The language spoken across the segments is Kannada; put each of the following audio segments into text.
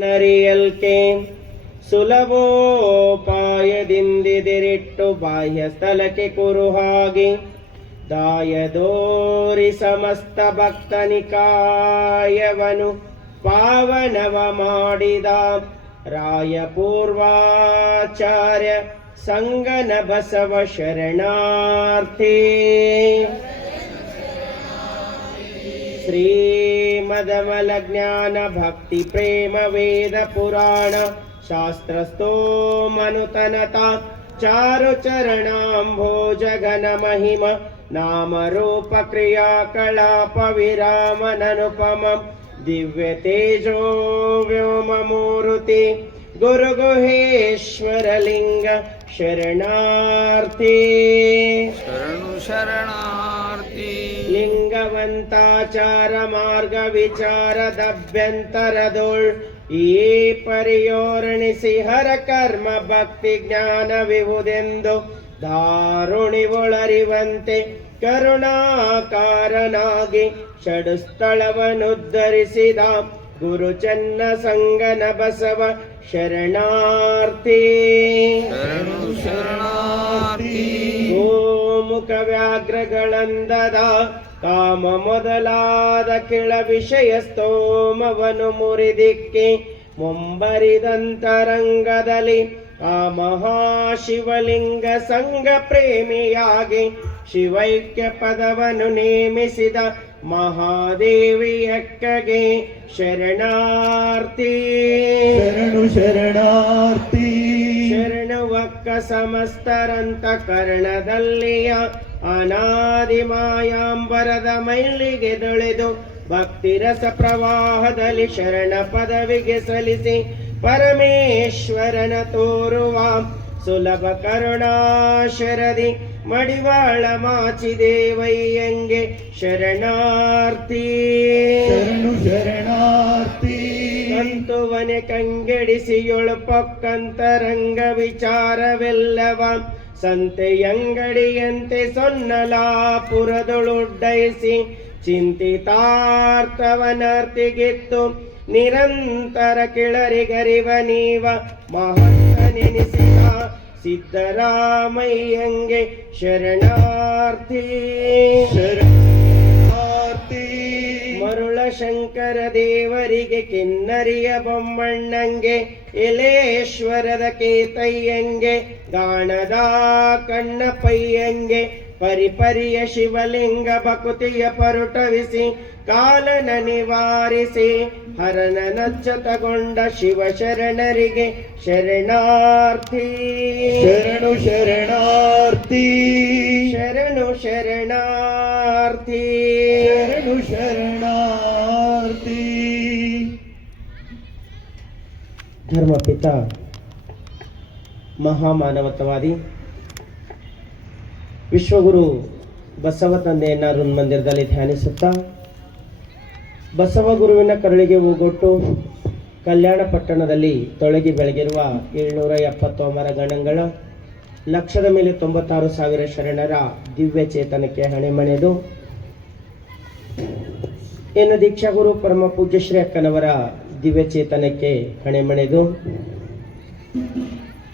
ನರಿಯಲ್ಕೆ ಸುಲಭೋಪಾಯದಿಂದಿರಿಟ್ಟು ಬಾಹ್ಯ ಸ್ಥಳಕ್ಕೆ ಕುರು ಹಾಗೆ ದಾಯದೋರಿ ಸಮಸ್ತ ಭಕ್ತನಿಕಾಯವನು ಪಾವನವ ಮಾಡಿದ ರಾಯ ಪೂರ್ವಾಚಾರ್ಯ ಸಂಗನ ಬಸವ ಶರಣಾರ್ಥಿ. ಶ್ರೀಮದಮಲ ಜ್ಞಾನ ಭಕ್ತಿ ಪ್ರೇಮ ವೇದ ಪುರಾಣ ಶಾಸ್ತ್ರಸ್ಥೋ ಮನುತನತ ಚಾರು ಚರಣಾಂಭೋಜ ಘನ ಮಹಿಮ ನಾಮ ರೂಪ ಕ್ರಿಯಾ ಕಲಾಪ ವಿರಾಮನನುಪಮ ದಿವ್ಯ ತೇಜೋ ವ್ಯೋಮ ಮೂರುತಿ ಗುರು ಗುಹೇಶ್ವರ ಲಿಂಗ ಶರಣಾರ್ಥಿ. ಶರಣು ಶರಣಾರ್ಥಿ. ಲಿಂಗವಂತಾಚಾರ ಮಾರ್ಗ ವಿಚಾರದಭ್ಯಂತರದೊಳ್ ಈ ಪರಿಯೋರಣಿಸಿ ಹರ ಕರ್ಮ ಭಕ್ತಿ ಜ್ಞಾನವಿಹುದೆಂದು ದಾರುಣಿ ಒಳರಿವಂತೆ ಕರುಣಾಕಾರನಾಗಿ ಷಡು ಸ್ಥಳವನ್ನುದ್ಧರಿಸಿದ ಗುರು ಚನ್ನ ಸಂಗನ ಬಸವ ಶರಣಾರ್ಥಿ. ಶರಣು ಶರಣಾರ್ಥಿ. ಗೋಮುಖ ವ್ಯಾಘ್ರಗಳಂದದ ಕಾಮ ಮೊದಲಾದ ಕೆಳ ವಿಷಯ ಸ್ತೋಮವನು ಮುರಿದಿಕ್ಕಿ ಮುಂಬರಿದಂತರಂಗದಲ್ಲಿ ಆ ಮಹಾಶಿವಲಿಂಗ ಸಂಘ ಪ್ರೇಮಿಯಾಗಿ ಶಿವೈಕ್ಯ ಪದವನ್ನು ನೇಮಿಸಿದ ಮಹಾದೇವಿಯಕ್ಕಗೆ ಶರಣಾರ್ಥಿ. ಶರಣು ಶರಣಾರ್ಥಿ. ಶರಣುವಕ್ಕ ಸಮಸ್ತರಂತ ಕರ್ಣದಲ್ಲಿಯ ಅನಾದಿ ಮಾಯಾಂಬರದ ಮೈಲಿಗೆ ದೊಳೆದು ಭಕ್ತಿರಸ ಪ್ರವಾಹದಲ್ಲಿ ಶರಣ ಪದವಿಗೆ ಸಲ್ಲಿಸಿ ಪರಮೇಶ್ವರನ ತೋರುವ ಸುಲಭ ಕರುಣಾಶರದಿ ಮಡಿವಾಳ ಮಾಚಿದೇವಯ್ಯಂಗೆ ಶರಣಾರ್ಥಿ. ಶರಣು ಶರಣಾರ್ಥಿ. ಕಂತುವನೆ ಕಂಗೆಡಿಸಿಯೊಳು ಪೊಕ್ಕಂತರಂಗ ವಿಚಾರವೆಲ್ಲವ ಸಂತೆಯಂಗಡಿಯಂತೆ ಸೊನ್ನಲಾಪುರದೊಳುಡ್ಡೈಸಿ ಚಿಂತಿತಾರ್ಥವನರ್ತಿಗಿತ್ತು ನಿರಂತರ ಕಿಳರಿಗರಿವ ನೀವ ಮಹತ್ತನೆನಿಸಿದ ಸಿದ್ದರಾಮಯ್ಯಂಗೆ ಶರಣಾರ್ಥಿ. ಶರಣಾರ್ಥಿ. ಮರುಳ ಶಂಕರ ದೇವರಿಗೆ ಕಿನ್ನರಿಯ ಬೊಮ್ಮಣ್ಣಂಗೆ ಎಲೇಶ್ವರದ ಕೇತಯ್ಯಂಗೆ ಗಾಣದ ಕಣ್ಣಪ್ಪಯ್ಯಂಗೆ ಪರಿಪರಿಯ ಶಿವಲಿಂಗ ಭಕುತಿಯ ಪರುಟವಿಸಿ ಕಾಲನ ನಿವಾರಿಸಿ ಹರನ ನಚ್ಚತಗೊಂಡ ಶಿವಶರಣರಿಗೆ ಶರಣಾರ್ಥಿ. ಶರಣು ಶರಣಾರ್ಥಿ. ಶರಣು ಶರಣಾರ್ಥಿ. ಶರಣು ಶರಣಾರ್ಥಿ. ಧರ್ಮಪಿತ ಮಹಾಮಾನವತವಾದಿ ವಿಶ್ವಗುರು ಬಸವ ತಂದೆಯನ್ನ ಋನ್ ಮಂದಿರದಲ್ಲಿ ಧ್ಯಾನಿಸುತ್ತಾ ಬಸವ ಗುರುವಿನ ಕರುಳಿಗೆ ಹೂಗೊಟ್ಟು ಕಲ್ಯಾಣ ಪಟ್ಟಣದಲ್ಲಿ ತೊಳಗಿ ಬೆಳಗಿರುವ 779 ಗಣಗಳ ಲಕ್ಷದ ಮೇಲೆ 96,000 ಶರಣರ ದಿವ್ಯ ಚೇತನಕ್ಕೆ ಹಣೆಮಣೆದು ಇನ್ನು ದೀಕ್ಷಾಗುರು ಪರಮ ಪೂಜ್ಯ ಶ್ರೀ ಅಕ್ಕನವರ ದಿವ್ಯ ಚೇತನಕ್ಕೆ ಹಣೆಮಣೆದು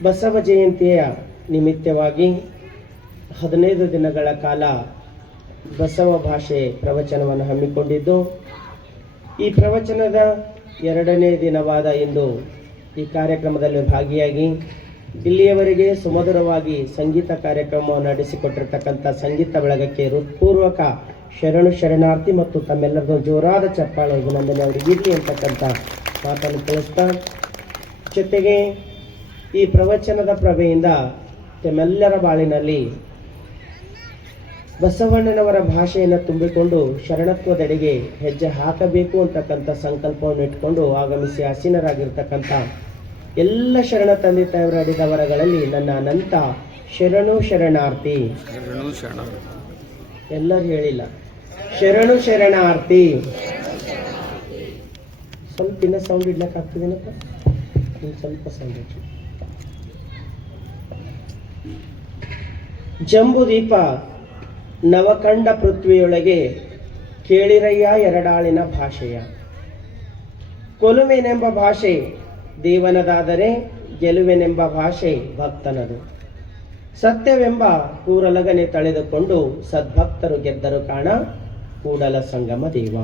ಬಸವ ಜಯಂತಿಯ ನಿಮಿತ್ತವಾಗಿ 15 ದಿನಗಳ ಕಾಲ ಬಸವ ಭಾಷೆ ಪ್ರವಚನವನ್ನು ಹಮ್ಮಿಕೊಂಡಿದ್ದು ಈ ಪ್ರವಚನದ 2ನೇ ದಿನವಾದ ಇಂದು ಈ ಕಾರ್ಯಕ್ರಮದಲ್ಲಿ ಭಾಗಿಯಾಗಿ ಇಲ್ಲಿಯವರೆಗೆ ಸುಮಧುರವಾಗಿ ಸಂಗೀತ ಕಾರ್ಯಕ್ರಮವನ್ನು ನಡೆಸಿಕೊಟ್ಟಿರ್ತಕ್ಕಂಥ ಸಂಗೀತ ಬಳಗಕ್ಕೆ ಹೃತ್ಪೂರ್ವಕ ಶರಣು ಶರಣಾರ್ಥಿ ಮತ್ತು ತಮ್ಮೆಲ್ಲರದು ಜೋರಾದ ಚಪ್ಪಾಳೆ ಅಭಿನಂದನೆ ಅವರಿಗೆ ಇರಲಿ ಅಂತಕ್ಕಂಥ ಮಾತನ್ನು ತಿಳಿಸ್ತಾ ಜೊತೆಗೆ ಈ ಪ್ರವಚನದ ಪ್ರಭೆಯಿಂದ ತಮ್ಮೆಲ್ಲರ ಬಾಳಿನಲ್ಲಿ ಬಸವಣ್ಣನವರ ಭಾಷೆಯನ್ನು ತುಂಬಿಕೊಂಡು ಶರಣತ್ವದೆಡೆಗೆ ಹೆಜ್ಜೆ ಹಾಕಬೇಕು ಅಂತಕ್ಕಂಥ ಸಂಕಲ್ಪವನ್ನು ಇಟ್ಕೊಂಡು ಆಗಮಿಸಿ ಆಸೀನರಾಗಿರ್ತಕ್ಕಂಥ ಎಲ್ಲ ಶರಣ ತಂದೆ ತಾಯವರ ಅಡಿದವರಗಳಲ್ಲಿ ನನ್ನ ಅನಂತ ಶರಣು ಶರಣಾರ್ಥಿ. ಶರಣು ಶರಣಾರ್ಥಿ. ಎಲ್ಲರೂ ಹೇಳಿಲ್ಲ ಶರಣು ಶರಣಾರ್ಥಿ. ಸ್ವಲ್ಪ ಇನ್ನ ಸೌಂಡ್ ಇಡ್ಲಕ್ಕೆ ಆಗ್ತದೇನಪ್ಪ, ಸ್ವಲ್ಪ ಸೌಂಡ್ ಇಡ್ಲಿ. ಜಂಬುದೀಪ ನವಕಂಡ ಪೃಥ್ವಿಯೊಳಗೆ ಕೇಳಿರಯ್ಯ ಎರಡಾಳಿನ ಭಾಷೆಯ ಕೊಲುವೆನೆಂಬ ಭಾಷೆ ದೇವನದಾದರೆ ಗೆಲುವೆನೆಂಬ ಭಾಷೆ ಭಕ್ತನದು. ಸತ್ಯವೆಂಬ ಕೂರಲಗನೆ ತಳೆದುಕೊಂಡು ಸದ್ಭಕ್ತರು ಗೆದ್ದರು ಕಾಣ ಕೂಡಲ ಸಂಗಮ ದೇವ.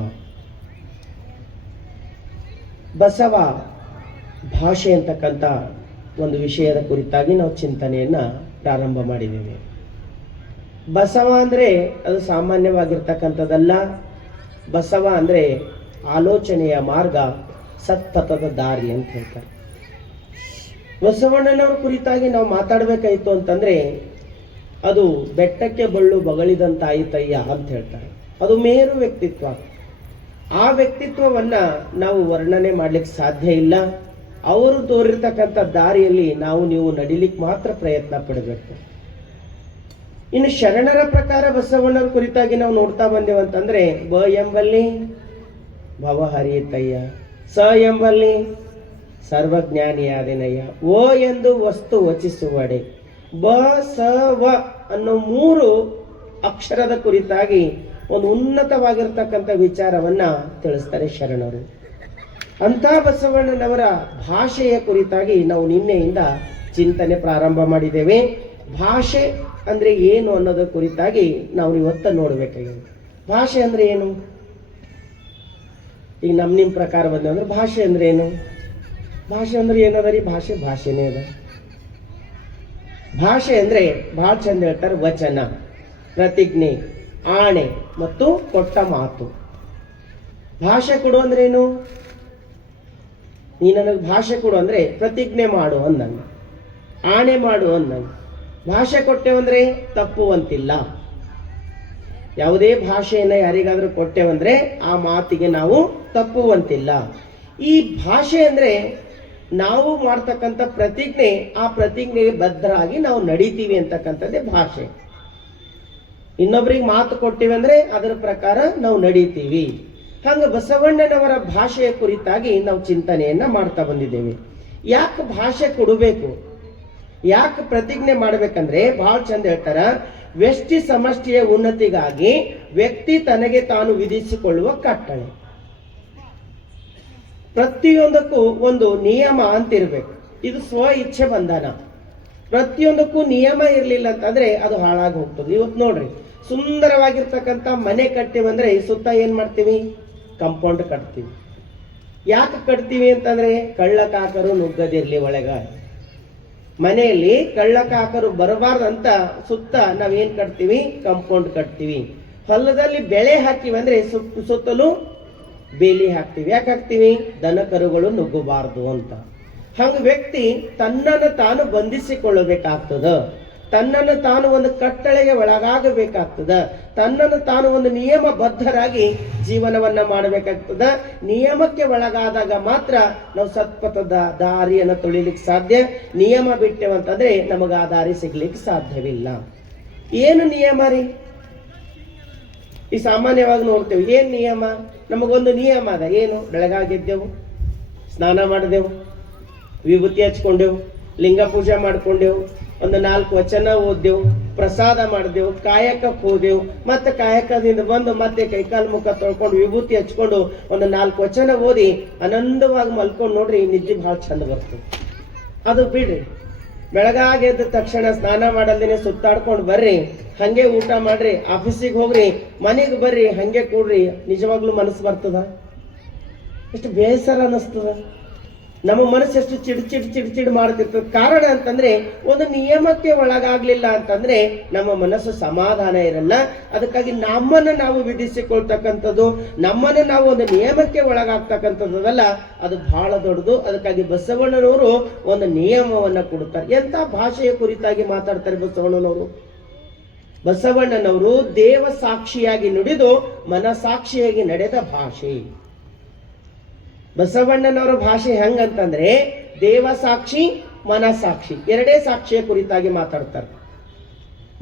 ಬಸವ ಭಾಷೆ ಅಂತಕ್ಕಂಥ ಒಂದು ವಿಷಯದ ಕುರಿತಾಗಿ ನಾವು ಚಿಂತನೆಯನ್ನ ಪ್ರಾರಂಭ ಮಾಡಿದ್ದೇವೆ. ಬಸವ ಅಂದರೆ ಅದು ಸಾಮಾನ್ಯವಾಗಿರ್ತಕ್ಕಂಥದ್ದಲ್ಲ. ಬಸವ ಅಂದರೆ ಆಲೋಚನೆಯ ಮಾರ್ಗ, ಸತ್ಪಥದ ದಾರಿ ಅಂತ ಹೇಳ್ತಾರೆ. ಬಸವಣ್ಣನವ್ರ ಕುರಿತಾಗಿ ನಾವು ಮಾತಾಡಬೇಕಾಯಿತು ಅಂತಂದ್ರೆ ಅದು ಬೆಟ್ಟಕ್ಕೆ ಬಳ್ಳು ಬಗಳಿದಂತಾಯಿತಯ್ಯ ಅಂತ ಹೇಳ್ತಾರೆ. ಅದು ಮೇರು ವ್ಯಕ್ತಿತ್ವ. ಆ ವ್ಯಕ್ತಿತ್ವವನ್ನ ನಾವು ವರ್ಣನೆ ಮಾಡ್ಲಿಕ್ಕೆ ಸಾಧ್ಯ ಇಲ್ಲ. ಅವರು ತೋರಿರ್ತಕ್ಕಂಥ ದಾರಿಯಲ್ಲಿ ನಾವು ನೀವು ನಡಿಲಿಕ್ಕೆ ಮಾತ್ರ ಪ್ರಯತ್ನ ಪಡಬೇಕು. ಇನ್ನು ಶರಣರ ಪ್ರಕಾರ ಬಸವಣ್ಣರ ಕುರಿತಾಗಿ ನಾವು ನೋಡ್ತಾ ಬಂದೇವಂತಂದ್ರೆ ಬ ಎಂಬಲ್ಲಿ ಭವ ಹರಿಯತಯ್ಯ, ಸ ಎಂಬಲ್ಲಿ ಸರ್ವಜ್ಞಾನಿಯಾದಿನಯ್ಯ, ಓ ಎಂದು ವಸ್ತು ವಚಿಸುವಡೆ, ಬ ಸ ವ ಅನ್ನೋ 3 ಅಕ್ಷರದ ಕುರಿತಾಗಿ ಒಂದು ಉನ್ನತವಾಗಿರ್ತಕ್ಕಂಥ ವಿಚಾರವನ್ನ ತಿಳಿಸ್ತಾರೆ ಶರಣರು. ಅಂತ ಬಸವಣ್ಣನವರ ಭಾಷೆಯ ಕುರಿತಾಗಿ ನಾವು ನಿನ್ನೆಯಿಂದ ಚಿಂತನೆ ಪ್ರಾರಂಭ ಮಾಡಿದ್ದೇವೆ. ಭಾಷೆ ಅಂದ್ರೆ ಏನು ಅನ್ನೋದ್ರ ಕುರಿತಾಗಿ ನಾವು ಇವತ್ತ ನೋಡ್ಬೇಕಾಗಿದೆ. ಭಾಷೆ ಅಂದ್ರೆ ಏನು? ಈಗ ನಿಮ್ಮ ಪ್ರಕಾರ ಬಂದ್ರೆ ಭಾಷೆ ಅಂದ್ರೆ ಏನು? ಭಾಷೆ ಅಂದ್ರೆ ಏನದ ರೀ? ಭಾಷೆನೇ ಅದ. ಭಾಷೆ ಅಂದ್ರೆ ಬಹಳ ಚಂದ ಹೇಳ್ತಾರೆ, ವಚನ, ಪ್ರತಿಜ್ಞೆ, ಆಣೆ ಮತ್ತು ಕೊಟ್ಟ ಮಾತು. ಭಾಷೆ ಕೊಡು ಅಂದ್ರೆ ಏನು? ನೀ ನನಗೆ ಭಾಷೆ ಕೊಡು ಅಂದ್ರೆ ಪ್ರತಿಜ್ಞೆ ಮಾಡು ಅಂದಂಗ, ಆಣೆ ಮಾಡು ಅಂದಂಗ. ಭಾಷೆ ಕೊಟ್ಟೆವಂದ್ರೆ ತಪ್ಪುವಂತಿಲ್ಲ. ಯಾವುದೇ ಭಾಷೆಯನ್ನ ಯಾರಿಗಾದ್ರೂ ಕೊಟ್ಟೆವಂದ್ರೆ ಆ ಮಾತಿಗೆ ನಾವು ತಪ್ಪುವಂತಿಲ್ಲ. ಈ ಭಾಷೆ ಅಂದ್ರೆ ನಾವು ಮಾಡ್ತಕ್ಕಂಥ ಪ್ರತಿಜ್ಞೆ, ಆ ಪ್ರತಿಜ್ಞೆಗೆ ಬದ್ಧರಾಗಿ ನಾವು ನಡೀತೀವಿ ಅಂತಕ್ಕಂಥದ್ದೇ ಭಾಷೆ. ಇನ್ನೊಬ್ರಿಗೆ ಮಾತು ಕೊಟ್ಟಿವಿ ಅಂದ್ರೆ ಅದರ ಪ್ರಕಾರ ನಾವು ನಡೀತೀವಿ. ಹಂಗ ಬಸವಣ್ಣನವರ ಭಾಷೆಯ ಕುರಿತಾಗಿ ನಾವು ಚಿಂತನೆಯನ್ನ ಮಾಡ್ತಾ ಬಂದಿದ್ದೇವೆ. ಯಾಕೆ ಭಾಷೆ ಕೊಡಬೇಕು, ಯಾಕೆ ಪ್ರತಿಜ್ಞೆ ಮಾಡ್ಬೇಕಂದ್ರೆ ಬಹಳ ಚಂದ ಹೇಳ್ತಾರ, ವ್ಯಷ್ಟಿ ಸಮಷ್ಟಿಯ ಉನ್ನತಿಗಾಗಿ ವ್ಯಕ್ತಿ ತನಗೆ ತಾನು ವಿಧಿಸಿಕೊಳ್ಳುವ ಕಟ್ಟಳೆ. ಪ್ರತಿಯೊಂದಕ್ಕೂ ಒಂದು ನಿಯಮ ಅಂತಿರ್ಬೇಕು. ಇದು ಸ್ವ ಇಚ್ಛೆ ಬಂಧನ. ಪ್ರತಿಯೊಂದಕ್ಕೂ ನಿಯಮ ಇರಲಿಲ್ಲ ಅಂತಂದ್ರೆ ಅದು ಹಾಳಾಗಿ ಹೋಗ್ತದೆ. ಇವತ್ತು ನೋಡ್ರಿ, ಸುಂದರವಾಗಿರ್ತಕ್ಕಂಥ ಮನೆ ಕಟ್ಟಿವಂದ್ರೆ ಸುತ್ತ ಏನ್ ಮಾಡ್ತೀವಿ? ಕಂಪೌಂಡ್ ಕಟ್ತೀವಿ. ಯಾಕೆ ಕಟ್ತೀವಿ ಅಂತಂದ್ರೆ ಕಳ್ಳಕಾಕರು ನುಗ್ಗದಿರ್ಲಿ ಒಳಗ. ಮನೆಯಲ್ಲಿ ಕಳ್ಳಕಾಕರು ಬರಬಾರ್ದಂತ ಸುತ್ತ ನಾವೇನ್ ಕಟ್ತೀವಿ? ಕಂಪೌಂಡ್ ಕಟ್ತೀವಿ. ಹೊಲದಲ್ಲಿ ಬೆಳೆ ಹಾಕಿವಿ ಅಂದ್ರೆ ಸುತ್ತಲೂ ಬೇಲಿ ಹಾಕ್ತಿವಿ. ಯಾಕೆ ಹಾಕ್ತಿವಿ? ದನ ಕರುಗಳು ನುಗ್ಗಬಾರ್ದು ಅಂತ. ಹಂಗ ವ್ಯಕ್ತಿ ತನ್ನನ್ನು ತಾನು ಬಂಧಿಸಿಕೊಳ್ಳಬೇಕಾಗ್ತದ, ತನ್ನನ್ನು ತಾನು ಒಂದು ಕಟ್ಟಳೆಗೆ ಒಳಗಾಗಬೇಕಾಗ್ತದ, ತನ್ನನ್ನು ತಾನು ಒಂದು ನಿಯಮಬದ್ಧರಾಗಿ ಜೀವನವನ್ನ ಮಾಡಬೇಕಾಗ್ತದ. ನಿಯಮಕ್ಕೆ ಒಳಗಾದಾಗ ಮಾತ್ರ ನಾವು ಸತ್ಪಥದ ದಾರಿಯನ್ನು ತುಳಿಲಿಕ್ಕೆ ಸಾಧ್ಯ. ನಿಯಮ ಬಿಟ್ಟೆವಂತಂದ್ರೆ ನಮಗ ಆ ದಾರಿ ಸಿಗ್ಲಿಕ್ಕೆ ಸಾಧ್ಯವಿಲ್ಲ. ಏನು ನಿಯಮ ರೀ? ಈ ಸಾಮಾನ್ಯವಾಗಿ ನೋಡ್ತೇವೆ. ಏನ್ ನಿಯಮ? ನಮಗೊಂದು ನಿಯಮ ಅದ. ಏನು? ಬೆಳಗಾಗಿದ್ದೆವು, ಸ್ನಾನ ಮಾಡಿದೆವು, ವಿಭೂತಿ ಹಚ್ಕೊಂಡೆವು, ಲಿಂಗ ಪೂಜೆ ಮಾಡ್ಕೊಂಡೆವು, ಒಂದು 4 ವಚನ ಓದ್ದೆವು, ಪ್ರಸಾದ ಮಾಡಿದೆವು, ಕಾಯಕಕ್ಕೆ ಹೋದೆವು, ಮತ್ತೆ ಕಾಯಕದಿಂದ ಬಂದು ಮತ್ತೆ ಕೈಕಾಲು ಮುಖ ತೊಳ್ಕೊಂಡು ವಿಭೂತಿ ಹಚ್ಕೊಂಡು ಒಂದು 4 ವಚನ ಓದಿ ಆನಂದವಾಗಿ ಮಲ್ಕೊಂಡು ನೋಡ್ರಿ, ನಿದ್ದೆ ಬಹಳ ಚಂದ ಬರ್ತದೆ. ಅದು ಬಿಡ್ರಿ, ಬೆಳಗಾಗಿ ಎದ್ದ ತಕ್ಷಣ ಸ್ನಾನ ಮಾಡಲ್ದೇನೆ ಸುತ್ತಾಡ್ಕೊಂಡು ಬರ್ರಿ, ಹಂಗೆ ಊಟ ಮಾಡ್ರಿ, ಆಫೀಸಿಗೆ ಹೋಗ್ರಿ, ಮನೆಗೆ ಬರ್ರಿ, ಹಂಗೆ ಕೂಡ್ರಿ, ನಿಜವಾಗ್ಲೂ ಮನಸ್ಸು ಬರ್ತದ? ಎಷ್ಟು ಬೇಸರ ಅನ್ನಿಸ್ತದ. ನಮ್ಮ ಮನಸ್ಸು ಎಷ್ಟು ಚಿಡ್ ಮಾಡ್ತಿರ್ತದೆ. ಕಾರಣ ಅಂತಂದ್ರೆ ಒಂದು ನಿಯಮಕ್ಕೆ ಒಳಗಾಗ್ಲಿಲ್ಲ ಅಂತಂದ್ರೆ ನಮ್ಮ ಮನಸ್ಸು ಸಮಾಧಾನ ಇರಲ್ಲ. ಅದಕ್ಕಾಗಿ ನಮ್ಮನ್ನು ನಾವು ವಿಧಿಸಿಕೊಳ್ತಕ್ಕಂಥದ್ದು, ನಮ್ಮನ್ನು ನಾವು ಒಂದು ನಿಯಮಕ್ಕೆ ಒಳಗಾಗ್ತಕ್ಕಂಥದ್ದಲ್ಲ, ಅದು ಬಹಳ ದೊಡ್ಡದು. ಅದಕ್ಕಾಗಿ ಬಸವಣ್ಣನವರು ಒಂದು ನಿಯಮವನ್ನ ಕೊಡ್ತಾರೆ. ಎಂತ ಭಾಷೆಯ ಕುರಿತಾಗಿ ಮಾತಾಡ್ತಾರೆ ಬಸವಣ್ಣನವರು? ಬಸವಣ್ಣನವರು ದೇವ ಸಾಕ್ಷಿಯಾಗಿ ನುಡಿದು ಮನಸಾಕ್ಷಿಯಾಗಿ ನಡೆದ ಭಾಷೆ. ಬಸವಣ್ಣನವರ ಭಾಷೆ ಹೆಂಗಂತಂದ್ರೆ ದೇವ ಸಾಕ್ಷಿ, ಮನಸಾಕ್ಷಿ, ಎರಡೇ ಸಾಕ್ಷಿಯ ಕುರಿತಾಗಿ ಮಾತಾಡ್ತಾರೆ.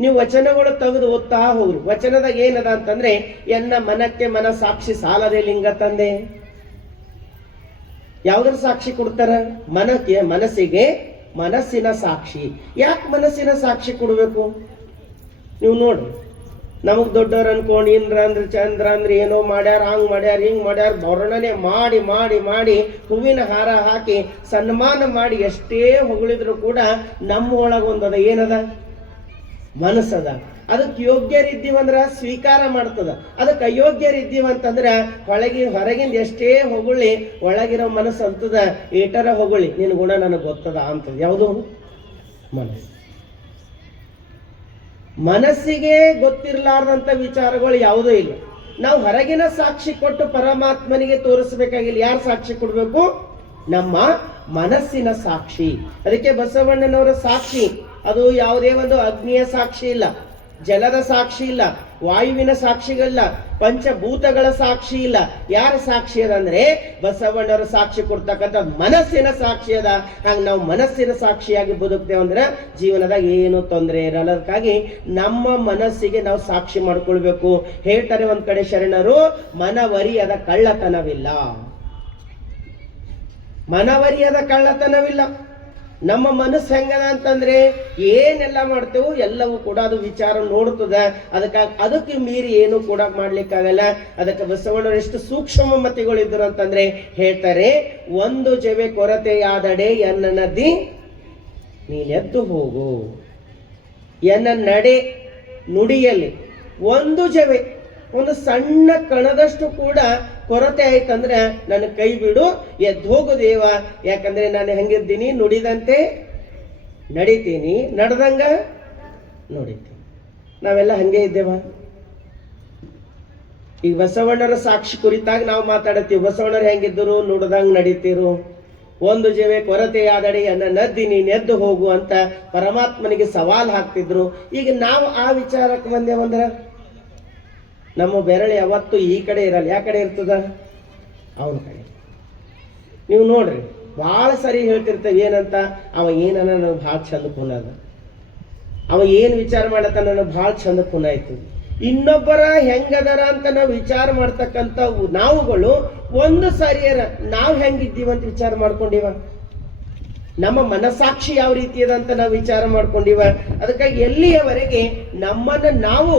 ನೀವು ವಚನಗಳು ತೆಗೆದು ಓದ್ತಾ ಹೋಗ್ರಿ. ವಚನದಾಗ ಏನದ ಅಂತಂದ್ರೆ, ಎನ್ನ ಮನಕ್ಕೆ ಮನಸಾಕ್ಷಿ ಸಾಲದೆ ಲಿಂಗ ತಂದೆ. ಯಾವ್ದ್ರ ಸಾಕ್ಷಿ ಕೊಡ್ತಾರ? ಮನಸ್ಸಿಗೆ ಮನಸ್ಸಿನ ಸಾಕ್ಷಿ. ಯಾಕೆ ಮನಸ್ಸಿನ ಸಾಕ್ಷಿ ಕೊಡಬೇಕು? ನೀವು ನೋಡ್ರಿ, ನಮಗ್ ದೊಡ್ಡವ್ರು ಅನ್ಕೊಂಡು ಇಂದ್ರ ಅಂದ್ರೆ ಚಂದ್ರ ಅಂದ್ರೆ ಏನೋ ಮಾಡ್ಯಾರ, ಹಂಗ್ ಮಾಡ್ಯಾರ, ಹಿಂಗ್ ಮಾಡ್ಯಾರ, ವರ್ಣನೆ ಮಾಡಿ ಮಾಡಿ ಮಾಡಿ ಹೂವಿನ ಹಾರ ಹಾಕಿ ಸನ್ಮಾನ ಮಾಡಿ ಎಷ್ಟೇ ಹೊಗಳಿದ್ರು ಕೂಡ ನಮ್ಮ ಒಳಗೊಂದದ ಏನದ, ಮನಸ್ಸದ. ಅದಕ್ಕೆ ಯೋಗ್ಯರಿದ್ದೀವಂದ್ರ ಸ್ವೀಕಾರ ಮಾಡ್ತದ. ಅದಕ್ಕೆ ಅಯೋಗ್ಯರಿದ್ದೀವಂತಂದ್ರ ಹೊರಗಿಂದ ಎಷ್ಟೇ ಹೊಗಳಿ ಒಳಗಿರೋ ಮನಸ್ಸು ಅಂತದ ಏಟರ ಹೊಗಳಿ ನಿನ್ ಗುಣ ನನಗೆ ಗೊತ್ತದ ಅಂತದ. ಯಾವುದು? ಮನಸ್ಸು. ಮನಸ್ಸಿಗೆ ಗೊತ್ತಿರಲಾರ್ದಂತ ವಿಚಾರಗಳು ಯಾವುದೂ ಇಲ್ಲ. ನಾವು ಹೊರಗಿನ ಸಾಕ್ಷಿ ಕೊಟ್ಟು ಪರಮಾತ್ಮನಿಗೆ ತೋರಿಸಬೇಕಾಗಿಲ್ಲ. ಯಾರು ಸಾಕ್ಷಿ ಕೊಡ್ಬೇಕು? ನಮ್ಮ ಮನಸ್ಸಿನ ಸಾಕ್ಷಿ. ಅದಕ್ಕೆ ಬಸವಣ್ಣನವರ ಸಾಕ್ಷಿ ಅದು ಯಾವುದೇ ಒಂದು ಅಗ್ನಿಯ ಸಾಕ್ಷಿ ಇಲ್ಲ, ಜಲದ ಸಾಕ್ಷಿ ಇಲ್ಲ, ವಾಯುವಿನ ಸಾಕ್ಷಿಗಳಿಲ್ಲ, ಪಂಚಭೂತಗಳ ಸಾಕ್ಷಿ ಇಲ್ಲ. ಯಾರ ಸಾಕ್ಷಿ ಅದಂದ್ರೆ ಬಸವಣ್ಣವರ ಸಾಕ್ಷಿ ಕೊಡ್ತಕ್ಕಂಥ ಮನಸ್ಸಿನ ಸಾಕ್ಷಿ ಅದ. ಹಂಗ ನಾವು ಮನಸ್ಸಿನ ಸಾಕ್ಷಿಯಾಗಿ ಬದುಕ್ತೇವೆ ಅಂದ್ರೆ ಜೀವನದಾಗ ಏನು ತೊಂದರೆ ಇರಲ್ಲ. ಅದಕ್ಕಾಗಿ ನಮ್ಮ ಮನಸ್ಸಿಗೆ ನಾವು ಸಾಕ್ಷಿ ಮಾಡ್ಕೊಳ್ಬೇಕು. ಹೇಳ್ತಾರೆ ಒಂದ್ ಕಡೆ ಶರಣರು, ಮನವರಿಯದ ಕಳ್ಳತನವಿಲ್ಲ. ಮನವರಿಯದ ಕಳ್ಳತನವಿಲ್ಲ. ನಮ್ಮ ಮನಸ್ಸು ಹೆಂಗದ ಅಂತಂದ್ರೆ ಏನೆಲ್ಲ ಮಾಡ್ತೇವೋ ಎಲ್ಲವೂ ಕೂಡ ಅದು ವಿಚಾರ ನೋಡ್ತದ. ಅದಕ್ಕೆ ಮೀರಿ ಏನು ಕೂಡ ಮಾಡ್ಲಿಕ್ಕಾಗಲ್ಲ. ಅದಕ್ಕೆ ಬಸವಣ್ಣರು ಎಷ್ಟು ಸೂಕ್ಷ್ಮ ಮತಿಗಳಿದ್ರು ಅಂತಂದ್ರೆ ಹೇಳ್ತಾರೆ, ಒಂದು ಜವೆ ಕೊರತೆಯಾದಡೆ ಎನ್ನ ನದಿ ನೀನೆದ್ದು ಹೋಗು. ಎನ್ನ ನಡೆ ನುಡಿಯಲ್ಲಿ ಒಂದು ಜವೆ, ಒಂದು ಸಣ್ಣ ಕಣದಷ್ಟು ಕೂಡ ಕೊರತೆ ಆಯ್ತಂದ್ರೆ ನನ್ನ ಕೈ ಬಿಡು, ಎದ್ದು ಹೋಗು ದೇವ. ಯಾಕಂದ್ರೆ ನಾನು ಹೆಂಗಿದ್ದೀನಿ, ನುಡಿದಂತೆ ನಡಿತೀನಿ, ನಡೆದಂಗ ನುಡಿತೀನಿ. ನಾವೆಲ್ಲ ಹಂಗೆ ಇದ್ದೇವ? ಈಗ ಬಸವಣ್ಣರ ಸಾಕ್ಷಿ ಕುರಿತಾಗಿ ನಾವು ಮಾತಾಡತ್ತೀವಿ. ಬಸವಣ್ಣರು ಹೆಂಗಿದ್ದರು? ನುಡ್ದಂಗ್ ನಡೀತಿರು. ಒಂದು ಜೀವೆ ಕೊರತೆಯಾದಡಿ ಅನ್ನ ನದ್ದಿ ನೀನ್ ಎದ್ದು ಹೋಗು ಅಂತ ಪರಮಾತ್ಮನಿಗೆ ಸವಾಲ್ ಹಾಕ್ತಿದ್ರು. ಈಗ ನಾವು ಆ ವಿಚಾರಕ್ಕೆ ಬಂದೇವಂದ್ರ ನಮ್ಮ ಬೆರಳು ಯಾವತ್ತು ಈ ಕಡೆ ಇರಲ್ಲ. ಯಾವ ಕಡೆ ಇರ್ತದ? ಅವನ ಕಡೆ. ನೀವು ನೋಡ್ರಿ, ಭಾಳ ಸರಿ ಹೇಳ್ತಿರ್ತೇವೆ ಏನಂತ, ಅವ ಏನನ್ನ ನನಗೆ ಭಾಳ ಚಂದ ಕುನದ, ಅವ ಏನ್ ವಿಚಾರ ಮಾಡತ್ತ ನನಗೆ ಭಾಳ ಚಂದ ಕುನ ಆಯ್ತು. ಇನ್ನೊಬ್ಬರ ಹೆಂಗದರ ಅಂತ ನಾವು ವಿಚಾರ ಮಾಡ್ತಕ್ಕಂಥ ನಾವುಗಳು ಒಂದು ಸರಿಯರ ನಾವು ಹೆಂಗಿದ್ದೀವಂತ ವಿಚಾರ ಮಾಡ್ಕೊಂಡಿವ. ನಮ್ಮ ಮನಸ್ಸಾಕ್ಷಿ ಯಾವ ರೀತಿ ಅದ ಅಂತ ನಾವು ವಿಚಾರ ಮಾಡ್ಕೊಂಡಿವ. ಅದಕ್ಕಾಗಿ ಎಲ್ಲಿಯವರೆಗೆ ನಮ್ಮನ್ನ ನಾವು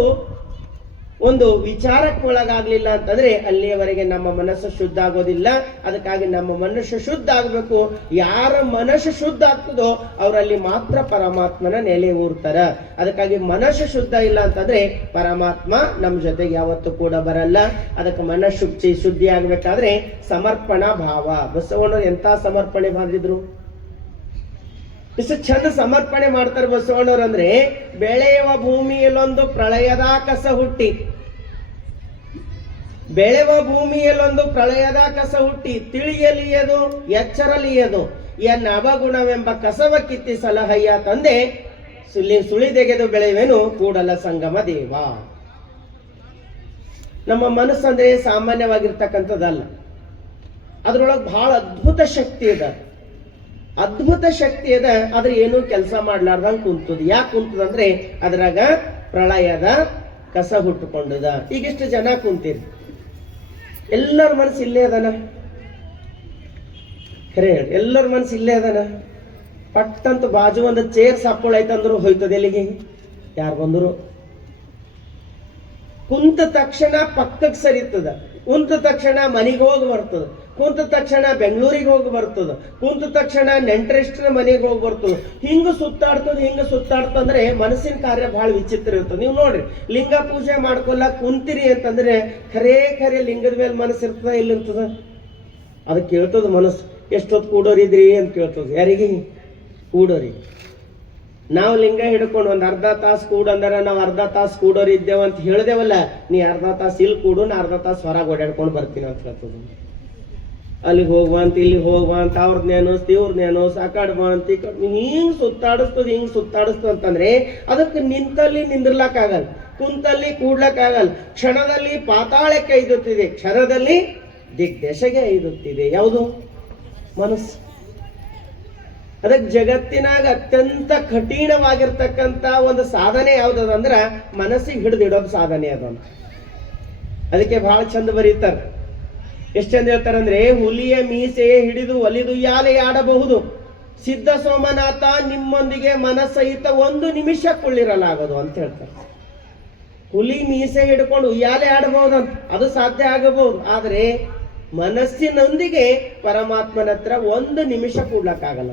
ಒಂದು ವಿಚಾರಕ್ಕೆ ಒಳಗಾಗ್ಲಿಲ್ಲ ಅಂತಂದ್ರೆ ಅಲ್ಲಿಯವರೆಗೆ ನಮ್ಮ ಮನಸ್ಸು ಶುದ್ಧ ಆಗೋದಿಲ್ಲ. ಅದಕ್ಕಾಗಿ ನಮ್ಮ ಮನಸ್ಸು ಶುದ್ಧ ಆಗಬೇಕು. ಯಾರ ಮನಸ್ಸು ಶುದ್ಧ ಆಗ್ತದೋ ಅವರಲ್ಲಿ ಮಾತ್ರ ಪರಮಾತ್ಮನ ನೆಲೆ ಊರ್ತಾರ. ಅದಕ್ಕಾಗಿ ಮನಸ್ಸು ಶುದ್ಧ ಇಲ್ಲ ಅಂತಂದ್ರೆ ಪರಮಾತ್ಮ ನಮ್ಮ ಜೊತೆಗೆ ಯಾವತ್ತೂ ಕೂಡ ಬರಲ್ಲ. ಅದಕ್ಕೆ ಮನಸ್ಸು ಶುದ್ಧಿ ಆಗ್ಬೇಕಾದ್ರೆ ಸಮರ್ಪಣಾ ಭಾವ. ಬಸವಣ್ಣರು ಎಂತ ಸಮರ್ಪಣೆ ಮಾಡಿದ್ರು, ಇಷ್ಟು ಚಂದ ಸಮರ್ಪಣೆ ಮಾಡ್ತಾರೆ ಬಸವಣ್ಣವ್ರು. ಅಂದ್ರೆ ಬೆಳೆಯುವ ಭೂಮಿಯಲ್ಲೊಂದು ಪ್ರಳಯದ ಕಸ ಹುಟ್ಟಿ, ಬೆಳೆಯುವ ಭೂಮಿಯಲ್ಲೊಂದು ಪ್ರಳಯದ ಕಸ ಹುಟ್ಟಿ, ತಿಳಿಯಲಿಯದು ಎಚ್ಚರಲಿಯದು ಎನ್ನ ಅವಗುಣವೆಂಬ ಕಸವ ಕಿತ್ತಿ ಸಲಹಯ್ಯ ತಂದೆ ಸುಳಿದೆಗೆದು ಬೆಳೆಯುವೆನು ಕೂಡಲ ಸಂಗಮ ದೇವ. ನಮ್ಮ ಮನಸ್ಸಂದ್ರೆ ಸಾಮಾನ್ಯವಾಗಿರ್ತಕ್ಕಂಥದ್ದಲ್ಲ. ಅದ್ರೊಳಗೆ ಬಹಳ ಅದ್ಭುತ ಶಕ್ತಿ ಇದೆ. ಅದ್ಭುತ ಶಕ್ತಿ ಅದ. ಆದ್ರೆ ಏನೂ ಕೆಲಸ ಮಾಡ್ಲಾರ್ದಂಗ ಕುಂತದ. ಯಾಕೆ ಕುಂತದಂದ್ರೆ ಅದ್ರಾಗ ಪ್ರಳಯದ ಕಸ ಹುಟ್ಟುಕೊಂಡದ. ಈಗಿಷ್ಟು ಜನ ಕುಂತೀರಿ, ಎಲ್ಲರ ಮನಸ್ಸು ಇಲ್ಲೇ ಅದನ. ಖರೆ ಹೇಳಿ, ಎಲ್ಲರ ಮನಸ್ಸು ಇಲ್ಲೇ ಅದನ. ಪಟ್ಟಂತ ಬಾಜು ಒಂದು ಚೇರ್ ಸಾಕೊಳ್ಳೈತಂದ್ರು ಹೋಯ್ತದ. ಎಲ್ಲಿಗೆ? ಯಾರು ಬಂದರು? ಕುಂತ ತಕ್ಷಣ ಪಕ್ಕಕ್ಕೆ ಸರಿತದ, ಕುಂತ ತಕ್ಷಣ ಮನೆಗೆ ಹೋಗಿ ಬರ್ತದ, ಕುಂತ ತಕ್ಷಣ ಬೆಂಗಳೂರಿಗೆ ಹೋಗಿ ಬರ್ತದ, ಕುಂತ ತಕ್ಷಣ ನೆಂಟರಿಷ್ಟರ ಮನೆಗೆ ಹೋಗಿ ಬರ್ತದ. ಹಿಂಗ ಸುತ್ತಾಡ್ತಂದ್ರೆ ಮನಸ್ಸಿನ ಕಾರ್ಯ ಬಹಳ ವಿಚಿತ್ರ ಇರ್ತದೆ. ನೀವು ನೋಡ್ರಿ, ಲಿಂಗ ಪೂಜೆ ಮಾಡ್ಕೊಲ್ಲ ಕುಂತಿರಿ ಅಂತಂದ್ರೆ ಖರೆ ಲಿಂಗದ ಮೇಲೆ ಮನಸ್ಸು ಇರ್ತದ, ಎಲ್ಲಿರ್ತದ? ಅದಕ್ಕೆ ಕೇಳ್ತದ ಮನಸ್ಸು. ಎಷ್ಟೊತ್ತು ಕೂಡೋರಿದ್ರಿ ಅಂತ ಕೇಳ್ತದ. ಯಾರಿಗೆ? ಕೂಡೋರಿ. ನಾವು ಲಿಂಗ ಹಿಡ್ಕೊಂಡು ಒಂದ್ ಅರ್ಧ ತಾಸು ಕೂಡಂದ್ರ ನಾವು ಅರ್ಧ ತಾಸು ಕೂಡೋರಿದ್ದೇವ ಅಂತ ಹೇಳ್ದೇವಲ್ಲ, ನೀ ಅರ್ಧ ತಾಸು ಇಲ್ಲಿ ಕೂಡು, ನಾ ಅರ್ಧ ತಾಸು ಹೊರಗೆ ಓಡಾಡ್ಕೊಂಡು ಬರ್ತೀನಿ ಅಂತ ಹೇಳ್ತದ. ಅಲ್ಲಿಗೆ ಹೋಗುವ ಅಂತ, ಇಲ್ಲಿ ಹೋಗುವ ಅಂತ, ಅವ್ರನ್ನೇನೋ ಇವ್ರನ್ನೇನೋ ಸಾಕಾಡ್ ಬಾ ಅಂತ ಹಿಂಗ್ ಸುತ್ತಾಡಿಸ್ತದ ಅಂತಂದ್ರೆ ಅದಕ್ಕೆ ನಿಂತಲ್ಲಿ ನಿಂದಿರ್ಲಕ್ಕಾಗಲ್ಲ, ಕುಂತಲ್ಲಿ ಕೂಡ್ಲಕ್ಕಾಗಲ್ಲ. ಕ್ಷಣದಲ್ಲಿ ಪಾತಾಳಕ್ಕೆ ಐದುತ್ತಿದೆ, ಕ್ಷಣದಲ್ಲಿ ದಿಗ್ದೆಶೆಗೆ ಐದುತ್ತಿದೆ. ಯಾವುದು? ಮನಸ್ಸು. ಅದಕ್ಕೆ ಜಗತ್ತಿನಾಗ ಅತ್ಯಂತ ಕಠಿಣವಾಗಿರ್ತಕ್ಕಂಥ ಒಂದು ಸಾಧನೆ ಯಾವ್ದಂದ್ರ ಮನಸ್ಸಿಗೆ ಹಿಡಿದಿಡೋದು ಸಾಧನೆ ಅದಂತ. ಅದಕ್ಕೆ ಬಹಳ ಚಂದ ಬರೀತಾರೆ. ಎಷ್ಟು ಚಂದ ಹೇಳ್ತಾರಂದ್ರೆ, ಹುಲಿಯ ಮೀಸೆ ಹಿಡಿದು ಒಲಿದು ಯಾಲೆ ಆಡಬಹುದು, ಸಿದ್ಧ ಸೋಮನಾಥ ನಿಮ್ಮೊಂದಿಗೆ ಮನಸ್ಸಹಿತ ಒಂದು ನಿಮಿಷ ಕೊಳ್ಳಿರಲಾಗದು ಅಂತ ಹೇಳ್ತಾರೆ. ಹುಲಿ ಮೀಸೆ ಹಿಡ್ಕೊಂಡು ಉಯ್ಯಾಲೆ ಆಡಬಹುದಂತ, ಅದು ಸಾಧ್ಯ ಆಗಬಹುದು. ಆದರೆ ಮನಸ್ಸಿನೊಂದಿಗೆ ಪರಮಾತ್ಮನ ಹತ್ರ ಒಂದು ನಿಮಿಷ ಕೂಡ್ಲಕ್ಕಾಗಲ್ಲ.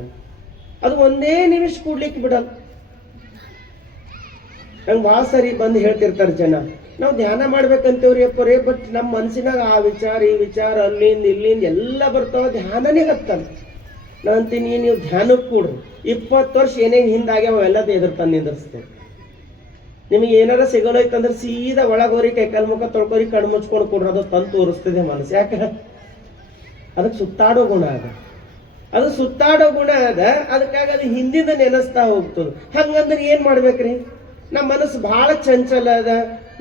ಅದು ಒಂದೇ ನಿಮಿಷ ಕೂಡ್ಲಿಕ್ಕೆ ಬಿಡಲ್ಲ. ನಂಗೆ ಭಾಳ ಸರಿ ಬಂದು ಹೇಳ್ತಿರ್ತಾರೆ ಜನ, ನಾವು ಧ್ಯಾನ ಮಾಡ್ಬೇಕಂತೇವ್ರಿ ಅಪ್ಪರೇ, ಬಟ್ ನಮ್ಮ ಮನ್ಸಿನಾಗ ಆ ವಿಚಾರ ಈ ವಿಚಾರ ಅಲ್ಲಿಂದ ಇಲ್ಲಿಂದ ಎಲ್ಲ ಬರ್ತಾವ, ಧ್ಯಾನನೇ ಹತ್ತಲ್ಲ. ನಾ ಅಂತೀನಿ, ನೀವು ಧ್ಯಾನಕ್ಕೆ ಕೂಡ್ರಿ, 20 ವರ್ಷ ಏನೇನು ಹಿಂದಾಗ್ಯಾವ ಎಲ್ಲದ ಎದುರು ತಂದು ನಿಂದಿರ್ತೇವೆ. ನಿಮಗೆ ಏನಾರ ಸಿಗೋಲೈತಂದ್ರೆ ಸೀದಾ ಒಳಗೋರಿ ಕೈಕಾಲು ಮುಖ ತೊಳ್ಕೋರಿ ಕಣ್ಣು ಮುಚ್ಕೊಂಡು ಕೊಡ್ರಿ, ಅದು ತಂದು ತೋರಿಸ್ತದೆ ಮನಸ್ಸು. ಯಾಕೆ? ಅದಕ್ಕೆ ಸುತ್ತಾಡೋ ಗುಣ ಅದ, ಅದು ಸುತ್ತಾಡೋ ಗುಣ ಅದ. ಅದಕ್ಕಾಗಿ ಅದು ಹಿಂದಿಂದ ನೆನೆಸ್ತಾ ಹೋಗ್ತದೆ. ಹಂಗಂದ್ರೆ ಏನ್ ಮಾಡ್ಬೇಕ್ರಿ? ನಮ್ಮ ಮನಸ್ಸು ಬಹಳ ಚಂಚಲ ಅದ,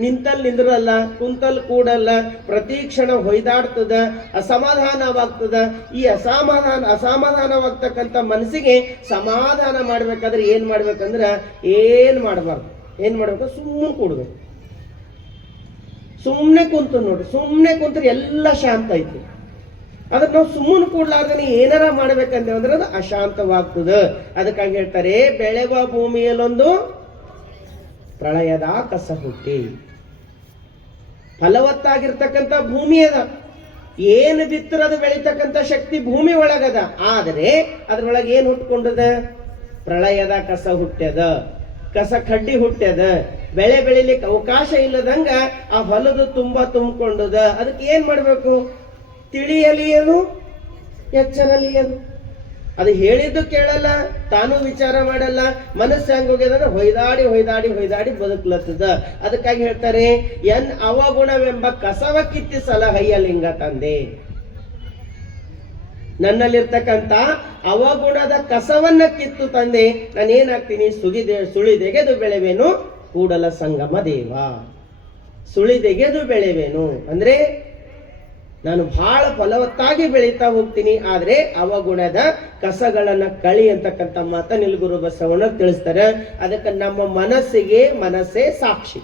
ನಿಂತಲ್ಲಿ ನಿಂದ್ರಲ್ಲ, ಕುಂತಲ್ಲಿ ಕೂಡಲ್ಲ, ಪ್ರತಿ ಕ್ಷಣ ಹೊಯ್ದಾಡ್ತದ, ಅಸಮಾಧಾನವಾಗ್ತದ. ಈ ಅಸಮಾಧಾನವಾಗ್ತಕ್ಕಂಥ ಮನಸ್ಸಿಗೆ ಸಮಾಧಾನ ಮಾಡ್ಬೇಕಾದ್ರೆ ಏನ್ ಮಾಡ್ಬೇಕಂದ್ರ ಏನ್ ಮಾಡಬಾರ್ದು. ಏನ್ ಮಾಡ್ಬೇಕು? ಸುಮ್ಮನೆ ಕೂಡ್ಬೇಕು. ಸುಮ್ಮನೆ ಕುಂತು ನೋಡ್ರಿ, ಸುಮ್ಮನೆ ಕುಂತ್ರೆ ಎಲ್ಲ ಶಾಂತ ಐತಿ. ಅದಕ್ಕೆ ನಾವು ಸುಮ್ಮನೆ ಕೂಡ್ಲಾರ್ದನೆ ಏನಾರ ಮಾಡ್ಬೇಕಂತ ಅಂದ್ರೆ ಅದು ಅಶಾಂತವಾಗ್ತದ. ಅದಕ್ಕಾಗಿ ಹೇಳ್ತಾರೆ, ಬೆಳೆವ ಭೂಮಿಯಲ್ಲೊಂದು ಪ್ರಳಯದ ಕಸ ಹುಟ್ಟಿ. ಫಲವತ್ತಾಗಿರ್ತಕ್ಕಂಥ ಭೂಮಿ ಅದ, ಏನು ಬಿತ್ತರ ಅದು ಬೆಳಿತಕ್ಕಂಥ ಶಕ್ತಿ ಭೂಮಿ ಒಳಗದ. ಆದರೆ ಅದ್ರೊಳಗೆ ಏನ್ ಹುಟ್ಕೊಂಡದ? ಪ್ರಳಯದ ಕಸ ಹುಟ್ಟ್ಯದ, ಕಸ ಕಡ್ಡಿ ಹುಟ್ಟ್ಯದ. ಬೆಳೆ ಬೆಳಿಲಿಕ್ಕೆ ಅವಕಾಶ ಇಲ್ಲದಂಗ ಆ ಹೊಲದ ತುಂಬಾ ತುಂಬಿಕೊಂಡದ. ಅದಕ್ಕೆ ಏನ್ ಮಾಡ್ಬೇಕು? ತಿಳಿಯಲಿಯನು, ಎಚ್ಚರಲಿಯನು. ಅದು ಹೇಳಿದ್ದು ಕೇಳಲ್ಲ, ತಾನು ವಿಚಾರ ಮಾಡಲ್ಲ. ಮನಸ್ಸು ಹೆಂಗೋಗ್ಯದಂದ್ರೆ ಹೊಯ್ದಾಡಿ ಹೊಯ್ದಾಡಿ ಹೊಯ್ದಾಡಿ ಬದುಕ್ಲತ್ತದ. ಅದಕ್ಕಾಗಿ ಹೇಳ್ತಾರೆ, ಎನ್ ಅವಗುಣವೆಂಬ ಕಸವ ಕಿತ್ತಿ ಸಲಹಯ್ಯಲಿಂಗ ತಂದೆ. ನನ್ನಲ್ಲಿರ್ತಕ್ಕಂಥ ಅವಗುಣದ ಕಸವನ್ನ ಕಿತ್ತು ತಂದೆ, ನಾನೇನಾಗ್ತೀನಿ? ಸುಳಿದೆಗೆದು ಬೆಳೆವೇನು ಕೂಡಲ ಸಂಗಮ ದೇವ. ಸುಳಿದೆಗೆದು ಬೆಳೆವೇನು ಅಂದ್ರೆ ನಾನು ಬಹಳ ಫಲವತ್ತಾಗಿ ಬೆಳೀತಾ ಹೋಗ್ತೀನಿ. ಆದ್ರೆ ಅವಗುಣದ ಕಸಗಳನ್ನ ಕಳಿ ಅಂತಕ್ಕಂಥ ಮಾತ ನಿಲ್ಗುರು ಬಸವಣ್ಣ ತಿಳಿಸ್ತಾರೆ. ಅದಕ್ಕೆ ನಮ್ಮ ಮನಸ್ಸೇ ಸಾಕ್ಷಿ.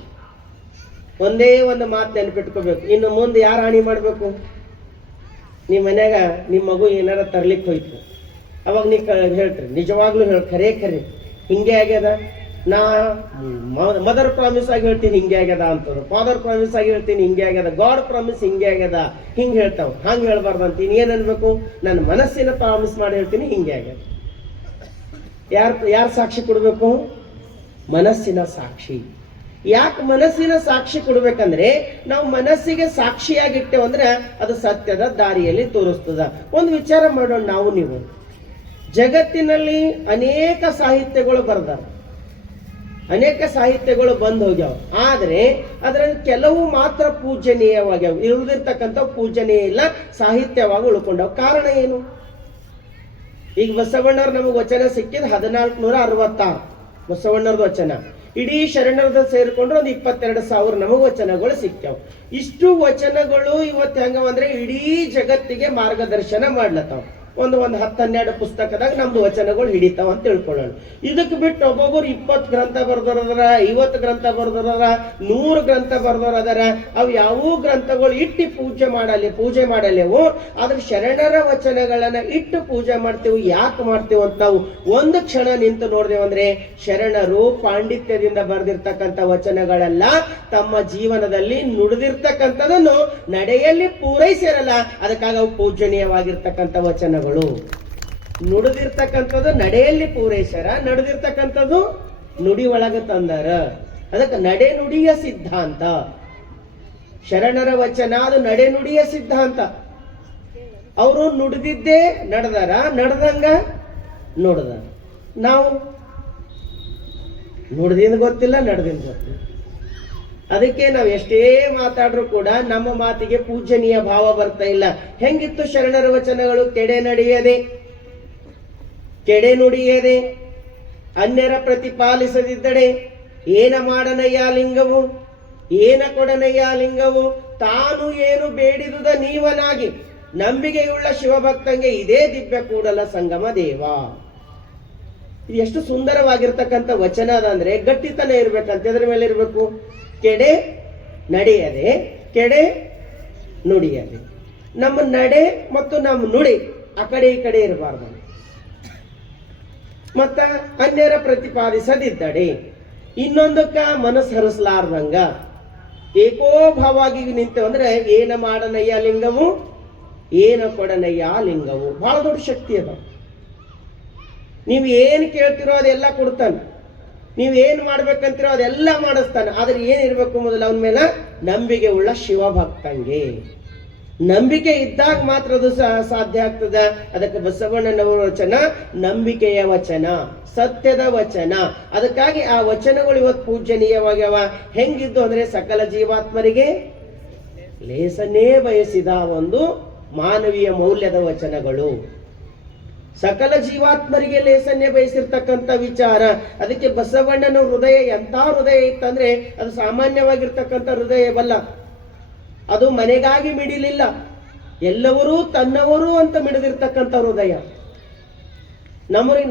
ಒಂದೇ ಒಂದು ಮಾತು ನೆನ್ಪಿಟ್ಕೋಬೇಕು. ಇನ್ನು ಮುಂದೆ ಯಾರು ಹಾನಿ ಮಾಡ್ಬೇಕು? ನಿಮ್ಮ ಮನ್ಯಾಗ ನಿಮ್ಮ ಮಗು ಏನಾರ ತರ್ಲಿಕ್ಕೆ ಹೋಯ್ತು, ಅವಾಗ ನೀ ಹೇಳ್ತೀರಿ, ನಿಜವಾಗ್ಲೂ ಖರೆ ಹಿಂಗೆ ಆಗ್ಯದ. ನಾ ಮದರ್ ಪ್ರಾಮಿಸ್ ಆಗಿ ಹೇಳ್ತೀನಿ ಹಿಂಗೆ ಆಗ್ಯದ ಅಂತದ್ದು, ಫಾದರ್ ಪ್ರಾಮಿಸ್ ಆಗಿ ಹೇಳ್ತೀನಿ ಹಿಂಗೆ ಆಗ್ಯದ, ಗಾಡ್ ಪ್ರಾಮಿಸ್ ಹಿಂಗೆ ಆಗ್ಯದ, ಹಿಂಗೆ ಹೇಳ್ತಾವ. ಹಂಗೆ ಹೇಳ್ಬಾರ್ದು ಅಂತೀನಿ. ಏನ್ ಅನ್ಬೇಕು? ನನ್ನ ಮನಸ್ಸಿನ ಪ್ರಾಮಿಸ್ ಮಾಡಿ ಹೇಳ್ತೀನಿ ಹಿಂಗೆ ಆಗ್ಯದ. ಯಾರು ಸಾಕ್ಷಿ ಕೊಡ್ಬೇಕು? ಮನಸ್ಸಿನ ಸಾಕ್ಷಿ. ಯಾಕೆ ಮನಸ್ಸಿನ ಸಾಕ್ಷಿ ಕೊಡ್ಬೇಕಂದ್ರೆ, ನಾವು ಮನಸ್ಸಿಗೆ ಸಾಕ್ಷಿಯಾಗಿಟ್ಟೇವಂದ್ರೆ ಅದು ಸತ್ಯದ ದಾರಿಯಲ್ಲಿ ತೋರಿಸ್ತದ. ಒಂದು ವಿಚಾರ ಮಾಡೋಣ ನಾವು ನೀವು. ಜಗತ್ತಿನಲ್ಲಿ ಅನೇಕ ಸಾಹಿತ್ಯಗಳು ಬರ್ದಾರ, ಅನೇಕ ಸಾಹಿತ್ಯಗಳು ಬಂದ್ ಹೋಗ್ಯಾವ. ಆದ್ರೆ ಅದರಲ್ಲಿ ಕೆಲವು ಮಾತ್ರ ಪೂಜನೀಯವಾಗ್ಯಾವ, ಇರುದಿರ್ತಕ್ಕಂಥ ಪೂಜನೀಯ ಇಲ್ಲ, ಸಾಹಿತ್ಯವಾಗಿ ಉಳ್ಕೊಂಡಾವ. ಕಾರಣ ಏನು? ಈಗ ಬಸವಣ್ಣವ್ರು ನಮಗೆ ವಚನ ಸಿಕ್ಕಿದ್ 1466 ಬಸವಣ್ಣವ್ರದ್ದು ವಚನ. ಇಡೀ ಶರಣರದ ಸೇರ್ಕೊಂಡ್ರೆ ಒಂದು 22,000 ನಮಗ ವಚನಗಳು ಸಿಕ್ಕ್ಯಾವ. ಇಷ್ಟು ವಚನಗಳು ಇವತ್ತು ಹೆಂಗವಂದ್ರೆ ಇಡೀ ಜಗತ್ತಿಗೆ ಮಾರ್ಗದರ್ಶನ ಮಾಡ್ಲತ್ತಾವ. ಒಂದು 10-12 ಪುಸ್ತಕದಾಗ ನಮ್ದು ವಚನಗಳು ಹಿಡಿತಾವ ಅಂತ ತಿಳ್ಕೊಳ್ಳೋಣ. ಇದಕ್ಕೆ ಬಿಟ್ಟು ಒಬ್ಬೊಬ್ಬರು 20 ಗ್ರಂಥ ಬರ್ದೋರದಾರ, 50 ಗ್ರಂಥ ಬರ್ದೋರದಾರ, 100 ಗ್ರಂಥ ಬರ್ದೋರದಾರ. ಅವು ಯಾವ ಗ್ರಂಥಗಳು ಇಟ್ಟು ಪೂಜೆ ಮಾಡಲೇವು. ಆದ್ರೆ ಶರಣರ ವಚನಗಳನ್ನ ಇಟ್ಟು ಪೂಜೆ ಮಾಡ್ತೇವೆ. ಯಾಕೆ ಮಾಡ್ತೇವೆ ಅಂತ ನಾವು ಒಂದು ಕ್ಷಣ ನಿಂತು ನೋಡ್ದೇವಂದ್ರೆ, ಶರಣರು ಪಾಂಡಿತ್ಯದಿಂದ ಬರೆದಿರ್ತಕ್ಕಂಥ ವಚನಗಳೆಲ್ಲ ತಮ್ಮ ಜೀವನದಲ್ಲಿ ನುಡಿದಿರ್ತಕ್ಕಂಥದನ್ನು ನಡೆಯಲ್ಲಿ ಪೂರೈಸಿರಲ್ಲ. ಅದಕ್ಕಾಗಿ ಅವು ಪೂಜನೀಯವಾಗಿರ್ತಕ್ಕಂಥ ವಚನಗಳು. ನುಡಿದಿರ್ತಕ್ಕಂಥದ್ದು ನಡೆಯಲ್ಲಿ ಪೂರೈಸ್ಯಾರ, ನಡೆದಿರ್ತಕ್ಕಂಥದ್ದು ನುಡಿ ಒಳಗ ತಂದಾರ. ಅದಕ್ಕೆ ನಡೆ ನುಡಿಯ ಸಿದ್ಧಾಂತ. ಶರಣರ ವಚನ ಅದು ನಡೆ ನುಡಿಯ ಸಿದ್ಧಾಂತ. ಅವರು ನುಡಿದಿದ್ದೇ ನಡೆದಾರ, ನಡೆದಂಗ ನೋಡ್ದ. ನಾವು ನುಡ್ದಿಂದ ಗೊತ್ತಿಲ್ಲ, ನಡೆದಿಂದ ಗೊತ್ತಿಲ್ಲ. ಅದಕ್ಕೆ ನಾವು ಎಷ್ಟೇ ಮಾತಾಡ್ರು ಕೂಡ ನಮ್ಮ ಮಾತಿಗೆ ಪೂಜನೀಯ ಭಾವ ಬರ್ತಾ ಇಲ್ಲ. ಹೆಂಗಿತ್ತು ಶರಣರ ವಚನಗಳು? ಕೆಡೆ ನುಡಿಯದೆ ಅನ್ಯರ ಪ್ರತಿಪಾಲಿಸದಿದ್ದಡೆ ಏನ ಮಾಡನಯ್ಯ ಲಿಂಗವು, ಏನ ಕೊಡನಯ್ಯ ಲಿಂಗವು, ತಾನು ಏನು ಬೇಡಿದುದ ನೀವನಾಗಿ ನಂಬಿಕೆಯುಳ್ಳ ಶಿವಭಕ್ತಂಗೆ ಇದೇ ದಿವ್ಯ ಕೂಡಲ ಸಂಗಮ ದೇವ. ಇದು ಎಷ್ಟು ಸುಂದರವಾಗಿರ್ತಕ್ಕಂಥ ವಚನ ಅದ ಅಂದ್ರೆ, ಗಟ್ಟಿತನ ಇರ್ಬೇಕಂತ. ಅದ್ರ ಮೇಲೆ ಇರ್ಬೇಕು, ಕೆಡೆ ನಡೆಯದೆ ಕೆಡೆ ನುಡಿಯದೆ. ನಮ್ಮ ನಡೆ ಮತ್ತು ನಮ್ಮ ನುಡಿ ಆ ಕಡೆ ಈ ಕಡೆ ಇರಬಾರ್ದು. ಮತ್ತ ಅನ್ಯರ ಪ್ರತಿಪಾದಿಸದಿದ್ದಡೆ, ಇನ್ನೊಂದಕ್ಕ ಮನಸ್ಸು ಹರಿಸಲಾರ್ದಂಗ, ಏಕೋಭಾವಾಗಿ ನಿಂತೇವೆ ಅಂದ್ರೆ ಏನ ಮಾಡನಯ್ಯ ಲಿಂಗವು, ಏನ ಕೊಡನಯ್ಯ ಲಿಂಗವು. ಬಹಳ ದೊಡ್ಡ ಶಕ್ತಿ ಅದ. ನೀವು ಏನು ಕೇಳ್ತಿರೋ ಅದೆಲ್ಲ ಕೊಡ್ತಾನೆ, ನೀವು ಏನು ಮಾಡ್ಬೇಕಂತಿರೋ ಅದೆಲ್ಲ ಮಾಡಿಸ್ತಾನೆ. ಆದ್ರೆ ಏನಿರ್ಬೇಕು ಮೊದಲು ಅವನ ಮೇಲೆ ನಂಬಿಕೆ ಉಳ್ಳ ಶಿವಭಕ್ತಂಗೆ. ನಂಬಿಕೆ ಇದ್ದಾಗ ಮಾತ್ರ ಅದು ಸಾಧ್ಯ ಆಗ್ತದ. ಅದಕ್ಕೆ ಬಸವಣ್ಣನವರ ವಚನ ನಂಬಿಕೆಯ ವಚನ, ಸತ್ಯದ ವಚನ. ಅದಕ್ಕಾಗಿ ಆ ವಚನಗಳು ಇವತ್ತು ಪೂಜ್ಯನೀಯವಾಗ್ಯಾವ. ಹೆಂಗಿದ್ದು ಅಂದ್ರೆ ಸಕಲ ಜೀವಾತ್ಮರಿಗೆ ಲೇಸನೇ ಬಯಸಿದ ಒಂದು ಮಾನವೀಯ ಮೌಲ್ಯದ ವಚನಗಳು. ಸಕಲ ಜೀವಾತ್ಮರಿಗೆ ಲೇಸನ್ನೇ ಬಯಸಿರ್ತಕ್ಕಂಥ ವಿಚಾರ. ಅದಕ್ಕೆ ಬಸವಣ್ಣನ ಹೃದಯ ಎಂಥ ಹೃದಯ ಇತ್ತಂದ್ರೆ ಅದು ಸಾಮಾನ್ಯವಾಗಿರ್ತಕ್ಕಂಥ ಹೃದಯವಲ್ಲ. ಅದು ಮನೆಗಾಗಿ ಮಿಡಿಲಿಲ್ಲ, ಎಲ್ಲವರೂ ತನ್ನವರು ಅಂತ ಮಿಡಿದಿರ್ತಕ್ಕಂಥ ಹೃದಯ.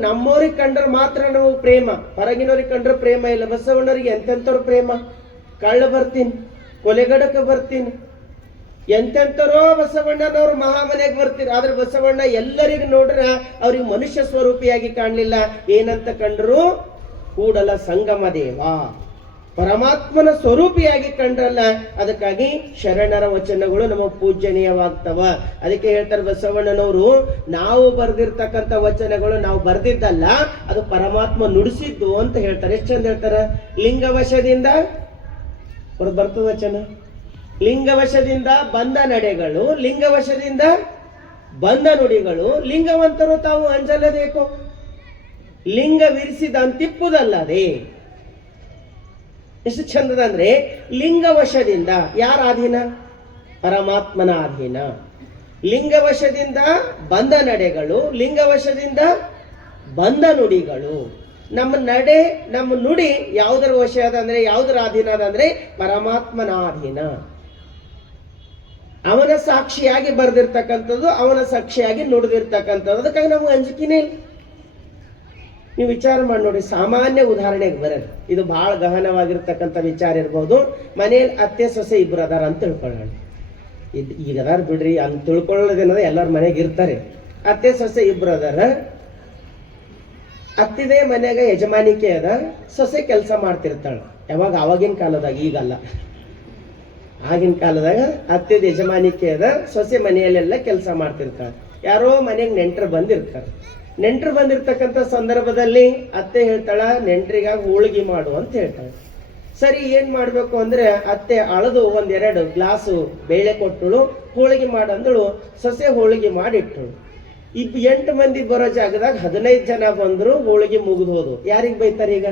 ನಮ್ಮವ್ರಿಗೆ ಕಂಡ್ರೆ ಮಾತ್ರ ನಾವು ಪ್ರೇಮ, ಹೊರಗಿನವ್ರಿಗೆ ಕಂಡ್ರೆ ಪ್ರೇಮ ಇಲ್ಲ. ಬಸವಣ್ಣರಿಗೆ ಎಂತೆಂಥವ್ರು ಪ್ರೇಮ. ಕಳ್ಳ ಬರ್ತೀನಿ, ಕೊಲೆಗಡಕ ಬರ್ತೀನಿ, ಎಂತೆಂಥರೋ ಬಸವಣ್ಣನವ್ರು ಮಹಾಮನೆಗೆ ಬರ್ತೀರಿ. ಆದ್ರೆ ಬಸವಣ್ಣ ಎಲ್ಲರಿಗೂ ನೋಡ್ರ ಅವ್ರಿಗೆ ಮನುಷ್ಯ ಸ್ವರೂಪಿಯಾಗಿ ಕಾಣಲಿಲ್ಲ. ಏನಂತ ಕಂಡ್ರು? ಕೂಡಲ ಸಂಗಮ ದೇವ, ಪರಮಾತ್ಮನ ಸ್ವರೂಪಿಯಾಗಿ ಕಂಡ್ರಲ್ಲ. ಅದಕ್ಕಾಗಿ ಶರಣರ ವಚನಗಳು ನಮ್ಮ ಪೂಜನೀಯವಾಗ್ತವ. ಅದಕ್ಕೆ ಹೇಳ್ತಾರೆ ಬಸವಣ್ಣನವರು, ನಾವು ಬರೆದಿರ್ತಕ್ಕಂಥ ವಚನಗಳು ನಾವು ಬರ್ದಿದ್ದಲ್ಲ, ಅದು ಪರಮಾತ್ಮ ನುಡಿಸಿದ್ದು ಅಂತ ಹೇಳ್ತಾರೆ. ಎಷ್ಟು ಚಂದ ಹೇಳ್ತಾರ. ಲಿಂಗವಶದಿಂದ ಬರ್ತದ ವಚನ. ಲಿಂಗವಶದಿಂದ ಬಂದ ನಡೆಗಳು, ಲಿಂಗವಶದಿಂದ ಬಂದ ನುಡಿಗಳು. ಲಿಂಗವಂತರು ತಾವು ಅಂಜಲಬೇಕು, ಲಿಂಗವಿರಿಸಿದ ಅಂತಿಪ್ಪುದಲ್ಲದೆ. ಎಷ್ಟು ಚಂದದ ಅಂದ್ರೆ ಲಿಂಗವಶದಿಂದ ಯಾರ ಅಧೀನ? ಪರಮಾತ್ಮನ ಅಧೀನ. ಲಿಂಗವಶದಿಂದ ಬಂದ ನಡೆಗಳು, ಲಿಂಗವಶದಿಂದ ಬಂದ ನುಡಿಗಳು. ನಮ್ಮ ನಡೆ ನಮ್ಮ ನುಡಿ ಯಾವುದರ ವಶ ಅದ ಅಂದ್ರೆ, ಯಾವುದರ ಅಧೀನ ಅದ ಅಂದ್ರೆ ಪರಮಾತ್ಮನ ಅಧೀನ. ಅವನ ಸಾಕ್ಷಿಯಾಗಿ ಬರೆದಿರ್ತಕ್ಕಂಥದ್ದು, ಅವನ ಸಾಕ್ಷಿಯಾಗಿ ನುಡಿದಿರ್ತಕ್ಕಂಥದ್ದು. ಅದಕ್ಕಾಗಿ ನಮ್ಗೆ ಅಂಜಿಕೆನೇ ಇಲ್ಲ. ನೀವು ವಿಚಾರ ಮಾಡಿ ನೋಡಿ, ಸಾಮಾನ್ಯ ಉದಾಹರಣೆಗೆ ಬರಲ್ಲ, ಇದು ಬಹಳ ಗಹನವಾಗಿರ್ತಕ್ಕಂಥ ವಿಚಾರ ಇರ್ಬೋದು. ಮನೆಯಲ್ಲಿ ಅತ್ತೆ ಸೊಸೆ ಇಬ್ರು ಅದಾರ ಅಂತ ತಿಳ್ಕೊಳ್ಳೋಣ. ಈಗ ಅದಾರ ಬಿಡ್ರಿ, ಅಂತ ತಿಳ್ಕೊಳ್ಳೋದೇನದ ಎಲ್ಲರ ಮನೆಗೆ ಇರ್ತಾರೆ. ಅತ್ತೆ ಸೊಸೆ ಇಬ್ರು ಅದಾರ. ಅತ್ತಿದೇ ಮನೆಯಾಗ ಯಜಮಾನಿಕೆ ಅದ, ಸೊಸೆ ಕೆಲಸ ಮಾಡ್ತಿರ್ತಾಳ. ಯಾವಾಗ? ಆವಾಗಿನ ಕಾಲದಾಗ, ಈಗಲ್ಲ. ಆಗಿನ ಕಾಲದಾಗ ಅತ್ತೆದ ಯಜಮಾನಿಕೆ ಅದ, ಸೊಸೆ ಮನೆಯಲ್ಲೆಲ್ಲ ಕೆಲಸ ಮಾಡ್ತಿರ್ತಾಳೆ. ಯಾರೋ ಮನೆಗೆ ನೆಂಟರು ಬಂದಿರ್ತಾರೆ. ನೆಂಟರು ಬಂದಿರ್ತಕ್ಕಂಥ ಸಂದರ್ಭದಲ್ಲಿ ಅತ್ತೆ ಹೇಳ್ತಾಳ, ನೆಂಟರಿಗಾಗಿ ಹೋಳಿಗೆ ಮಾಡು ಅಂತ ಹೇಳ್ತಾಳೆ. ಸರಿ, ಏನ್ ಮಾಡ್ಬೇಕು ಅಂದ್ರೆ ಅತ್ತೆ ಅಳದು ಒಂದೆರಡು ಗ್ಲಾಸು ಬೇಳೆ ಕೊಟ್ಟಳು, ಹೋಳಿಗೆ ಮಾಡಂದಳು. ಸೊಸೆ ಹೋಳಿಗೆ ಮಾಡಿಟ್ಟಳು. 8 ಮಂದಿ ಬರೋ ಜಾಗದಾಗ 15 ಜನ ಬಂದ್ರು, ಹೋಳಿಗೆ ಮುಗಿದು ಹೋದು. ಯಾರಿಗ್ ಬೈತಾರೆ ಈಗ?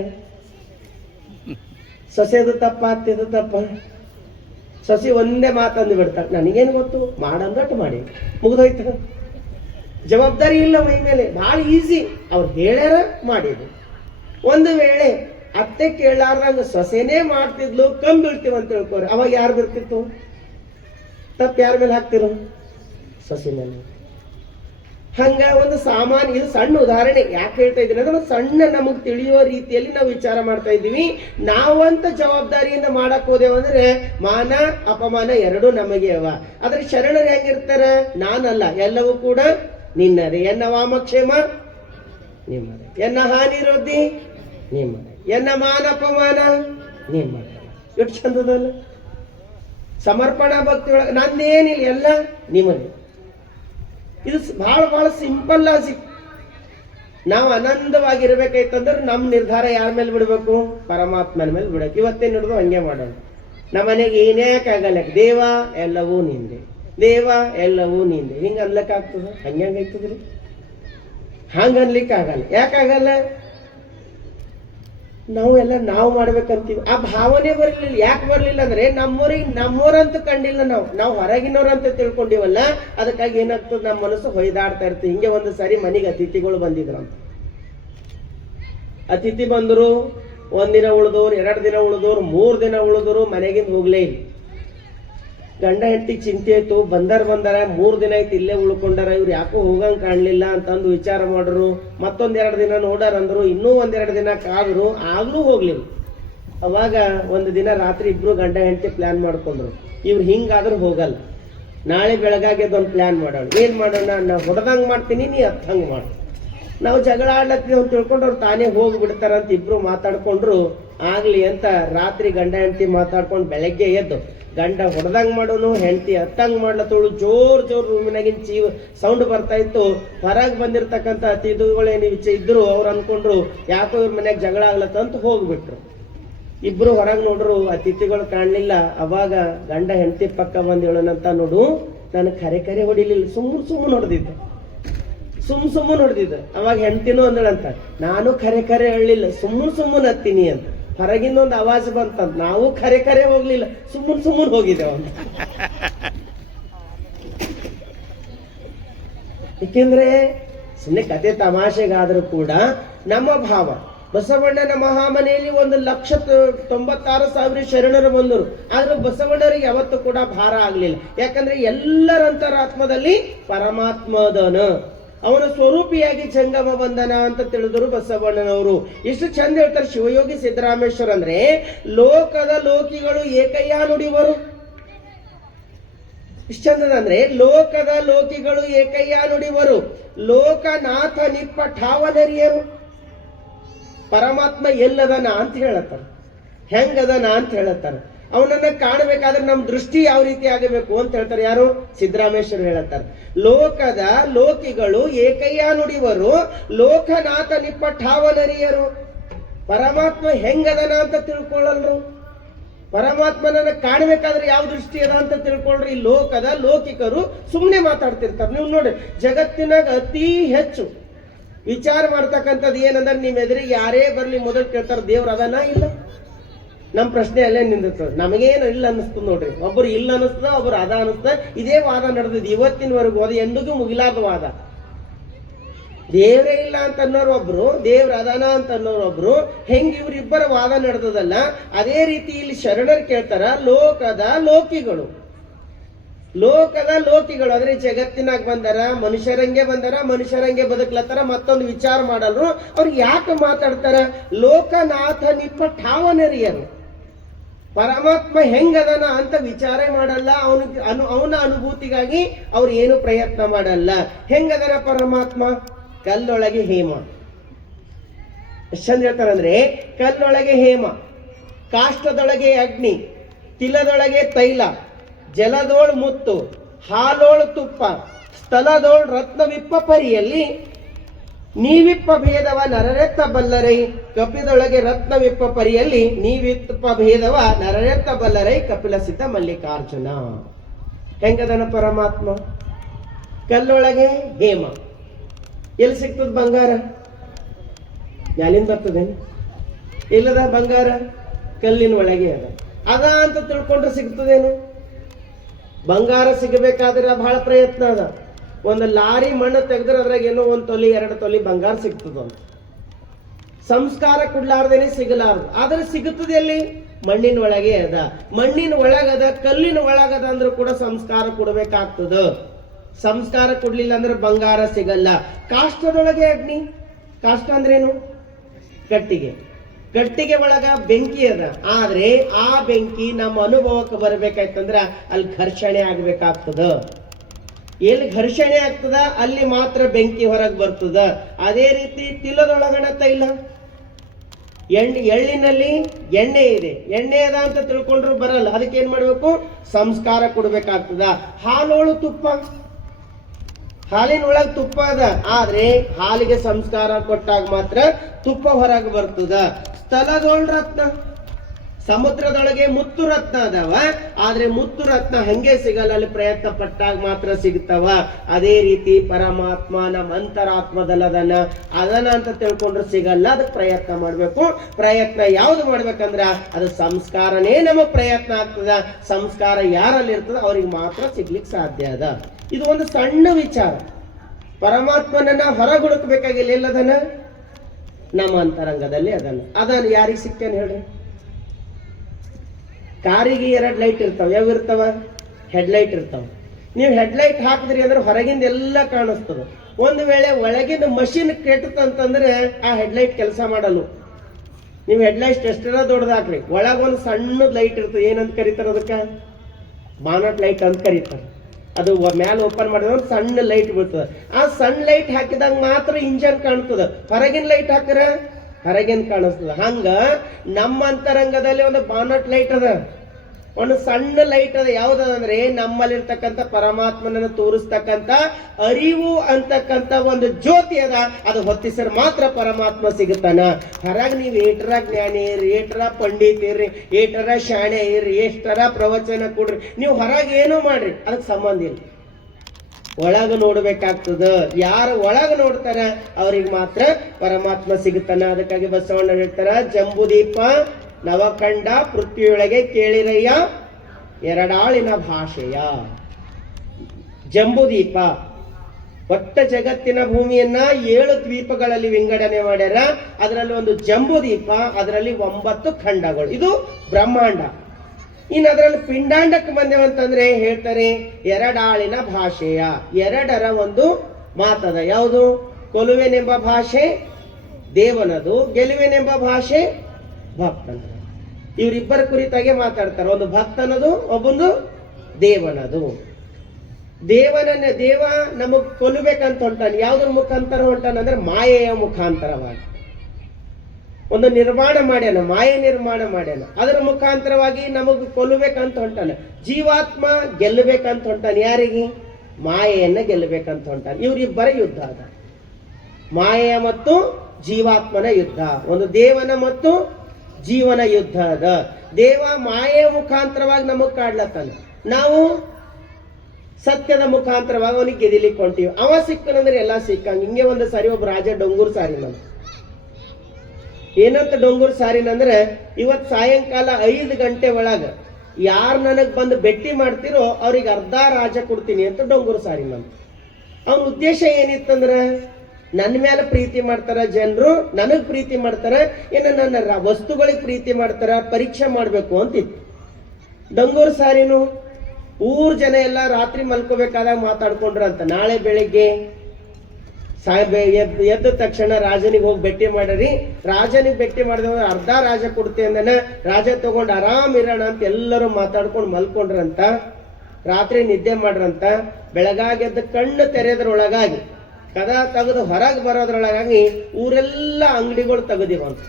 ಸೊಸೆದು ತಪ್ಪ, ಅತ್ತೆದು ತಪ್ಪ? ಸೊಸೆ ಒಂದೇ ಮಾತಂದು ಬಿಡ್ತಾಳೆ, ನನಗೇನು ಗೊತ್ತು, ಮಾಡಂದಟ್ಟು ಮಾಡಿ ಮುಗಿದೋಯ್ತು. ಜವಾಬ್ದಾರಿ ಇಲ್ಲ ಮೈ ಮೇಲೆ. ಬಹಳ ಈಸಿ, ಅವ್ರು ಹೇಳ್ಯಾರ ಮಾಡಿದ್ರು. ಒಂದು ವೇಳೆ ಅತ್ತೆ ಕೇಳಾರ್ದಂಗ ಸೊಸೆನೇ ಮಾಡ್ತಿದ್ಲು, ಕಮ್ಮಿ ಬೀಳ್ತೀವಿ ಅಂತ ತಿಳ್ಕೋರಿ, ಅವಾಗ ಯಾರು ಬರ್ತಿತ್ತು? ತಪ್ಪು ಯಾರ ಮೇಲೆ ಹಾಕ್ತಿರು? ಸೊಸೆ ಮೇಲೆ. ಹಂಗ ಒಂದು ಸಾಮಾನ್ಯ, ಇದು ಸಣ್ಣ ಉದಾಹರಣೆ ಯಾಕೆ ಹೇಳ್ತಾ ಇದ್ದೀನಿ ಅಂದ್ರೆ ಒಂದು ಸಣ್ಣ ನಮಗ್ ತಿಳಿಯುವ ರೀತಿಯಲ್ಲಿ ನಾವು ವಿಚಾರ ಮಾಡ್ತಾ ಇದ್ದೀವಿ. ನಾವಂತ ಜವಾಬ್ದಾರಿಯಿಂದ ಮಾಡಕ್ ಹೋದೇವಂದ್ರೆ ಮಾನ ಅಪಮಾನ ಎರಡೂ ನಮಗೆ ಅವ. ಆದ್ರೆ ಶರಣರು ಹೆಂಗಿರ್ತಾರ? ನಾನಲ್ಲ, ಎಲ್ಲವೂ ಕೂಡ ನಿನ್ನದೇ. ಎನ್ನ ವಾಮಕ್ಷೇಮ ನಿಮ್ಮದೇ, ಎನ್ನ ಹಾನಿ ವೃದ್ಧಿ ನಿಮ್ಮದೇ, ಎನ್ನ ಮಾನ ಅಪಮಾನ ನಿಮ್ಮದೇ. ಎಷ್ಟು ಚಂದದಲ್ಲ ಸಮರ್ಪಣಾ ಭಕ್ತಿ ಒಳಗೆ ನಂದೇನಿಲ್ಲ, ಎಲ್ಲ ನಿಮ್ಮದೇ. ಇದು ಬಹಳ ಸಿಂಪಲ್ ಲಾಜಿಕ್. ನಾವು ಆನಂದವಾಗಿರ್ಬೇಕಾಯ್ತಂದ್ರೆ ನಮ್ಮ ನಿರ್ಧಾರ ಯಾರ ಮೇಲೆ ಬಿಡ್ಬೇಕು? ಪರಮಾತ್ಮನ ಮೇಲೆ ಬಿಡಬೇಕು. ಇವತ್ತೇನು ಹಿಡಿದು ಹಂಗೆ ಮಾಡೋಣ. ನಮ್ಮ ಮನೆಗೆ ಏನೇಕಾಗಲ್ಲ, ದೇವ ಎಲ್ಲವೂ ನಿಂದೆ, ದೇವ ಎಲ್ಲವೂ ನಿಂದೆ, ಹಿಂಗ ಅನ್ಲಕ್ಕಾಗ್ತದ? ಹಂಗ್ಯಾಗ್ತದ್ರಿ? ಹಂಗ ಅನ್ಲಿಕ್ಕೆ ಆಗಲ್ಲ. ಯಾಕಾಗಲ್ಲ? ನಾವು ಮಾಡ್ಬೇಕಂತೀವಿ. ಆ ಭಾವನೆ ಬರಲಿಲ್ಲ. ಯಾಕೆ ಬರಲಿಲ್ಲ ಅಂದ್ರೆ ನಮ್ಮೋರಂತ ಕಂಡಿಲ್ಲ. ನಾವು ಹೊರಗಿನವ್ರಂತ ತಿಳ್ಕೊಂಡಿವಲ್ಲ. ಅದಕ್ಕಾಗಿ ಏನಾಗ್ತದೆ, ನಮ್ಮ ಮನಸ್ಸು ಹೊಯ್ದಾಡ್ತಾ ಇರ್ತೀವಿ. ಹಿಂಗೆ ಒಂದು ಸಾರಿ ಮನೆಗೆ ಅತಿಥಿಗಳು ಬಂದಿದ್ರಂತ. ಅತಿಥಿ ಬಂದರು, 1 ದಿನ ಉಳಿದವ್ರು, 2 ದಿನ ಉಳಿದವ್ರು, 3 ದಿನ ಉಳಿದವರು, ಮನೆಗಿಂದ ಹೋಗ್ಲೇ ಇಲ್ಲ. ಗಂಡ ಹೆಂಡತಿಗೆ ಚಿಂತೆ ಆಯ್ತು. ಬಂದಾರ 3 ದಿನ ಆಯ್ತು ಇಲ್ಲೇ ಉಳ್ಕೊಂಡಾರ, ಇವ್ರು ಯಾಕೋ ಹೋಗಂಗ್ ಕಾಣ್ಲಿಲ್ಲ ಅಂತಂದು ವಿಚಾರ ಮಾಡ್ರು. ಮತ್ತೊಂದ್ 2 ದಿನ ನೋಡಾರ ಅಂದ್ರು, ಇನ್ನೂ 1-2 ದಿನ ಕಾದ್ರು, ಆಗ್ಲೂ ಹೋಗ್ಲಿಲ್ಲ. ಅವಾಗ ಒಂದು ದಿನ ರಾತ್ರಿ ಇಬ್ರು ಗಂಡ ಹೆಂಡತಿ ಪ್ಲಾನ್ ಮಾಡ್ಕೊಂಡ್ರು, ಇವ್ರು ಹಿಂಗಾದ್ರೂ ಹೋಗಲ್ಲ, ನಾಳೆ ಬೆಳಗಾಗೆ ಒಂದು ಪ್ಲಾನ್ ಮಾಡೋಣ. ಏನ್ ಮಾಡೋಣ? ನಾ ಹೊಡೆದಂಗ್ ಮಾಡ್ತೀನಿ, ನೀ ಹತ್ತಂಗ್ ಮಾಡು. ನಾವು ಜಗಳ ಆಡ್ಲತ್ತೀವಿ ಅಂತ ತಿಳ್ಕೊಂಡು ಅವ್ರು ತಾನೇ ಹೋಗ್ಬಿಡ್ತಾರಂತ ಇಬ್ರು ಮಾತಾಡ್ಕೊಂಡ್ರು. ಆಗ್ಲಿ ಅಂತ ರಾತ್ರಿ ಗಂಡ ಹೆಂಡತಿ ಮಾತಾಡ್ಕೊಂಡು ಬೆಳಗ್ಗೆ ಎದ್ದು ಗಂಡ ಹೊಡೆದಂಗ್ ಮಾಡೋನು, ಹೆಂಡತಿ ಹತ್ತಂಗ್ ಮಾಡ್ಲತ್ತೋಳು, ಜೋರ್ ರೂಮಿನಾಗಿನ ಸೌಂಡ್ ಬರ್ತಾ ಇತ್ತು. ಹೊರಗೆ ಬಂದಿರ್ತಕ್ಕಂಥ ಅತಿಥಿಗಳೇನು ಇದ್ರು, ಅವ್ರು ಅನ್ಕೊಂಡ್ರು ಯಾಕೋ ಇವ್ರ ಮನ್ಯಾಗ ಜಗಳ ಆಗ್ಲತ್ತಂತ ಹೋಗ್ಬಿಟ್ರು. ಇಬ್ರು ಹೊರಗೆ ನೋಡ್ರು, ಅತಿಥಿಗಳು ಕಾಣ್ಲಿಲ್ಲ. ಅವಾಗ ಗಂಡ ಹೆಂಡತಿ ಪಕ್ಕ ಬಂದ್ ಹೇಳೋಣಂತ, ನೋಡು ನಾನು ಕರೆ ಹೊಡಿಲಿಲ್ಲ, ಸುಮ್ಮನೆ ಹೊಡೆದಿದ್ದೆ, ಸುಮ್ಮನೆ ಹೊಡೆದಿದ್ದೆ. ಅವಾಗ ಹೆಂಡತಿನೂ ಅಂದಳಂತ, ನಾನು ಕರೆ ಹೇಳಲಿಲ್ಲ, ಸುಮ್ಮನೆ ಹತ್ತೀನಿ ಅಂತ. ಹೊರಗಿಂದ ಒಂದು ಆವಾಜ್ ಬಂತಂತ, ನಾವು ಕರೆ ಹೋಗ್ಲಿಲ್ಲ, ಸುಮ್ಮನೆ ಹೋಗಿದ್ದೇವೆ ಅಂತ. ಏಕೆಂದ್ರೆ ಸುಮ್ಮನೆ ಕತೆ ತಮಾಷೆಗಾದ್ರೂ ಕೂಡ ನಮ್ಮ ಭಾವ ಬಸವಣ್ಣನ ಮಹಾಮನೆಯಲ್ಲಿ 1,96,000 ಶರಣರು ಬಂದರು. ಆದ್ರೆ ಬಸವಣ್ಣರಿಗೆ ಯಾವತ್ತೂ ಕೂಡ ಭಾರ ಆಗ್ಲಿಲ್ಲ. ಯಾಕಂದ್ರೆ ಎಲ್ಲರಂತರಾತ್ಮದಲ್ಲಿ ಪರಮಾತ್ಮ ಅದನ, ಅವನ ಸ್ವರೂಪಿಯಾಗಿ ಜಂಗಮ ಬಂಧನ ಅಂತ ತಿಳಿದರು ಬಸವಣ್ಣನವರು. ಎಷ್ಟು ಚಂದ ಹೇಳ್ತಾರೆ ಶಿವಯೋಗಿ ಸಿದ್ದರಾಮೇಶ್ವರ ಅಂದ್ರೆ, ಲೋಕದ ಲೋಕಿಗಳು ಏಕಯ್ಯ ನುಡಿವರು. ಇಷ್ಟು ಚಂದದ ಅಂದ್ರೆ, ಲೋಕದ ಲೋಕಿಗಳು ಏಕಯ್ಯ ನುಡಿವರು, ಲೋಕನಾಥ ನಿಪ್ಪ ಠಾವನರಿಯರು. ಪರಮಾತ್ಮ ಎಲ್ಲದನ ಅಂತ ಹೇಳತ್ತಾರ, ಹೆಂಗದನ ಅಂತ ಹೇಳತ್ತಾರ. ಅವನನ್ನ ಕಾಣಬೇಕಾದ್ರೆ ನಮ್ ದೃಷ್ಟಿ ಯಾವ ರೀತಿ ಆಗಬೇಕು ಅಂತ ಹೇಳ್ತಾರೆ. ಯಾರು? ಸಿದ್ದರಾಮೇಶ್ವರ ಹೇಳತ್ತಾರೆ. ಲೋಕದ ಲೋಕಿಗಳು ಏಕಯ್ಯ ನುಡಿವರು, ಲೋಕನಾಥ ನಿಪ್ಪ ಠಾವನರಿಯರು. ಪರಮಾತ್ಮ ಹೆಂಗದನ ಅಂತ ತಿಳ್ಕೊಳ್ಳಲ್ರು. ಪರಮಾತ್ಮನನ್ನ ಕಾಣಬೇಕಾದ್ರೆ ಯಾವ ದೃಷ್ಟಿ ಅದ ಅಂತ ತಿಳ್ಕೊಳ್ರಿ. ಲೋಕದ ಲೌಕಿಕರು ಸುಮ್ಮನೆ ಮಾತಾಡ್ತಿರ್ತಾರೆ. ನೀವು ನೋಡಿ, ಜಗತ್ತಿನಾಗ ಅತಿ ಹೆಚ್ಚು ವಿಚಾರ ಮಾಡ್ತಕ್ಕಂಥದ್ದು ಏನಂದ್ರೆ, ನಿಮ್ ಎದುರಿಗೆ ಯಾರೇ ಬರ್ಲಿ ಮೊದಲು ಕೇಳ್ತಾರೆ, ದೇವ್ರ ಅದನ್ನ ಇಲ್ಲ. ನಮ್ ಪ್ರಶ್ನೆ ಅಲ್ಲೇ ನಿಂದಿರ್ತದೆ. ನಮಗೇನು ಇಲ್ಲ ಅನ್ನಿಸ್ತದ ನೋಡ್ರಿ. ಒಬ್ಬರು ಇಲ್ಲ ಅನ್ನಿಸ್ತದ, ಒಬ್ಬರು ಅದ ಅನ್ನಿಸ್ತದ. ಇದೇ ವಾದ ನಡೆದಿದ್ದು ಇವತ್ತಿನವರೆಗೂ. ಅದು ಎಂದಿಗೂ ಮುಗಿಲಾದ ವಾದ. ದೇವ್ರೇ ಇಲ್ಲ ಅಂತ ಅನ್ನೋರು ಒಬ್ರು, ದೇವ್ರ ಅದಾನ ಅಂತ ಅನ್ನೋರು ಒಬ್ರು. ಹೆಂಗ್ ಇವ್ರಿಬ್ಬರ ವಾದ ನಡೆದದಲ್ಲ, ಅದೇ ರೀತಿ ಇಲ್ಲಿ ಶರಣರು ಕೇಳ್ತಾರ, ಲೋಕದ ಲೋಕಿಗಳು. ಲೋಕದ ಲೋಕಿಗಳು ಅಂದ್ರೆ ಜಗತ್ತಿನಾಗ ಬಂದಾರ, ಮನುಷ್ಯರಂಗೆ ಬದುಕ್ಲತ್ತಾರ, ಮತ್ತೊಂದು ವಿಚಾರ ಮಾಡಲ್ರು. ಅವ್ರು ಯಾಕೆ ಮಾತಾಡ್ತಾರ? ಲೋಕನಾಥ ನಿಪ್ಪ ಠಾವನರಿಯರು. ಪರಮಾತ್ಮ ಹೆಂಗದನ ಅಂತ ವಿಚಾರ ಮಾಡಲ್ಲ. ಅವನ ಅನುಭೂತಿಗಾಗಿ ಅವ್ರು ಏನು ಪ್ರಯತ್ನ ಮಾಡಲ್ಲ. ಹೆಂಗದನ ಪರಮಾತ್ಮ? ಕಲ್ಲೊಳಗೆ ಹೇಮ. ಎಷ್ಟು ಚಂದ ಹೇಳ್ತಾರಂದ್ರೆ, ಕಲ್ಲೊಳಗೆ ಹೇಮ, ಕಾಷ್ಟದೊಳಗೆ ಅಗ್ನಿ, ತಿಲದೊಳಗೆ ತೈಲ, ಜಲದೋಳ್ ಮುತ್ತು, ಹಾಲೋಳು ತುಪ್ಪ, ಸ್ಥಳದೋಳ್ ರತ್ನವಿಪ್ಪ ಪರಿಯಲ್ಲಿ, ನೀವಿಪ್ಪ ಭೇದವ ನರರೆತ್ತ ಬಲ್ಲರೈ, ಕಪಿದೊಳಗೆ ರತ್ನವಿಪ್ಪ ಪರಿಯಲ್ಲಿ, ನೀವಿಪ್ಪ ಭೇದವ ನರರೆತ್ತ ಬಲ್ಲರೈ, ಕಪಿಲಸಿತ ಮಲ್ಲಿಕಾರ್ಜುನ. ಹೆಂಗದನ ಪರಮಾತ್ಮ? ಕಲ್ಲೊಳಗೆ ಹೇಮ. ಎಲ್ಲಿ ಸಿಗ್ತದ ಬಂಗಾರ? ಮ್ಯಾಲಿಂದ ಬರ್ತದೆ? ಇಲ್ಲದ ಬಂಗಾರ ಕಲ್ಲಿನ ಒಳಗೆ ಅದ ಅಂತ ತಿಳ್ಕೊಂಡ್ರೆ ಸಿಗ್ತದೇನು? ಬಂಗಾರ ಸಿಗಬೇಕಾದ್ರೆ ಬಹಳ ಪ್ರಯತ್ನ ಅದ. ಒಂದು ಲಾರಿ ಮಣ್ಣು ತೆಗೆದ್ರೆ ಅದ್ರಾಗ ಏನೋ 1 ತೊಲಿ 2 ತೊಲಿ ಬಂಗಾರ ಸಿಗ್ತದ. ಸಂಸ್ಕಾರ ಕೊಡ್ಲಾರ್ದೇನೆ ಸಿಗಲಾರ್ದು. ಆದ್ರೆ ಸಿಗುತ್ತದೆ ಎಲ್ಲಿ? ಮಣ್ಣಿನ ಒಳಗೆ ಅದ. ಮಣ್ಣಿನ ಒಳಗದ, ಕಲ್ಲಿನ ಒಳಗದ ಅಂದ್ರೂ ಕೂಡ ಸಂಸ್ಕಾರ ಕೊಡ್ಬೇಕಾಗ್ತದ. ಸಂಸ್ಕಾರ ಕೊಡ್ಲಿಲ್ಲ ಅಂದ್ರೆ ಬಂಗಾರ ಸಿಗಲ್ಲ. ಕಾಷ್ಟದೊಳಗೆ ಅಗ್ನಿ. ಕಾಷ್ಟ ಅಂದ್ರೇನು? ಕಟ್ಟಿಗೆ ಒಳಗ ಬೆಂಕಿ ಅದ. ಆದ್ರೆ ಆ ಬೆಂಕಿ ನಮ್ಮ ಅನುಭವಕ್ಕೆ ಬರ್ಬೇಕಾಯ್ತಂದ್ರ ಅಲ್ಲಿ ಘರ್ಷಣೆ ಆಗ್ಬೇಕಾಗ್ತದ. ಎಲ್ಲಿ ಘರ್ಷಣೆ ಆಗ್ತದ ಅಲ್ಲಿ ಮಾತ್ರ ಬೆಂಕಿ ಹೊರಗೆ ಬರ್ತದ. ಅದೇ ರೀತಿ ತಿಲದೊಳಗಣ ತೈಲ, ಎಳ್ಳಿನಲ್ಲಿ ಎಣ್ಣೆ ಇದೆ, ಎಣ್ಣೆ ಅದ ಅಂತ ತಿಳ್ಕೊಂಡ್ರು ಬರಲ್ಲ. ಅದಕ್ಕೆ ಏನ್ ಮಾಡ್ಬೇಕು? ಸಂಸ್ಕಾರ ಕೊಡ್ಬೇಕಾಗ್ತದ. ಹಾಲೋಳು ತುಪ್ಪ, ಹಾಲಿನೊಳಗೆ ತುಪ್ಪ ಅದ. ಆದ್ರೆ ಹಾಲಿಗೆ ಸಂಸ್ಕಾರ ಕೊಟ್ಟಾಗ ಮಾತ್ರ ತುಪ್ಪ ಹೊರಗೆ ಬರ್ತದ. ಸ್ಥಳದೊಳ ರತ್ನ, ಸಮುದ್ರದೊಳಗೆ ಮುತ್ತು ರತ್ನ ಅದಾವ. ಆದ್ರೆ ಮುತ್ತು ರತ್ನ ಹಂಗೆ ಸಿಗಲ್ಲ, ಅಲ್ಲಿ ಪ್ರಯತ್ನ ಪಟ್ಟಾಗ ಮಾತ್ರ ಸಿಗ್ತಾವ. ಅದೇ ರೀತಿ ಪರಮಾತ್ಮ ನಮ್ಮ ಅಂತರಾತ್ಮದಲ್ಲದನ ಅದನ್ನ ಅಂತ ತಿಳ್ಕೊಂಡ್ರೆ ಸಿಗಲ್ಲ. ಅದಕ್ಕೆ ಪ್ರಯತ್ನ ಮಾಡ್ಬೇಕು. ಪ್ರಯತ್ನ ಯಾವ್ದು ಮಾಡ್ಬೇಕಂದ್ರ ಅದು ಸಂಸ್ಕಾರನೇ ನಮಗ್ ಪ್ರಯತ್ನ ಆಗ್ತದ. ಸಂಸ್ಕಾರ ಯಾರಲ್ಲಿ ಇರ್ತದ ಅವ್ರಿಗೆ ಮಾತ್ರ ಸಿಗ್ಲಿಕ್ಕೆ ಸಾಧ್ಯ ಅದ. ಇದು ಒಂದು ಸಣ್ಣ ವಿಚಾರ. ಪರಮಾತ್ಮನನ್ನ ಹೊರಗುಡುಕಬೇಕಾಗಿಲ್ಲ. ಎಲ್ಲದನ್ನ ನಮ್ಮ ಅಂತರಂಗದಲ್ಲಿ ಅದನ್ನ ಯಾರಿಗೆ ಸಿಕ್ಕೇನು ಹೇಳ್ರಿ? ಕಾರಿಗೆ 2 ಲೈಟ್ ಇರ್ತಾವ. ಯಾವ ಇರ್ತಾವ? ಹೆಡ್ಲೈಟ್ ಇರ್ತಾವ. ನೀವು ಹೆಡ್ಲೈಟ್ ಹಾಕಿದ್ರಿ ಅಂದ್ರೆ ಹೊರಗಿಂದ ಎಲ್ಲ ಕಾಣಿಸ್ತದ. ಒಂದು ವೇಳೆ ಒಳಗಿನ ಮಷಿನ್ ಕೆಟ್ಟತಂತಂದ್ರೆ ಆ ಹೆಡ್ಲೈಟ್ ಕೆಲಸ ಮಾಡಲ್ಲ. ನೀವು ಹೆಡ್ಲೈಟ್ ಎಷ್ಟರ ದೊಡ್ಡದಾಕ್ರಿ, ಒಳಗೊಂದು ಸಣ್ಣ ಲೈಟ್ ಇರ್ತದೆ. ಏನಂತ ಕರೀತಾರ ಅದಕ್ಕೆ? ಬಾನಟ್ ಲೈಟ್ ಅಂತ ಕರೀತಾರೆ. ಅದು ಮ್ಯಾಲ ಓಪನ್ ಮಾಡಿದ್ರೆ ಸಣ್ಣ ಲೈಟ್ ಬೀಳ್ತದ. ಆ ಸಣ್ಣ ಲೈಟ್ ಹಾಕಿದಾಗ ಮಾತ್ರ ಇಂಜನ್ ಕಾಣ್ತದ. ಹೊರಗಿನ ಲೈಟ್ ಹಾಕಿದ್ರೆ ಹೊರಗಿಂದ ಕಾಣಿಸ್ತದ. ಹಂಗ ನಮ್ಮ ಅಂತರಂಗದಲ್ಲಿ ಒಂದು ಬಾನಟ್ ಲೈಟ್ ಅದ, ಒಂದು ಸಣ್ಣ ಲೈಟ್ ಅದ. ಯಾವ್ದಂದ್ರೆ ನಮ್ಮಲ್ಲಿರ್ತಕ್ಕಂಥ ಪರಮಾತ್ಮನನ್ನು ತೋರಿಸ್ತಕ್ಕಂಥ ಅರಿವು ಅಂತಕ್ಕಂಥ ಒಂದು ಜ್ಯೋತಿ ಅದ. ಅದು ಹೊತ್ತಿಸರ್ ಮಾತ್ರ ಪರಮಾತ್ಮ ಸಿಗುತ್ತಾನ. ಹೊರಗೆ ನೀವು ಏಟರ ಜ್ಞಾನಿ ಇರ್ರಿ, ಏಟರ ಪಂಡಿತ್ ಇರ್ರಿ, ಏಟರ ಶಾಣೆ ಇರ್ರಿ, ಎಷ್ಟರ ಪ್ರವಚನ ಕೊಡ್ರಿ, ನೀವು ಹೊರಗೆ ಏನೋ ಮಾಡ್ರಿ, ಅದಕ್ಕೆ ಸಂಬಂಧ ಇಲ್ಲ. ಒಳಗ ನೋಡ್ಬೇಕಾಗ್ತದ. ಯಾರು ಒಳಗ ನೋಡ್ತಾರ ಅವ್ರಿಗೆ ಮಾತ್ರ ಪರಮಾತ್ಮ ಸಿಗುತ್ತಾನ. ಅದಕ್ಕಾಗಿ ಬಸವಣ್ಣ ಹೇಳ್ತಾರ, ಜಂಬುದೀಪ ನವಕಂಡ ಪೃಥ್ವಿಯೊಳಗೆ ಕೇಳಿರಯ್ಯ ಎರಡಾಳಿನ ಭಾಷೆಯ. ಜಂಬುದೀಪ ಒಟ್ಟ ಜಗತ್ತಿನ ಭೂಮಿಯನ್ನ 7 ದ್ವೀಪಗಳಲ್ಲಿ ವಿಂಗಡಣೆ ಮಾಡ್ಯಾರ. ಅದರಲ್ಲಿ ಒಂದು ಜಂಬುದೀಪ, ಅದರಲ್ಲಿ 9 ಖಂಡಗಳು, ಇದು ಬ್ರಹ್ಮಾಂಡ. ಇನ್ನು ಅದರಲ್ಲಿ ಪಿಂಡಾಂಡಕ್ಕೆ ಬಂದೇವಂತಂದ್ರೆ ಹೇಳ್ತಾರೆ ಎರಡಾಳಿನ ಭಾಷೆಯ. ಎರಡರ ಒಂದು ಮಾತದ. ಯಾವುದು? ಕೊಲುವೆನೆಂಬ ಭಾಷೆ ದೇವನದು, ಗೆಲುವೆನೆಂಬ ಭಾಷೆ ಭಕ್ತನದು. ಇವರಿಬ್ಬರ ಕುರಿತಾಗೆ ಮಾತಾಡ್ತಾರೆ. ಒಂದು ಭಕ್ತನದು, ಒಬ್ಬೊಂದು ದೇವನದು. ದೇವ ನಮಗ್ ಕೊಲ್ಲಬೇಕಂತ ಹೊಂಟಾನ. ಯಾವ್ದ್ರ ಮುಖಾಂತರ ಹೊಂಟಾನ ಅಂದ್ರೆ ಮಾಯೆಯ ಮುಖಾಂತರವಾಗಿ ಒಂದು ನಿರ್ಮಾಣ ಮಾಡ್ಯಾನ, ಮಾಯೆ ನಿರ್ಮಾಣ ಮಾಡ್ಯಾನ. ಅದರ ಮುಖಾಂತರವಾಗಿ ನಮಗ್ ಕೊಲ್ಲಬೇಕಂತ ಹೊಂಟಾನ. ಜೀವಾತ್ಮ ಗೆಲ್ಲಬೇಕಂತ ಹೊಂಟಾನ. ಯಾರಿಗೆ? ಮಾಯೆಯನ್ನ ಗೆಲ್ಲಬೇಕಂತ ಹೊಂಟಾನ. ಇವರಿಬ್ಬರ ಯುದ್ಧ ಅದ. ಮಾಯೆಯ ಮತ್ತು ಜೀವಾತ್ಮನ ಯುದ್ಧ, ಒಂದು ದೇವನ ಮತ್ತು ಜೀವನ ಯುದ್ಧ ಅದ. ದೇವ ಮಾಯೆಯ ಮುಖಾಂತರವಾಗಿ ನಮಗ್ ಕಾಡ್ಲತ್ತಾನ. ನಾವು ಸತ್ಯದ ಮುಖಾಂತರವಾಗಿ ಅವನಿಗೆ ಗೆದಿಲಿಕ್ಕೆ ಹೊಂಟೀವಿ. ಅವ ಸಿಕ್ಕನಂದ್ರೆ ಎಲ್ಲ ಸಿಕ್ಕಂಗ. ಹಿಂಗೆ ಒಂದು ಸಾರಿ ಒಬ್ಬ ರಾಜ ಡೊಂಗೂರ್ ಸಾರಿ ನಾನು ಏನಂತ ಡೊಂಗೂರ್ ಸಾರಿನಂದ್ರೆ, ಇವತ್ ಸಾಯಂಕಾಲ 5 ಗಂಟೆ ಒಳಗ ಯಾರು ನನಗ್ ಬಂದು ಭೇಟಿ ಮಾಡ್ತಿರೋ ಅವ್ರಿಗೆ ಅರ್ಧ ರಾಜ ಕೊಡ್ತೀನಿ ಅಂತ ಡೊಂಗೂರ್ ಸಾರಿ ನಾನು. ಅವನ ಉದ್ದೇಶ ಏನಿತ್ತಂದ್ರ, ನನ್ನ ಮೇಲೆ ಪ್ರೀತಿ ಮಾಡ್ತಾರ ಜನರು, ನನಗ್ ಪ್ರೀತಿ ಮಾಡ್ತಾರ, ಏನು ನನ್ನ ವಸ್ತುಗಳಿಗೆ ಪ್ರೀತಿ ಮಾಡ್ತಾರ, ಪರೀಕ್ಷೆ ಮಾಡ್ಬೇಕು ಅಂತಿತ್ತು. ಡೊಂಗೂರ್ ಸಾರಿನು ಊರ್ ಜನ ಎಲ್ಲ ರಾತ್ರಿ ಮಲ್ಕೋಬೇಕಾದಾಗ ಮಾತಾಡ್ಕೊಂಡ್ರಂತ, ನಾಳೆ ಬೆಳಿಗ್ಗೆ ಎದ್ದ ತಕ್ಷಣ ರಾಜನಿಗೆ ಹೋಗಿ ಭೇಟಿ ಮಾಡ್ರಿ, ರಾಜನಿಗೆ ಭೇಟಿ ಮಾಡಿದ್ರೆ ಅರ್ಧ ರಾಜ ಕೊಡ್ತೆ ಅಂದನ, ರಾಜ ತಗೊಂಡು ಆರಾಮ್ ಇರೋಣ ಅಂತ ಎಲ್ಲರೂ ಮಾತಾಡ್ಕೊಂಡು ಮಲ್ಕೊಂಡ್ರಂತ. ರಾತ್ರಿ ನಿದ್ದೆ ಮಾಡ್ರಂತ. ಬೆಳಗಾಗಿ ಎದ್ದ ಕಣ್ಣು ತೆರೆದ್ರೊಳಗಾಗಿ ಕದ ತೆಗೆದು ಹೊರಗೆ ಬರೋದ್ರೊಳಗಾಗಿ ಊರೆಲ್ಲ ಅಂಗಡಿಗಳು ತೆಗೆದಿವಂತ.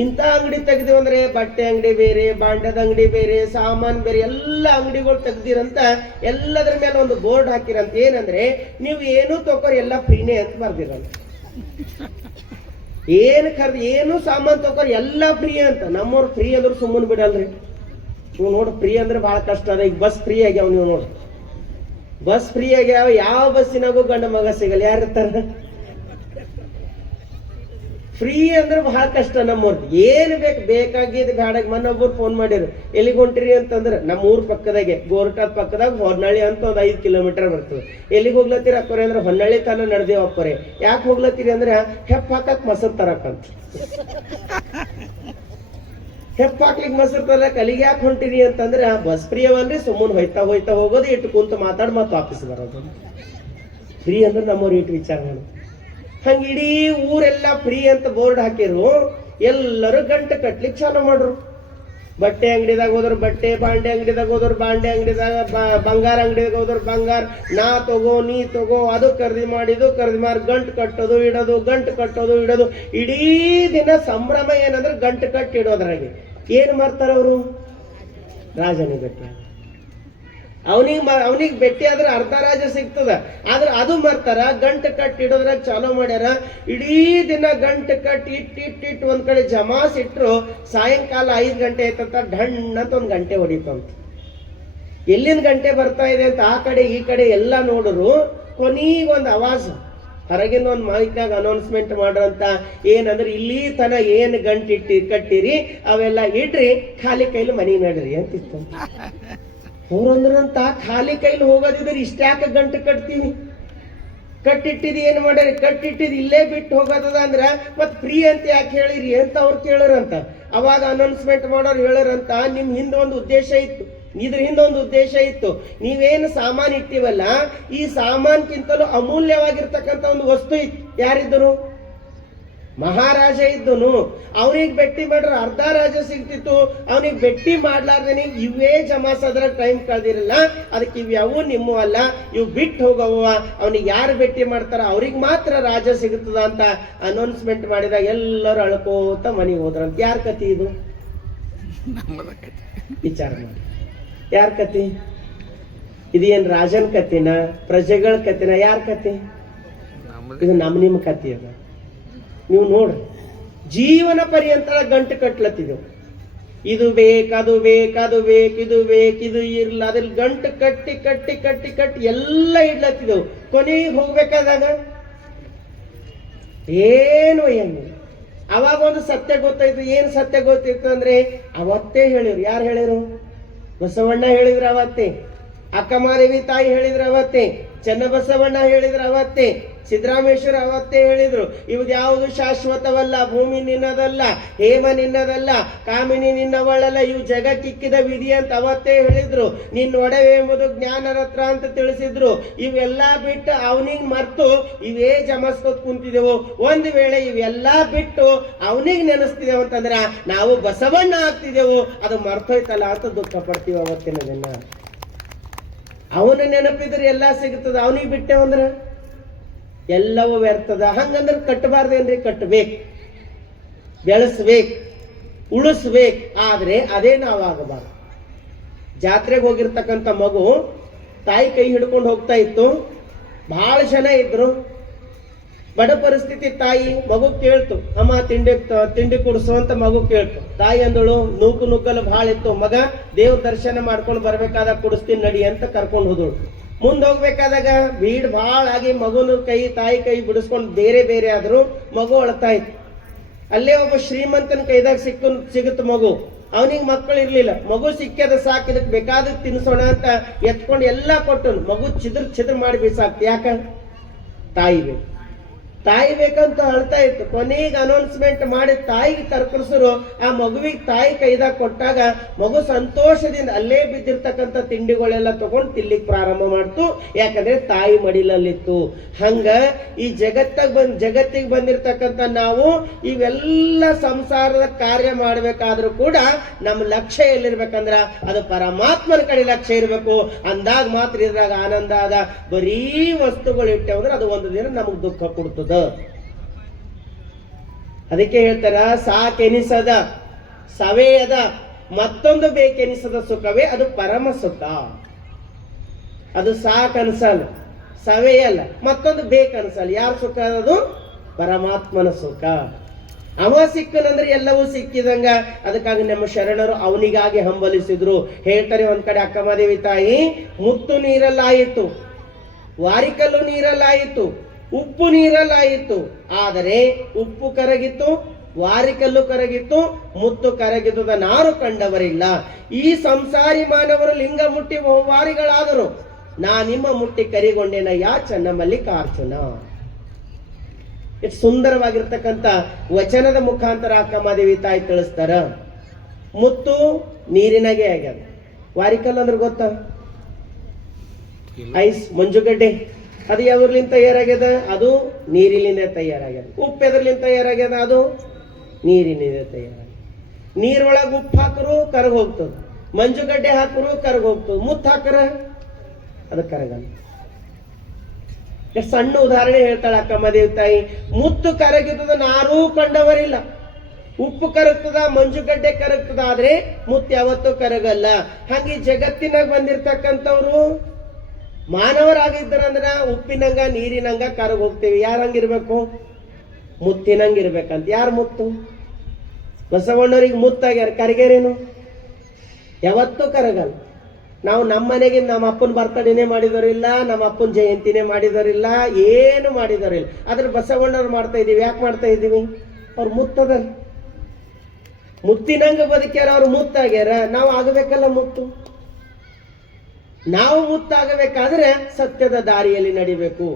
ಇಂಥ ಅಂಗಡಿ ತೆಗ್ದಿವಂದ್ರೆ ಬಟ್ಟೆ ಅಂಗಡಿ ಬೇರೆ, ಬಾಂಡದ ಅಂಗಡಿ ಬೇರೆ, ಸಾಮಾನ್ ಬೇರೆ, ಎಲ್ಲ ಅಂಗಡಿಗಳು ತೆಗ್ದಿರಂತ. ಎಲ್ಲದ್ರ ಮೇಲೆ ಒಂದು ಬೋರ್ಡ್ ಹಾಕಿರಂತ. ಏನಂದ್ರೆ, ನೀವು ಏನು ತಗೋರಿ ಎಲ್ಲ ಫ್ರೀನೇ ಅಂತ ಬರ್ದಿರಂತ. ಏನು ಸಾಮಾನ್ ತಗೋರಿ ಎಲ್ಲ ಫ್ರೀ ಅಂತ. ನಮ್ಮವ್ರು ಫ್ರೀ ಅಂದ್ರೆ ಸುಮ್ಮನೆ ಬಿಡಲ್ರಿ. ನೀವು ನೋಡಿ, ಫ್ರೀ ಅಂದ್ರೆ ಬಹಳ ಕಷ್ಟ ಅದ. ಈಗ ಬಸ್ ಫ್ರೀ ಆಗ್ಯಾವ. ನೀವು ನೋಡಿ, ಬಸ್ ಫ್ರೀ ಆಗ್ಯಾವ. ಯಾವ ಬಸ್ಸಿನಾಗೂ ಗಂಡ ಮಗ ಸಿಗಲ್ಲ. ಯಾರಿರ್ತಾರ? ಫ್ರೀ ಅಂದ್ರೆ ಬಹಳ ಕಷ್ಟ. ನಮ್ಮವ್ರದ್ದು ಏನು ಬೇಕಾಗಿದ್ದು ಬ್ಯಾಡಾಗ. ಮೊನ್ನೊಬ್ಬರು ಫೋನ್ ಮಾಡಿರು, ಎಲ್ಲಿಗೆ ಹೊಂಟಿರಿ ಅಂತಂದ್ರೆ, ನಮ್ಮ ಊರ್ ಪಕ್ಕದಾಗೆ ಗೋರ್ಟಾದ ಪಕ್ಕದಾಗ ಹೊನ್ನಳ್ಳಿ ಅಂತ ಒಂದು 5 ಕಿಲೋಮೀಟರ್ ಬರ್ತದೆ. ಎಲ್ಲಿಗೆ ಹೋಗ್ಲತ್ತೀರಿ ಅಪ್ಪರೆ ಅಂದ್ರೆ, ಹೊನ್ನಳ್ಳಿ ತನ ನಡೆದೇವ ಅಪ್ಪರೆ. ಯಾಕೆ ಹೋಗ್ಲತ್ತೀರಿ ಅಂದ್ರೆ, ಹೆಪ್ಪ ಹಾಕಕ್ ಮೊಸರು ತರಕಂತ. ಹೆಪ್ಪ ಹಾಕ್ಲಿಕ್ಕೆ ಮೊಸರು ತರಕ್ ಅಲ್ಲಿಗೆ ಯಾಕೆ ಹೊಂಟಿರಿ ಅಂತಂದ್ರೆ, ಬಸ್ ಫ್ರೀ ಅವಲ್ರಿ, ಸುಮ್ಮನೆ ಹೋಯ್ತಾ ಹೋಗೋದು, ಇಟ್ಟು ಕುಂತ ಮಾತಾಡಿ ಮತ್ತೆ ವಾಪಸ್ ಬರೋದು. ಫ್ರೀ ಅಂದ್ರೆ ನಮ್ಮವ್ರು ಇಟ್ಟು ವಿಚಾರ ಮಾಡಿ. ಹಂಗ ಇಡೀ ಊರೆಲ್ಲ ಫ್ರೀ ಅಂತ ಬೋರ್ಡ್ ಹಾಕಿರು. ಎಲ್ಲರೂ ಗಂಟೆ ಕಟ್ಲಿಕ್ಕೆ ಚಾಲು ಮಾಡ್ರು. ಬಟ್ಟೆ ಅಂಗಡಿದಾಗ ಹೋದ್ರು ಬಟ್ಟೆ, ಬಾಂಡೆ ಅಂಗಡಿದಾಗ ಹೋದ್ರು ಬಾಂಡೆ, ಅಂಗಡಿದಾಗ ಬಂಗಾರ ಅಂಗಡಿದಾಗ ಹೋದ್ರು ಬಂಗಾರ. ನಾ ತಗೋ ನೀ ತಗೋ, ಅದು ಖರೀದಿ ಮಾಡಿ ಇದು ಖರೀದಿ ಮಾಡಿ, ಗಂಟು ಕಟ್ಟೋದು ಇಡೋದು, ಗಂಟು ಕಟ್ಟೋದು ಇಡೋದು. ಇಡೀ ದಿನ ಸಂಭ್ರಮ ಏನಂದ್ರೆ ಗಂಟು ಕಟ್ಟಿ ಇಡೋದ್ರಾಗೆ. ಏನ್ ಮಾಡ್ತಾರ ಅವರು? ರಾಜನಿಗೆ ಭೇಟಿ. ಅವನಿಗೆ ಭೇಟಿ ಆದ್ರೆ ಅರ್ಧ ರಾಜ ಸಿಗ್ತದ. ಆದ್ರೆ ಅದು ಮಾಡ್ತಾರ, ಗಂಟು ಕಟ್ಟಿ ಇಡೋದ್ರಾಗ ಚಾಲೂ ಮಾಡ್ಯಾರ. ಇಡೀ ದಿನ ಗಂಟು ಕಟ್ಟಿ ಇಟ್ಟು ಒಂದ್ ಕಡೆ ಜಮಾಸ್ ಇಟ್ರು. ಸಾಯಂಕಾಲ 5 ಗಂಟೆ ಆಯ್ತಂತ ಢಣ್ಣ ಅಂತ ಒಂದ್ ಗಂಟೆ ಹೊಡಿತಂತ. ಎಲ್ಲಿಂದ ಗಂಟೆ ಬರ್ತಾ ಇದೆ ಅಂತ ಆ ಕಡೆ ಈ ಕಡೆ ಎಲ್ಲ ನೋಡ್ರು. ಕೊನೆಗೊಂದು ಆವಾಜ್ ಹೊರಗಿಂದ ಒಂದು ಮೈಕ್ನಾಗ ಅನೌನ್ಸ್ಮೆಂಟ್ ಮಾಡ್ರಂತ. ಏನಂದ್ರೆ, ಇಲ್ಲಿ ತನ ಏನ್ ಗಂಟು ಕಟ್ಟಿರಿ ಅವೆಲ್ಲ ಇಡ್ರಿ, ಖಾಲಿ ಕೈಲಿ ಮನಿ ನಡ್ರಿ ಅಂತಿತ್ತು. ಅವ್ರಂದ್ರಂತ, ಖಾಲಿ ಕೈಲಿ ಹೋಗೋದಿದ್ರೆ ಇಷ್ಟ್ಯಾಕೆ ಗಂಟು ಕಟ್ತೀವಿ? ಕಟ್ಟಿಟ್ಟಿದ್ ಏನ್ ಮಾಡ್ಯಾರ? ಕಟ್ಟಿಟ್ಟಿದ್ ಇಲ್ಲೇ ಬಿಟ್ಟು ಹೋಗೋದದ ಅಂದ್ರ ಮತ್ ಫ್ರೀ ಅಂತ ಯಾಕೆ ಹೇಳಿರಿ ಅಂತ ಅವ್ರು ಕೇಳರಂತ. ಅವಾಗ ಅನೌನ್ಸ್ಮೆಂಟ್ ಮಾಡೋರು ಹೇಳರಂತ, ನಿಮ್ ಹಿಂದೆ ಒಂದು ಉದ್ದೇಶ ಇತ್ತು, ಇದ್ರ ಹಿಂದೆ ಒಂದು ಉದ್ದೇಶ ಇತ್ತು. ನೀವೇನು ಸಾಮಾನ್ ಇಟ್ಟಿವಲ್ಲ, ಈ ಸಾಮಾನ್ಕಿಂತಲೂ ಅಮೂಲ್ಯವಾಗಿರ್ತಕ್ಕಂಥ ಒಂದು ವಸ್ತು ಇತ್ತು. ಯಾರಿದ್ದರು? ಮಹಾರಾಜ ಇದ್ದನು, ಅವನಿಗೆ ಭೇಟಿ ಮಾಡ್ರ ಅರ್ಧ ರಾಜ ಸಿಗ್ತಿತ್ತು, ಅವನಿಗೆ ಭೇಟಿ ಮಾಡ್ಲಾರ್ದೇನೆ ಇವೇ ಜಮಾಸದ್ರ ಟೈಮ್ ಕಳ್ದಿರಲ್ಲ, ಅದಕ್ಕೆ ಇವ್ ಯಾವ ನಿಮ್ಮ ಅಲ್ಲ, ಇವ್ ಬಿಟ್ಟು ಹೋಗವ, ಅವನಿಗೆ ಯಾರು ಭೇಟಿ ಮಾಡ್ತಾರ ಅವ್ರಿಗೆ ಮಾತ್ರ ರಾಜ ಸಿಗುತ್ತದ ಅಂತ ಅನೌನ್ಸ್ಮೆಂಟ್ ಮಾಡಿದಾಗ ಎಲ್ಲರೂ ಅಳ್ಕೋತ ಮನೆಗೆ ಹೋದ್ರಂತ. ಯಾರ ಕತಿ ಇದು? ವಿಚಾರ ಮಾಡಿ, ಯಾರ ಕತಿ ಇದೇನ್? ರಾಜನ್ ಕತಿನ, ಪ್ರಜೆಗಳ ಕತಿನ, ಯಾರ ಕತಿ ಇದು? ನಿಮ್ಮ ಕತಿ ಅದ. ನೀವು ನೋಡ್ರಿ, ಜೀವನ ಪರ್ಯಂತ ಗಂಟು ಕಟ್ಲತ್ತಿದೆವು, ಇದು ಬೇಕು, ಅದು ಬೇಕು, ಅದು ಬೇಕು, ಇದು ಬೇಕು, ಇದು ಇರ್ಲ, ಅದ್ರಲ್ಲಿ ಗಂಟು ಕಟ್ಟಿ ಕಟ್ಟಿ ಕಟ್ಟಿ ಕಟ್ಟಿ ಎಲ್ಲ ಇಡ್ಲತ್ತಿದೆವು. ಕೊನೆಗೆ ಹೋಗ್ಬೇಕಾದಾಗ ಏನು ಏನು ಅವಾಗ ಒಂದು ಸತ್ಯ ಗೊತ್ತಾಯ್ತು. ಏನ್ ಸತ್ಯ ಗೊತ್ತಿತ್ತು ಅಂದ್ರೆ ಅವತ್ತೇ ಹೇಳಿರು. ಯಾರು ಹೇಳಿರು? ಬಸವಣ್ಣ ಹೇಳಿದ್ರು ಅವತ್ತೇ, ಅಕ್ಕಮಹಾದೇವಿ ತಾಯಿ ಹೇಳಿದ್ರು ಅವತ್ತೇ, ಚನ್ನಬಸವಣ್ಣ ಹೇಳಿದ್ರು ಅವತ್ತೇ, ಸಿದ್ದರಾಮೇಶ್ವರ ಅವತ್ತೇ ಹೇಳಿದ್ರು, ಇವ್ದು ಯಾವುದು ಶಾಶ್ವತವಲ್ಲ, ಭೂಮಿ ನಿನ್ನದಲ್ಲ, ಹೇಮ ನಿನ್ನದಲ್ಲ, ಕಾಮಿನಿ ನಿನ್ನವಳಲ್ಲ, ಇವು ಜಗಕ್ಕಿಕ್ಕಿದ ವಿಧಿ ಅಂತ ಅವತ್ತೇ ಹೇಳಿದ್ರು. ನಿನ್ನ ಒಡವೆ ಎಂಬುದು ಜ್ಞಾನ ರತ್ನ ಅಂತ ತಿಳಿಸಿದ್ರು. ಇವೆಲ್ಲ ಬಿಟ್ಟು ಅವನಿಗೆ ಮರ್ತು ಇವೇ ಜಮಸ್ಕೋತ್ ಕುಂತಿದೆವು. ಒಂದು ವೇಳೆ ಇವೆಲ್ಲಾ ಬಿಟ್ಟು ಅವನಿಗೆ ನೆನೆಸ್ತಿದೆವು ಅಂತಂದ್ರ ನಾವು ಬಸವಣ್ಣ ಆಗ್ತಿದೆವು, ಅದು ಮರ್ತೋಯ್ತಲ್ಲ ಅಂತ ದುಃಖ ಪಡ್ತೀವಿ ಅವತ್ತಿನ ದಿನ. ಅವನ ನೆನಪಿದ್ರೆ ಎಲ್ಲ ಸಿಗುತ್ತದೆ, ಅವನಿಗೆ ಬಿಟ್ಟೆವಂದ್ರ ಎಲ್ಲವೂ ವ್ಯರ್ಥದ. ಹಂಗಂದ್ರೆ ಕಟ್ಟಬಾರ್ದೇನ್ರಿ? ಕಟ್ಟಬೇಕು, ಬೆಳೆಸ್ಬೇಕು, ಉಳಿಸ್ಬೇಕು. ಆದ್ರೆ ಅದೇ ನಾವಾಗಬಾರ್ದು. ಜಾತ್ರೆಗೆ ಹೋಗಿರ್ತಕ್ಕಂಥ ಮಗು ತಾಯಿ ಕೈ ಹಿಡ್ಕೊಂಡು ಹೋಗ್ತಾ ಇತ್ತು. ಬಹಳ ಜನ ಇದ್ರು, ಬಡ ಪರಿಸ್ಥಿತಿ. ತಾಯಿ ಮಗು ಕೇಳ್ತು, ಅಮ್ಮ ತಿಂಡಿ ಕೊಡಿಸು ಅಂತ ಮಗು ಕೇಳ್ತು. ತಾಯಿ ಅಂದಳು, ನೂಕು ನುಗ್ಗಲು ಬಹಳ ಇತ್ತು, ಮಗ ದೇವ್ರ ದರ್ಶನ ಮಾಡ್ಕೊಂಡು ಬರ್ಬೇಕಾದಾಗ ಕೊಡಿಸ್ತೀನಿ ನಡಿ ಅಂತ ಕರ್ಕೊಂಡು ಹೋದಳು. ಮುಂದೆ ಹೋಗ್ಬೇಕಾದಾಗ ಭೀಡ್ ಭಾಳ ಆಗಿ ಮಗುನ ತಾಯಿ ಕೈ ಬಿಡಿಸ್ಕೊಂಡು ಬೇರೆ ಬೇರೆ ಆದ್ರು. ಮಗು ಅಳ್ತಾ ಇತ್ತು. ಅಲ್ಲೇ ಒಬ್ಬ ಶ್ರೀಮಂತನ ಕೈದಾಗ ಸಿಗುತ್ತ ಮಗು. ಅವನಿಗೆ ಮಕ್ಕಳು ಇರ್ಲಿಲ್ಲ. ಮಗು ಸಿಕ್ಕದ ಸಾಕು, ಇದಕ್ಕೆ ಬೇಕಾದ ತಿನ್ಸೋಣ ಅಂತ ಎತ್ಕೊಂಡು ಎಲ್ಲಾ ಕೊಟ್ಟನು. ಮಗು ಚಿದ್ರ ಮಾಡಿ ಬಿಸಾಕ್ತಿ. ಯಾಕ? ತಾಯಿ ಬೇಕು, ತಾಯಿ ಬೇಕಂತ ಅಳ್ತಾ ಇತ್ತು. ಕೊನೆಗೆ ಅನೌನ್ಸ್ಮೆಂಟ್ ಮಾಡಿ ತಾಯಿಗೆ ಕರ್ಕರ್ಸರು. ಆ ಮಗುವಿಗೆ ತಾಯಿ ಕೈದಾಗ ಕೊಟ್ಟಾಗ ಮಗು ಸಂತೋಷದಿಂದ ಅಲ್ಲೇ ಬಿದ್ದಿರ್ತಕ್ಕಂಥ ತಿಂಡಿಗಳೆಲ್ಲ ತಗೊಂಡು ತಿನ್ಲಿಕ್ಕೆ ಪ್ರಾರಂಭ ಮಾಡ್ತು. ಯಾಕಂದ್ರೆ ತಾಯಿ ಮಡಿಲಲ್ಲಿತ್ತು. ಹಂಗ ಈ ಜಗತ್ತಿಗೆ ಬಂದಿರ್ತಕ್ಕಂಥ ನಾವು ಇವೆಲ್ಲ ಸಂಸಾರದ ಕಾರ್ಯ ಮಾಡ್ಬೇಕಾದ್ರೂ ಕೂಡ ನಮ್ಮ ಲಕ್ಷ್ಯ ಎಲ್ಲಿರ್ಬೇಕಂದ್ರ ಅದು ಪರಮಾತ್ಮನ ಕಡೆ ಲಕ್ಷ್ಯ ಇರ್ಬೇಕು. ಅಂದಾಗ ಮಾತ್ರ ಇದ್ರಾಗ ಆನಂದ ಅದ. ಬರೀ ವಸ್ತುಗಳು ಇಟ್ಟೇವಂದ್ರೆ ಅದು ಒಂದು ದಿನ ನಮಗ್ ದುಃಖ ಕೊಡ್ತದ. ಅದಕ್ಕೆ ಹೇಳ್ತಾರ, ಸಾಕೆನಿಸದ ಸವೆಯದ ಮತ್ತೊಂದು ಬೇಕೆನಿಸದ ಸುಖವೇ ಅದು ಪರಮ ಸುಖ. ಅದು ಸಾಕನ್ಸಲ್ಲ, ಸವೆಯಲ್ಲ, ಮತ್ತೊಂದು ಬೇಕನ್ಸಲ್ಲ. ಯಾರ ಸುಖ? ಅದು ಪರಮಾತ್ಮನ ಸುಖ. ಅವ ಸಿಕ್ಕನಂದ್ರೆ ಎಲ್ಲವೂ ಸಿಕ್ಕಿದಂಗ. ಅದಕ್ಕಾಗಿ ನಮ್ಮ ಶರಣರು ಅವನಿಗಾಗಿ ಹಂಬಲಿಸಿದ್ರು. ಹೇಳ್ತಾರೆ ಒಂದ್ ಕಡೆ ಅಕ್ಕಮಹಾದೇವಿ ತಾಯಿ, ಮುತ್ತು ನೀರಲ್ಲಾಯಿತು, ವಾರಿಕಲ್ಲು ನೀರಲ್ಲಾಯಿತು, ಉಪ್ಪು ನೀರಲ್ಲಾಯಿತು. ಆದರೆ ಉಪ್ಪು ಕರಗಿತು, ವಾರಿಕಲ್ಲು ಕರಗಿತು, ಮುತ್ತು ಕರಗಿತದ ನಾರು ಕಂಡವರಿಲ್ಲ. ಈ ಸಂಸಾರಿ ಮಾನವರು ಲಿಂಗ ಮುಟ್ಟಿ ವಾರಿಗಳಾದರು, ನಾ ನಿಮ್ಮ ಮುಟ್ಟಿ ಕರಿಗೊಂಡೇನ ಯಾ ಚನ್ನ ಮಲ್ಲಿಕಾರ್ಜುನ. ಎಷ್ಟು ಸುಂದರವಾಗಿರ್ತಕ್ಕಂಥ ವಚನದ ಮುಖಾಂತರ ಅಕ್ಕಮಹಾದೇವಿ ತಾಯಿ ತಿಳಿಸ್ತಾರ. ಮುತ್ತು ನೀರಿನಾಗೆ ಆಗ್ಯದ. ವಾರಿಕಲ್ಲು ಅಂದ್ರೆ ಗೊತ್ತ? ಐಸ್, ಮಂಜುಗಡ್ಡೆ. ಅದು ಯಾವ್ದ್ರಲಿಂದ ತಯಾರಾಗ್ಯದ? ಅದು ನೀರಿನಿಂದ ತಯಾರಾಗ್ಯದ. ಉಪ್ಪು ಎದ್ರಲಿಂದ ತಯಾರಾಗ್ಯದ? ಅದು ನೀರಿನಿಂದ ತಯಾರಾಗ್ಯದ. ನೀರೊಳಗೆ ಉಪ್ಪು ಹಾಕರು ಕರಗ ಹೋಗ್ತದ, ಮಂಜುಗಡ್ಡೆ ಹಾಕರು ಕರಗ ಹೋಗ್ತದ, ಮುತ್ತು ಹಾಕರ ಅದು ಕರಗಲ್ಲ. ಎಷ್ಟು ಸಣ್ಣ ಉದಾಹರಣೆ ಹೇಳ್ತಾಳೆ ಅಕ್ಕಮಹಾದೇವಿ ತಾಯಿ. ಮುತ್ತು ಕರಗಿತದ, ನಾರೂ ಕಂಡವರಿಲ್ಲ. ಉಪ್ಪು ಕರಗ್ತದ, ಮಂಜುಗಡ್ಡೆ ಕರಗ್ತದ, ಆದ್ರೆ ಮುತ್ತು ಯಾವತ್ತೂ ಕರಗಲ್ಲ. ಹಾಗೆ ಜಗತ್ತಿನಾಗ ಬಂದಿರ್ತಕ್ಕಂಥವ್ರು ಮಾನವರಾಗಿದ್ದಾರಂದ್ರ ಉಪ್ಪಿನಂಗ ನೀರಿನಂಗ ಕರಗ ಹೋಗ್ತೇವೆ. ಯಾರಂಗಿರ್ಬೇಕು? ಮುತ್ತಿನಂಗಿರ್ಬೇಕಂತ. ಯಾರು ಮುತ್ತು? ಬಸವಣ್ಣವ್ರಿಗೆ ಮುತ್ತಾಗ್ಯಾರ, ಕರಗ್ಯಾರೇನು? ಯಾವತ್ತೂ ಕರಗಲ್ಲ. ನಾವು ನಮ್ಮ ಮನೆಗೆ ನಮ್ಮ ಅಪ್ಪನ ಬರ್ತಡೇನೆ ಮಾಡಿದವರಿಲ್ಲ, ನಮ್ಮ ಅಪ್ಪನ ಜಯಂತಿನೇ ಮಾಡಿದವರಿಲ್ಲ, ಏನು ಮಾಡಿದವರಿಲ್ಲ. ಆದ್ರೆ ಬಸವಣ್ಣವ್ರು ಮಾಡ್ತಾ ಇದೀವಿ. ಯಾಕೆ ಮಾಡ್ತಾ ಇದೀವಿ? ಅವ್ರು ಮುತ್ತದ, ಮುತ್ತಿನಂಗ ಬದುಕ್ಯಾರ, ಅವ್ರು ಮುತ್ತಾಗ್ಯಾರ. ನಾವು ಆಗಬೇಕಲ್ಲ ಮುತ್ತು. ನಾವು ಮುತ್ತಾಗಬೇಕಾದ್ರೆ ಸತ್ಯದ ದಾರಿಯಲ್ಲಿ ನಡಿಬೇಕು.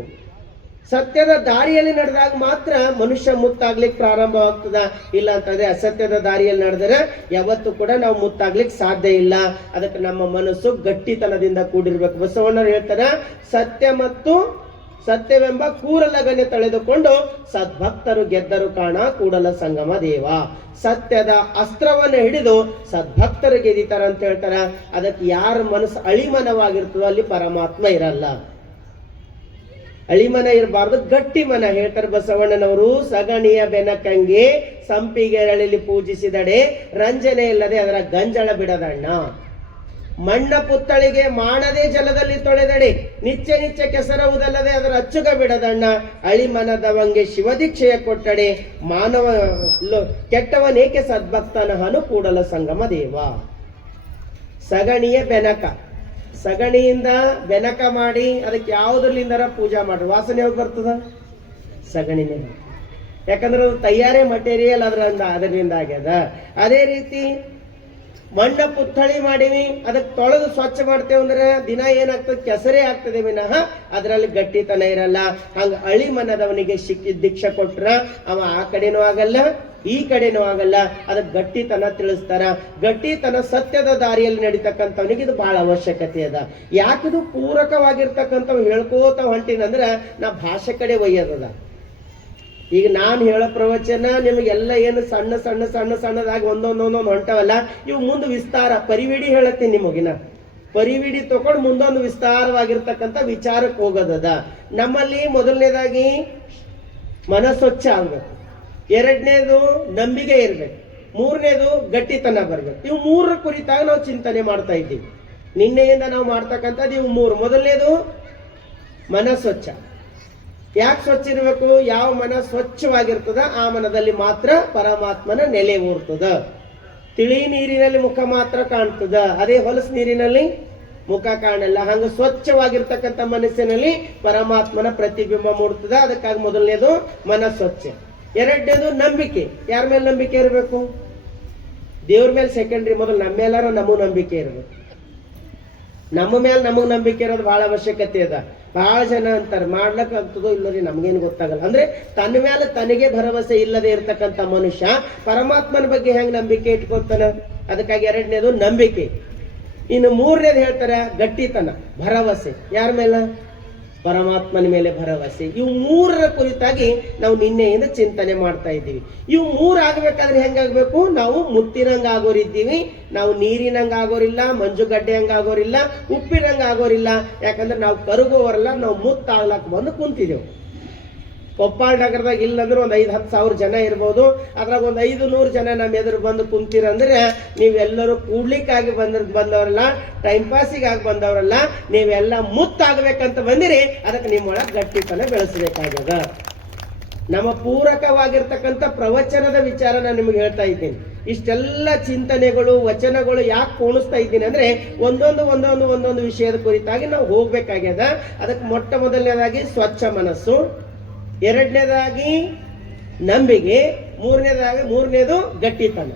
ಸತ್ಯದ ದಾರಿಯಲ್ಲಿ ನಡೆದಾಗ ಮಾತ್ರ ಮನುಷ್ಯ ಮುತ್ತಾಗ್ಲಿಕ್ಕೆ ಪ್ರಾರಂಭ ಆಗ್ತದ. ಇಲ್ಲ ಅಂತಂದ್ರೆ ಅಸತ್ಯದ ದಾರಿಯಲ್ಲಿ ನಡೆದರೆ ಯಾವತ್ತೂ ಕೂಡ ನಾವು ಮುತ್ತಾಗ್ಲಿಕ್ಕೆ ಸಾಧ್ಯ ಇಲ್ಲ. ಅದಕ್ಕೆ ನಮ್ಮ ಮನಸ್ಸು ಗಟ್ಟಿತನದಿಂದ ಕೂಡಿರ್ಬೇಕು. ಬಸವಣ್ಣರು ಹೇಳ್ತಾರ, ಸತ್ಯ ಮತ್ತು ಸತ್ಯವೆಂಬ ಕೂರಲಗನೆ ತಳೆದುಕೊಂಡು ಸದ್ಭಕ್ತರು ಗೆದ್ದರು ಕಾಣ ಕೂಡಲ ಸಂಗಮ ದೇವ. ಸತ್ಯದ ಅಸ್ತ್ರವನ್ನು ಹಿಡಿದು ಸದ್ಭಕ್ತರು ಗೆದಿತಾರ ಅಂತ ಹೇಳ್ತಾರ. ಅದಕ್ಕೆ ಯಾರ ಮನಸ್ಸು ಅಳಿಮನವಾಗಿರ್ತದೋ ಅಲ್ಲಿ ಪರಮಾತ್ಮ ಇರಲ್ಲ. ಅಳಿಮನ ಇರಬಾರ್ದು, ಗಟ್ಟಿ ಮನ. ಹೇಳ್ತಾರೆ ಬಸವಣ್ಣನವರು, ಸಗಣಿಯ ಬೆನಕಂಗೆ ಸಂಪಿಗೆ ಅರಳಿಲಿ ಪೂಜಿಸಿದಡೆ ರಂಜನೆ ಇಲ್ಲದೆ ಅದರ ಗಂಜಳ ಬಿಡದಣ್ಣ. ಮಣ್ಣ ಪುತ್ತಳಿಗೆ ಮಾಡದೆ ಜಲದಲ್ಲಿ ತೊಳೆದಡೆ ನಿತ್ಯ ನಿತ್ಯ ಕೆಸರುವುದಲ್ಲದೆ ಅದರ ಅಚ್ಚುಗ ಬಿಡದಣ್ಣ. ಅಳಿಮನದವಂಗೆ ಶಿವದೀಕ್ಷೆಯ ಕೊಟ್ಟಡೆ ಮಾನವ ಕೆಟ್ಟವನೇಕೆ ಸದ್ಭಕ್ತನ ಹನು ಕೂಡಲ ಸಂಗಮ ದೇವ. ಸಗಣಿಯ ಬೆನಕ, ಸಗಣಿಯಿಂದ ಬೆನಕ ಮಾಡಿ ಅದಕ್ಕೆ ಯಾವುದ್ರಲಿಂದರ ಪೂಜಾ ಮಾಡ್ರಿ, ವಾಸನೆ ಯಾವ್ದು ಬರ್ತದ? ಸಗಣಿನೇ. ಯಾಕಂದ್ರೆ ಅದು ತಯಾರೇ ಮಟೀರಿಯಲ್ ಅದರಿಂದ ಆಗ್ಯದ. ಅದೇ ರೀತಿ ಮಣ್ಣ ಪುತ್ಥಳಿ ಮಾಡೀವಿ, ಅದಕ್ಕೆ ತೊಳೆದು ಸ್ವಚ್ಛ ಮಾಡ್ತೇವೆ ಅಂದ್ರೆ ದಿನ ಏನಾಗ್ತದೆ? ಕೆಸರೇ ಆಗ್ತದೆ ವಿನಃ ಅದರಲ್ಲಿ ಗಟ್ಟಿತನ ಇರಲ್ಲ. ಹಂಗ ಅಳಿಮನದವನಿಗೆ ದೀಕ್ಷೆ ಕೊಟ್ರ ಅವ ಆ ಕಡೆನೂ ಆಗಲ್ಲ ಈ ಕಡೆನೂ ಆಗಲ್ಲ. ಅದಕ್ಕೆ ಗಟ್ಟಿತನ ತಿಳಿಸ್ತಾರ. ಗಟ್ಟಿತನ ಸತ್ಯದ ದಾರಿಯಲ್ಲಿ ನಡೀತಕ್ಕಂಥವನಿಗೆ ಇದು ಬಹಳ ಅವಶ್ಯಕತೆ ಅದ. ಯಾಕಿದು ಪೂರಕವಾಗಿರ್ತಕ್ಕಂಥವ್ ಹೇಳ್ಕೋತ ಹೊಂಟಿನಂದ್ರ ನಾ ಭಾಷೆ ಕಡೆ ಒಯ್ಯದದ. ಈಗ ನಾನು ಹೇಳೋ ಪ್ರವಚನ ನಿಮಗೆಲ್ಲ ಏನು ಸಣ್ಣ ಸಣ್ಣ ಸಣ್ಣ ಸಣ್ಣದಾಗಿ ಒಂದೊಂದೊಂದೊಂದು ಹೊಂಟವಲ್ಲ, ಇವು ಮುಂದೆ ವಿಸ್ತಾರ ಪರಿವಿಡಿ ಹೇಳತ್ತೀನಿ ನಿಮಗಿನ. ಪರಿವಿಡಿ ತಗೊಂಡು ಮುಂದೊಂದು ವಿಸ್ತಾರವಾಗಿರ್ತಕ್ಕಂಥ ವಿಚಾರಕ್ಕೆ ಹೋಗೋದದ. ನಮ್ಮಲ್ಲಿ ಮೊದಲನೇದಾಗಿ ಮನಸ್ವಚ್ಛ ಆಗ್ಬೇಕು, ಎರಡನೇದು ನಂಬಿಕೆ ಇರ್ಬೇಕು, ಮೂರನೇದು ಗಟ್ಟಿತನ ಬರ್ಬೇಕು. ಇವು ಮೂರರ ಕುರಿತಾಗಿ ನಾವು ಚಿಂತನೆ ಮಾಡ್ತಾ ಇದ್ದೀವಿ. ನಿನ್ನೆಯಿಂದ ನಾವು ಮಾಡ್ತಕ್ಕಂಥದ್ದು ಇವು ಮೂರು. ಮೊದಲನೇದು ಮನಸ್ವಚ್ಛ. ಯಾಕೆ ಸ್ವಚ್ಛ ಇರಬೇಕು? ಯಾವ ಮನ ಸ್ವಚ್ಛವಾಗಿರ್ತದ ಆ ಮನದಲ್ಲಿ ಮಾತ್ರ ಪರಮಾತ್ಮನ ನೆಲೆ ಊರ್ತದ. ತಿಳಿ ನೀರಿನಲ್ಲಿ ಮುಖ ಮಾತ್ರ ಕಾಣ್ತದ, ಅದೇ ಹೊಲಸು ನೀರಿನಲ್ಲಿ ಮುಖ ಕಾಣಲ್ಲ. ಹಂಗ ಸ್ವಚ್ಛವಾಗಿರ್ತಕ್ಕಂಥ ಮನಸ್ಸಿನಲ್ಲಿ ಪರಮಾತ್ಮನ ಪ್ರತಿಬಿಂಬ ಮೂಡ್ತದ. ಅದಕ್ಕಾಗಿ ಮೊದಲನೇದು ಮನಸ್ವಚ್ಛ. ಎರಡನೇದು ನಂಬಿಕೆ. ಯಾರ ಮೇಲೆ ನಂಬಿಕೆ ಇರಬೇಕು? ದೇವ್ರ ಮೇಲೆ ಸೆಕೆಂಡ್ರಿ. ಮೊದಲು ನಮ್ಮ ಮೇಲಾರ ನಮಗ್ ನಂಬಿಕೆ ಇರಬೇಕು. ನಮ್ಮ ಮೇಲೆ ನಮಗ್ ನಂಬಿಕೆ ಇರೋದು ಬಹಳ ಅವಶ್ಯಕತೆ ಅದ. ಬಹಳ ಜನ ಅಂತಾರೆ ಮಾಡ್ಲಕ್ ಆಗ್ತದೋ ಇಲ್ಲರಿ ನಮ್ಗೇನು ಗೊತ್ತಾಗಲ್ಲ. ಅಂದ್ರೆ ತನ್ನ ಮೇಲೆ ತನಗೆ ಭರವಸೆ ಇಲ್ಲದೆ ಇರ್ತಕ್ಕಂಥ ಮನುಷ್ಯ ಪರಮಾತ್ಮನ ಬಗ್ಗೆ ಹೆಂಗ್ ನಂಬಿಕೆ ಇಟ್ಕೊತಾನ? ಅದಕ್ಕಾಗಿ ಎರಡನೇದು ನಂಬಿಕೆ. ಇನ್ನು ಮೂರನೇದು ಹೇಳ್ತಾರೆ ಗಟ್ಟಿತನ, ಭರವಸೆ. ಯಾರ ಮೇಲೆ? ಪರಮಾತ್ಮನ ಮೇಲೆ ಭರವಸೆ. ಇವು ಮೂರರ ಕುರಿತಾಗಿ ನಾವು ನಿನ್ನೆಯಿಂದ ಚಿಂತನೆ ಮಾಡ್ತಾ ಇದ್ದೀವಿ. ಇವು ಮೂರು ಆಗ್ಬೇಕಾದ್ರೆ ಹೆಂಗಾಗ್ಬೇಕು? ನಾವು ಮುತ್ತಿನಂಗ ಆಗೋರಿದ್ದೀವಿ, ನಾವು ನೀರಿನಂಗ ಆಗೋರಿಲ್ಲ, ಮಂಜುಗಡ್ಡೆ ಹಂಗ ಆಗೋರಿಲ್ಲ, ಉಪ್ಪಿನಂಗ ಆಗೋರಿಲ್ಲ. ಯಾಕಂದ್ರೆ ನಾವು ಕರುಗೋವರಲ್ಲ, ನಾವು ಮುತ್ತಾಗ್ಲಕ್ ಬಂದು ಕುಂತಿದ್ದೇವೆ. ಕೊಪ್ಪಾಳ ನಗರದಾಗ ಇಲ್ಲಂದ್ರೆ ಒಂದು 5-10 ಸಾವಿರ ಜನ ಇರ್ಬೋದು. ಅದ್ರಾಗ ಒಂದು 500 ಜನ ನಮ್ಮ ಎದುರು ಬಂದು ಕುಂತೀರಂದ್ರೆ ನೀವೆಲ್ಲರೂ ಕೂಡ್ಲಿಕ್ಕಾಗಿ ಬಂದವರಲ್ಲ, ಟೈಮ್ ಪಾಸಿಗಾಗಿ ಬಂದವರಲ್ಲ, ನೀವೆಲ್ಲ ಮುತ್ತಾಗಬೇಕಂತ ಬಂದಿರಿ. ಅದಕ್ಕೆ ನಿಮ್ಮೊಳಗೆ ಗಟ್ಟಿತನ ಬೆಳೆಸಬೇಕಾಗ್ಯದ. ನಮ್ಮ ಪೂರಕವಾಗಿರ್ತಕ್ಕಂಥ ಪ್ರವಚನದ ವಿಚಾರ ನಾನು ನಿಮಗೆ ಹೇಳ್ತಾ ಇದ್ದೀನಿ. ಇಷ್ಟೆಲ್ಲ ಚಿಂತನೆಗಳು ವಚನಗಳು ಯಾಕೆ ಕೋಣಿಸ್ತಾ ಇದ್ದೀನಿ ಅಂದ್ರೆ ಒಂದೊಂದು ವಿಷಯದ ಕುರಿತಾಗಿ ನಾವು ಹೋಗ್ಬೇಕಾಗ್ಯದ. ಅದಕ್ಕೆ ಮೊಟ್ಟ ಮೊದಲನೇದಾಗಿ ಸ್ವಚ್ಛ ಮನಸ್ಸು, ಎರಡನೇದಾಗಿ ನಂಬಿಕೆ, ಮೂರನೇದು ಗಟ್ಟಿತನ.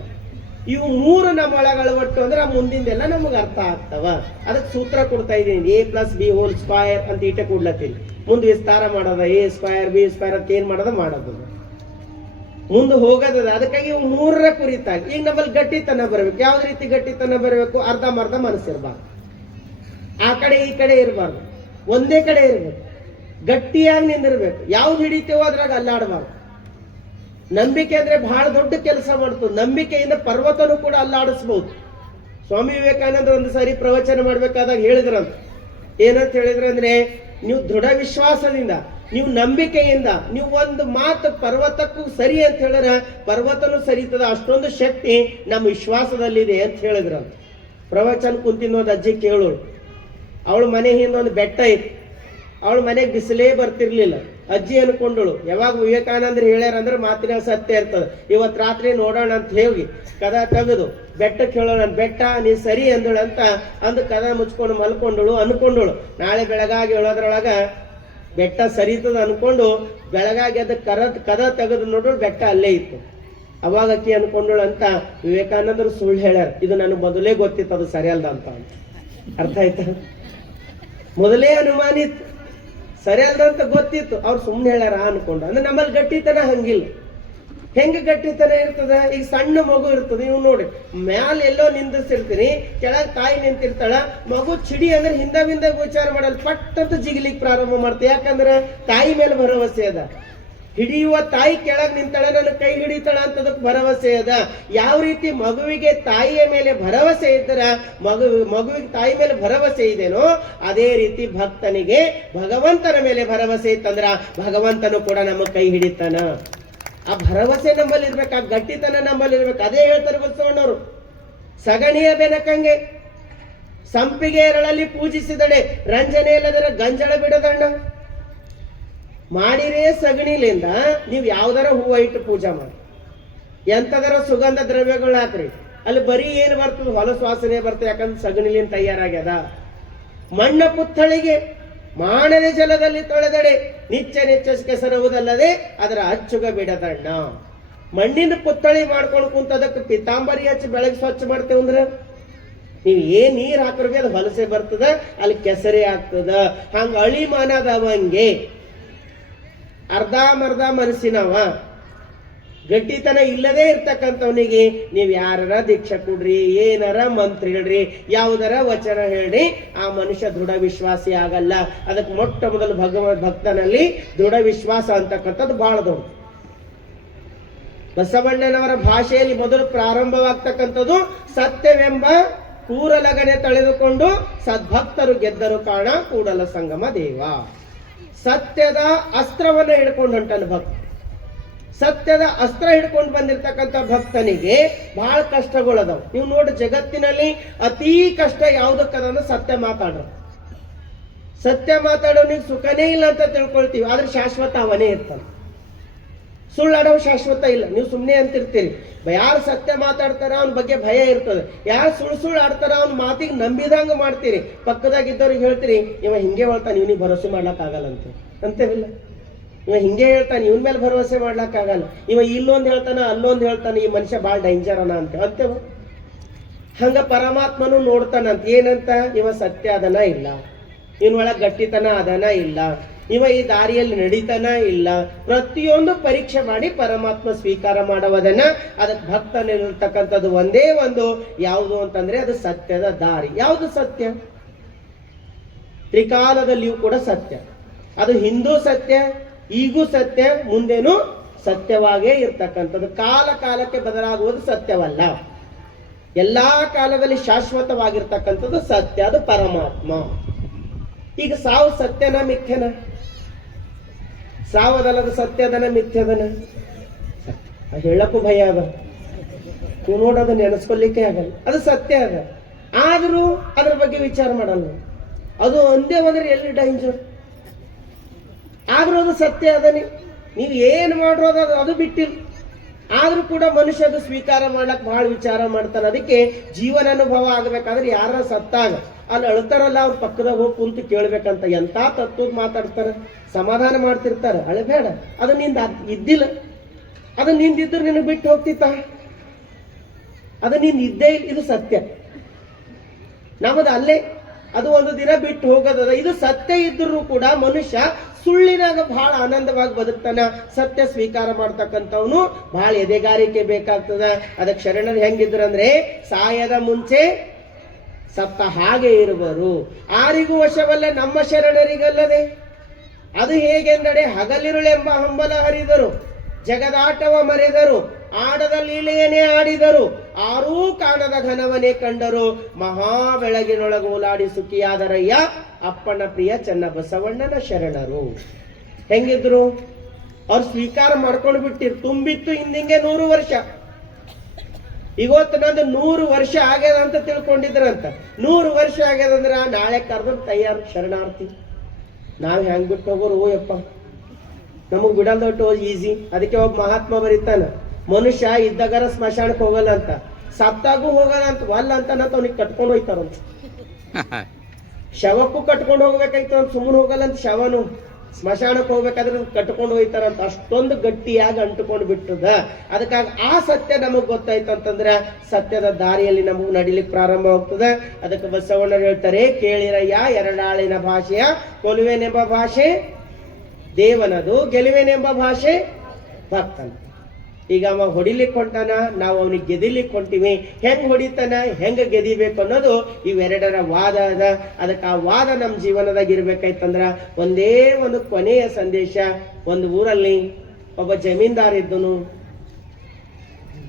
ಇವು ಮೂರು ನಮ್ಮ ಒಳಗೆ ಅಳವಟ್ಟು ಅಂದ್ರೆ ಮುಂದಿಂದೆಲ್ಲ ನಮಗೆ ಅರ್ಥ ಆಗ್ತವ. ಅದಕ್ಕೆ ಸೂತ್ರ ಕೊಡ್ತಾ ಇದ್ದೀನಿ, A+B² ಅಂತ ಈಟೆ ಕೊಡ್ಲತ್ತೀನಿ. ಮುಂದೆ ವಿಸ್ತಾರ ಮಾಡೋದ, A² B² ಅಂತ ಏನ್ ಮಾಡೋದು ಮುಂದೆ ಹೋಗೋದದ. ಅದಕ್ಕಾಗಿ ಇವು ಮೂರರ ಕುರಿತಾಗಿ ಈಗ ನಮ್ಮಲ್ಲಿ ಗಟ್ಟಿತನ ಬರಬೇಕು. ಯಾವ್ದು ರೀತಿ ಗಟ್ಟಿತನ ಬರಬೇಕು? ಅರ್ಧಂಬರ್ಧ ಮನಸ್ಸಿರ್ಬಾರ್ದು, ಆ ಕಡೆ ಈ ಕಡೆ ಇರಬಾರ್ದು, ಒಂದೇ ಕಡೆ ಇರಬೇಕು, ಗಟ್ಟಿಯಾಗಿ ನಿಂದಿರ್ಬೇಕು. ಯಾವ್ದು ಹಿಡಿತೇವೋ ಅದ್ರಾಗ ಅಲ್ಲಾಡಬಾರ್ದು. ನಂಬಿಕೆ ಅಂದ್ರೆ ಬಹಳ ದೊಡ್ಡ ಕೆಲಸ ಮಾಡ್ತದೆ. ನಂಬಿಕೆಯಿಂದ ಪರ್ವತನೂ ಕೂಡ ಅಲ್ಲಾಡಿಸ್ಬಹುದು. ಸ್ವಾಮಿ ವಿವೇಕಾನಂದ ಒಂದು ಸಾರಿ ಪ್ರವಚನ ಮಾಡ್ಬೇಕಾದಾಗ ಹೇಳಿದ್ರಂತ. ಏನಂತ ಹೇಳಿದ್ರಂದ್ರೆ, ನೀವು ದೃಢ ವಿಶ್ವಾಸದಿಂದ, ನೀವು ನಂಬಿಕೆಯಿಂದ ನೀವು ಒಂದು ಮಾತು ಪರ್ವತಕ್ಕೂ ಸರಿ ಅಂತ ಹೇಳಿದ್ರೆ ಪರ್ವತನೂ ಸರಿತದ. ಅಷ್ಟೊಂದು ಶಕ್ತಿ ನಮ್ಮ ವಿಶ್ವಾಸದಲ್ಲಿದೆ ಅಂತ ಹೇಳಿದ್ರಂತ. ಪ್ರವಚನ ಕುಂತಿನ ಒಂದು ಅಜ್ಜಿ ಕೇಳೋಳು. ಅವಳ ಮನೆ ಹಿಂದೆ ಒಂದು ಬೆಟ್ಟ ಇತ್ತು. ಅವಳ ಮನೆಗೆ ಬಿಸಿಲೇ ಬರ್ತಿರ್ಲಿಲ್ಲ. ಅಜ್ಜಿ ಅನ್ಕೊಂಡಳು, ಯಾವಾಗ ವಿವೇಕಾನಂದ್ರ ಹೇಳ್ಯಾರಂದ್ರೆ ಮಾತಿನ ಸತ್ಯ ಇರ್ತದೆ, ಇವತ್ತು ರಾತ್ರಿ ನೋಡೋಣ ಅಂತ ಹೇಳಿ ಕದ ತೆಗೆದು ಬೆಟ್ಟಕ್ಕೆ ಹೇಳೋಣ, ಬೆಟ್ಟ ನೀ ಸರಿ ಅಂದಳು ಅಂತ ಅಂದು ಕದ ಮುಚ್ಕೊಂಡು ಮಲ್ಕೊಂಡಳು. ಅನ್ಕೊಂಡಳು ನಾಳೆ ಬೆಳಗಾಗಿ ಹೇಳೋದ್ರೊಳಗ ಬೆಟ್ಟ ಸರಿತದ ಅನ್ಕೊಂಡು ಬೆಳಗಾಗಿ ಅದ ಕದ ತೆಗೆದು ನೋಡೋಳು, ಬೆಟ್ಟ ಅಲ್ಲೇ ಇತ್ತು. ಅವಾಗ ಅಕ್ಕಿ ಅನ್ಕೊಂಡಳು ಅಂತ ವಿವೇಕಾನಂದರು ಸುಳ್ಳು ಹೇಳ್ಯಾರ, ಇದು ನನಗೆ ಮೊದಲೇ ಗೊತ್ತಿತ್ತು ಅದು ಸರಿಯಲ್ದ ಅಂತ. ಅರ್ಥ ಆಯ್ತಾ? ಮೊದಲೇ ಅನುಮಾನಿತ್ತು, ಸರಿ ಅಲ್ದಂತ ಗೊತ್ತಿತ್ತು, ಅವ್ರು ಸುಮ್ಮನೆ ಹೇಳ್ಯಾರ ಅನ್ಕೊಂಡು. ಅಂದ್ರೆ ನಮ್ಮಲ್ಲಿ ಗಟ್ಟಿತನ ಹಂಗಿಲ್ಲ. ಹೆಂಗ ಗಟ್ಟಿತನ ಇರ್ತದ? ಈಗ ಸಣ್ಣ ಮಗು ಇರ್ತದೆ, ನೀವು ನೋಡಿ ಮ್ಯಾಲ ಎಲ್ಲೋ ನಿಂದಿಸಿರ್ತೀನಿ, ಕೆಳಗ್ ತಾಯಿ ನಿಂತಿರ್ತಾಳ, ಮಗು ಚಿಡಿ ಅಂದ್ರೆ ಹಿಂದ ವಿಚಾರ ಮಾಡಲ್ಲ, ಪಟ್ಟಂತ ಜಿಗಿಲಿಕ್ ಪ್ರಾರಂಭ ಮಾಡ್ತೀವಿ. ಯಾಕಂದ್ರೆ ತಾಯಿ ಮೇಲೆ ಭರವಸೆ ಅದ. ಹಿಡಿಯುವ ತಾಯಿ ಕೆಳಗ್ ನಿಂತಾಳ, ನನ್ನ ಕೈ ಹಿಡಿತಾಳ ಅಂತದಕ್ಕೆ ಭರವಸೆ ಅದ. ಯಾವ ರೀತಿ ಮಗುವಿಗೆ ತಾಯಿಯ ಮೇಲೆ ಭರವಸೆ ಇದ್ದರ ಮಗುವಿಗೆ ತಾಯಿ ಮೇಲೆ ಭರವಸೆ ಇದೆನೋ, ಅದೇ ರೀತಿ ಭಕ್ತನಿಗೆ ಭಗವಂತನ ಮೇಲೆ ಭರವಸೆ ಇತ್ತಂದ್ರ ಭಗವಂತನು ಕೂಡ ನಮ್ಮ ಕೈ ಹಿಡಿತಾನ. ಆ ಭರವಸೆ ನಮ್ಮಲ್ಲಿ ಇರ್ಬೇಕು, ಆ ಗಟ್ಟಿತನ ನಮ್ಮಲ್ಲಿ ಇರ್ಬೇಕು. ಅದೇ ಹೇಳ್ತಾರೆ ಬಸವಣ್ಣವರು, ಸಗಣಿಯ ಬೆನಕಂಗೆ ಸಂಪಿಗೆ ಎರಳಲ್ಲಿ ಪೂಜಿಸಿದಡೆ ರಂಜನೆ ಇಲ್ಲದರ ಗಂಜಳ ಬಿಡದಣ್ಣ. ಮಾಡಿರೇ ಸಗಣಿಲಿಂದ ನೀವು ಯಾವ್ದಾರ ಹೂವ ಇಟ್ಟು ಪೂಜೆ ಮಾಡಿ, ಎಂತದರ ಸುಗಂಧ ದ್ರವ್ಯಗಳು ಹಾಕ್ರಿ, ಅಲ್ಲಿ ಬರೀ ಏನ್ ಬರ್ತದೆ? ಹೊಲಸು ವಾಸನೆ ಬರ್ತದೆ. ಯಾಕಂದ್ರೆ ಸಗಣಿಲಿಂದ ತಯಾರಾಗ್ಯದ. ಮಣ್ಣ ಪುತ್ಥಳಿಗೆ ಮಾನದ ಜಲದಲ್ಲಿ ತೊಳೆದಡೆ ನಿಚ್ಚ ಕೆಸರುವುದಲ್ಲದೆ ಅದರ ಅಚ್ಚುಗ ಬಿಡದಣ್ಣ. ಮಣ್ಣಿನ ಪುತ್ಥಳಿ ಮಾಡ್ಕೊಂಡು ಕುಂತದಕ್ಕೆ ಪಿತಾಂಬರಿ ಹಚ್ಚಿ ಬೆಳಗ್ಗೆ ಸ್ವಚ್ಛ ಮಾಡ್ತೇವೆ ಅಂದ್ರೆ ನೀವು ಏನ್ ನೀರ್ ಹಾಕ್ರಿ ಅದು ಹೊಲಸೆ ಬರ್ತದ, ಅಲ್ಲಿ ಕೆಸರೇ ಆಗ್ತದ. ಹಂಗ ಅಳಿಮಾನದವಂಗೆ ಅರ್ಧ ಮನಸ್ಸಿನವ ಗಟ್ಟಿತನ ಇಲ್ಲದೆ ಇರ್ತಕ್ಕಂಥವನಿಗೆ ನೀವು ಯಾರ ದೀಕ್ಷೆ ಕೊಡ್ರಿ, ಏನಾರ ಮಂತ್ರ ಹೇಳ್ರಿ, ಯಾವುದರ ವಚನ ಹೇಳ್ರಿ, ಆ ಮನುಷ್ಯ ದೃಢ ವಿಶ್ವಾಸಿ ಆಗಲ್ಲ. ಅದಕ್ಕೆ ಮೊಟ್ಟ ಮೊದಲು ಭಕ್ತನಲ್ಲಿ ದೃಢ ವಿಶ್ವಾಸ ಅಂತಕ್ಕಂಥದ್ದು ಬಹಳ ದೊಡ್ಡ. ಬಸವಣ್ಣನವರ ಭಾಷೆಯಲ್ಲಿ ಮೊದಲು ಪ್ರಾರಂಭವಾಗ್ತಕ್ಕಂಥದ್ದು ಸತ್ಯವೆಂಬ ಕೂರಲಗನೆ ತಳೆದುಕೊಂಡು ಸದ್ಭಕ್ತರು ಗೆದ್ದರು ಕಾಣ ಕೂಡಲ ಸಂಗಮ ದೇವ. ಸತ್ಯದ ಅಸ್ತ್ರವನ್ನು ಹಿಡ್ಕೊಂಡು ಹೊಂಟನು ಭಕ್ತ. ಸತ್ಯದ ಅಸ್ತ್ರ ಹಿಡ್ಕೊಂಡು ಬಂದಿರತಕ್ಕಂಥ ಭಕ್ತನಿಗೆ ಬಹಳ ಕಷ್ಟಗಳದಾವ. ನೀವು ನೋಡಿ, ಜಗತ್ತಿನಲ್ಲಿ ಅತೀ ಕಷ್ಟ ಯಾವುದಕ್ಕದ ಸತ್ಯ ಮಾತಾಡ್ರ. ಸತ್ಯ ಮಾತಾಡೋನಿಗೆ ಸುಖನೇ ಇಲ್ಲ ಅಂತ ತಿಳ್ಕೊಳ್ತೀವಿ, ಆದ್ರೆ ಶಾಶ್ವತ ಅವನೇ ಇರ್ತಾನೆ. ಸುಳ್ಳಾಡೋ ಶಾಶ್ವತ ಇಲ್ಲ. ನೀವು ಸುಮ್ಮನೆ ಅಂತಿರ್ತೀರಿ. ಯಾರು ಸತ್ಯ ಮಾತಾಡ್ತಾರ ಅವನ ಬಗ್ಗೆ ಭಯ ಇರ್ತದೆ. ಯಾರು ಸುಳ್ಳು ಆಡ್ತಾರ ಅವ್ನ ಮಾತಿಗೆ ನಂಬಿದಂಗ ಮಾಡ್ತೀರಿ. ಪಕ್ಕದಾಗಿದ್ದವ್ರಿಗೆ ಹೇಳ್ತೀರಿ, ಇವ ಹಿಂಗೆ ಹೇಳ್ತಾನೆ, ಇವನಿಗೆ ಭರೋಸೆ ಮಾಡ್ಲಕ್ ಆಗಲ್ಲ ಅಂತೇವಿಲ್ಲ. ಇವ ಹಿಂಗೆ ಹೇಳ್ತಾನೆ, ಇವನ್ ಮೇಲೆ ಭರವಸೆ ಮಾಡ್ಲಕ್ ಆಗಲ್ಲ. ಇವ ಇಲ್ಲೊಂದು ಹೇಳ್ತಾನ, ಅಲ್ಲೊಂದು ಹೇಳ್ತಾನೆ, ಈ ಮನುಷ್ಯ ಬಾಳ ಡೇಂಜರ್ ಅನ ಅಂತೇವ. ಹಂಗ ಪರಮಾತ್ಮನು ನೋಡ್ತಾನಂತ. ಏನಂತ? ಇವ ಸತ್ಯ ಅದನ ಇಲ್ಲ, ಇವನೊಳಗೆ ಗಟ್ಟಿತನ ಅದನ ಇಲ್ಲ, ಇವ ಈ ದಾರಿಯಲ್ಲಿ ನಡೀತಾನ ಇಲ್ಲ. ಪ್ರತಿಯೊಂದು ಪರೀಕ್ಷೆ ಮಾಡಿ ಪರಮಾತ್ಮ ಸ್ವೀಕಾರ ಮಾಡುವುದನ್ನ. ಅದಕ್ಕೆ ಭಕ್ತನಿರ್ತಕ್ಕಂಥದ್ದು ಒಂದೇ ಒಂದು ಯಾವುದು ಅಂತಂದ್ರೆ ಅದು ಸತ್ಯದ ದಾರಿ. ಯಾವುದು ಸತ್ಯ? ತ್ರಿಕಾಲದಲ್ಲಿಯೂ ಕೂಡ ಸತ್ಯ. ಅದು ಹಿಂದೂ ಸತ್ಯ, ಈಗೂ ಸತ್ಯ, ಮುಂದೇನು ಸತ್ಯವಾಗೇ ಇರ್ತಕ್ಕಂಥದ್ದು. ಕಾಲಕ್ಕೆ ಬದಲಾಗುವುದು ಸತ್ಯವಲ್ಲ. ಎಲ್ಲಾ ಕಾಲದಲ್ಲಿ ಶಾಶ್ವತವಾಗಿರ್ತಕ್ಕಂಥದ್ದು ಸತ್ಯ, ಅದು ಪರಮಾತ್ಮ. ಈಗ ಸಾವು ಸತ್ಯನ ಮಿಥ್ಯನ? ಸಾವದಲ್ಲದ ಸತ್ಯದನ ಮಿಥ್ಯದನ? ಹೇಳಕ್ಕೂ ಭಯ ಅದ. ನೀವು ನೋಡೋದು ನೆನೆಸ್ಕೊಳ್ಲಿಕ್ಕೆ ಆಗಲ್ಲ. ಅದು ಸತ್ಯ ಅದ, ಆದ್ರೂ ಅದ್ರ ಬಗ್ಗೆ ವಿಚಾರ ಮಾಡಲ್ಲ. ಅದು ಒಂದೇ ಹೋದ್ರೆ ಎಲ್ಲಿ ಡೇಂಜರ್? ಆದ್ರೂ ಅದು ಸತ್ಯ ಅದನಿ. ನೀವು ಏನು ಮಾಡೋದು ಅದು ಬಿಟ್ಟಿಲ್ಲ. ಆದ್ರೂ ಕೂಡ ಮನುಷ್ಯ ಅದು ಸ್ವೀಕಾರ ಮಾಡ್ಲಕ್ ಬಹಳ ವಿಚಾರ ಮಾಡ್ತಾನೆ. ಅದಕ್ಕೆ ಜೀವನ ಅನುಭವ ಆಗ್ಬೇಕಾದ್ರೆ ಯಾರ ಸತ್ತಾಗ ಅಲ್ಲಿ ಅಳ್ತಾರಲ್ಲ, ಅವ್ರ ಪಕ್ಕದಾಗ ಹೋಗಿ ಕುಂತು ಕೇಳ್ಬೇಕಂತ. ಎಂತ ತತ್ವದ ಮಾತಾಡ್ತಾರ, ಸಮಾಧಾನ ಮಾಡ್ತಿರ್ತಾರ. ಅಳಬೇಡ, ಅದು ನಿಂದ ಇದ್ದಿಲ್ಲ. ಅದು ನಿಂದಿದ್ರು ನಿನಗೆ ಬಿಟ್ಟು ಹೋಗ್ತಿತ್ತ? ಅದು ನಿಂದ ಇದ್ದೇ ಇಲ್ಲ. ಇದು ಸತ್ಯ. ನಮ್ಮದು ಅಲ್ಲೇ ಅದು ಒಂದು ದಿನ ಬಿಟ್ಟು ಹೋಗೋದದ. ಇದು ಸತ್ಯ ಇದ್ರೂ ಕೂಡ ಮನುಷ್ಯ ಸುಳ್ಳಿನಾಗ ಬಹಳ ಆನಂದವಾಗಿ ಬದುಕ್ತಾನ. ಸತ್ಯ ಸ್ವೀಕಾರ ಮಾಡ್ತಕ್ಕಂಥವನು ಬಹಳ ಎದೆಗಾರಿಕೆ ಬೇಕಾಗ್ತದ. ಅದಕ್ಕೆ ಶರಣರು ಹೆಂಗಿದ್ರು ಸಾಯದ ಮುಂಚೆ ಸತ್ತ ಹಾಗೆ ಇರುವರು, ಆರಿಗೂ ವಶವಲ್ಲ ನಮ್ಮ ಶರಣರಿಗಲ್ಲದೆ. ಅದು ಹೇಗೆಂದರೆ ಹಗಲಿರುಳೆಂಬ ಹಂಬಲ ಹರಿದರು, ಜಗದಾಟವ ಮರೆದರು, ಆಡದ ಲೀಲೆಯನ್ನೇ ಆಡಿದರು, ಆರೂ ಕಾಣದ ಘನವನೇ ಕಂಡರು, ಮಹಾ ಬೆಳಗಿನೊಳಗೆ ಓಲಾಡಿ ಸುಖಿಯಾದರಯ್ಯ ಅಪ್ಪನ ಪ್ರಿಯ ಚನ್ನ ಬಸವಣ್ಣನ ಶರಣರು. ಹೆಂಗಿದ್ರು? ಅವ್ರು ಸ್ವೀಕಾರ ಮಾಡ್ಕೊಂಡು ಬಿಟ್ಟಿರು. ತುಂಬಿತ್ತು ಹಿಂದಿಂಗೆ 100 ವರ್ಷ. ಇವತ್ತು ನಂದು 100 ವರ್ಷ ಆಗ್ಯದ ಅಂತ ತಿಳ್ಕೊಂಡಿದ್ರಂತ. 100 ವರ್ಷ ಆಗ್ಯದಂದ್ರ ನಾಳೆ ಕರೆದ್ರು ತಯಾರು ಶರಣಾರ್ಥಿ. ನಾವ್ ಹೆಂಗ್ ಬಿಟ್ಟು ಹೋಗೋರು? ಯಪ್ಪ, ನಮಗ್ ಬಿಡಲ್ದೊಟ್ಟು ಈಸಿ. ಅದಕ್ಕೆ ಒಬ್ಬ ಮಹಾತ್ಮ ಬರೀತಾನ, ಮನುಷ್ಯ ಇದ್ದಾಗರ ಸ್ಮಶಾನಕ್ಕೆ ಹೋಗಲ್ಲ ಅಂತ, ಸತ್ತಾಗೂ ಹೋಗಲ್ಲ ಅಂತ. ವಲ್ಲ ಅಂತ ಅವನಿಗೆ ಕಟ್ಕೊಂಡು ಹೋಯ್ತಾರಂತ. ಶವಕ್ಕೂ ಕಟ್ಕೊಂಡು ಹೋಗ್ಬೇಕಾಯ್ತು ಅಂತ. ಸುಮ್ಮನೆ ಹೋಗಲ್ಲ ಅಂತ. ಶವನು ಸ್ಮಶಾನಕ್ಕೆ ಹೋಗ್ಬೇಕಾದ್ರೆ ಕಟ್ಕೊಂಡು ಹೋಯ್ತಾರಂತ. ಅಷ್ಟೊಂದು ಗಟ್ಟಿಯಾಗಿ ಅಂಟುಕೊಂಡು ಬಿಟ್ಟದ. ಅದಕ್ಕಾಗಿ ಆ ಸತ್ಯ ನಮಗ್ ಗೊತ್ತಾಯ್ತು ಅಂತಂದ್ರೆ ಸತ್ಯದ ದಾರಿಯಲ್ಲಿ ನಮಗ್ ನಡಿಲಿಕ್ಕೆ ಪ್ರಾರಂಭ ಆಗ್ತದೆ. ಅದಕ್ಕೆ ಬಸವಣ್ಣರು ಹೇಳ್ತಾರೆ, ಕೇಳಿರಯ್ಯ ಎರಡಾಳಿನ ಭಾಷೆಯ, ಕೊಲುವೆನೆಂಬ ಭಾಷೆ ದೇವನದು, ಗೆಲುವೆನೆಂಬ ಭಾಷೆ ಭಕ್ತನ. ಈಗ ಅವ ಹೊಡಿಲಿಕ್ಕೆ ಹೊಂಟಾನ, ನಾವು ಅವನಿಗೆ ಗೆದಿಲಿಕ್ಕೆ ಹೊಂಟಿವಿ. ಹೆಂಗ್ ಹೊಡಿತಾನ, ಹೆಂಗ ಗೆದಿಬೇಕು ಅನ್ನೋದು ಇವೆರಡರ ವಾದ ಅದ. ಅದಕ್ಕೆ ಆ ವಾದ ನಮ್ಮ ಜೀವನದಾಗ ಇರ್ಬೇಕಾಯ್ತಂದ್ರ ಒಂದೇ ಒಂದು ಕೊನೆಯ ಸಂದೇಶ. ಒಂದು ಊರಲ್ಲಿ ಒಬ್ಬ ಜಮೀನ್ದಾರ್ ಇದ್ದನು,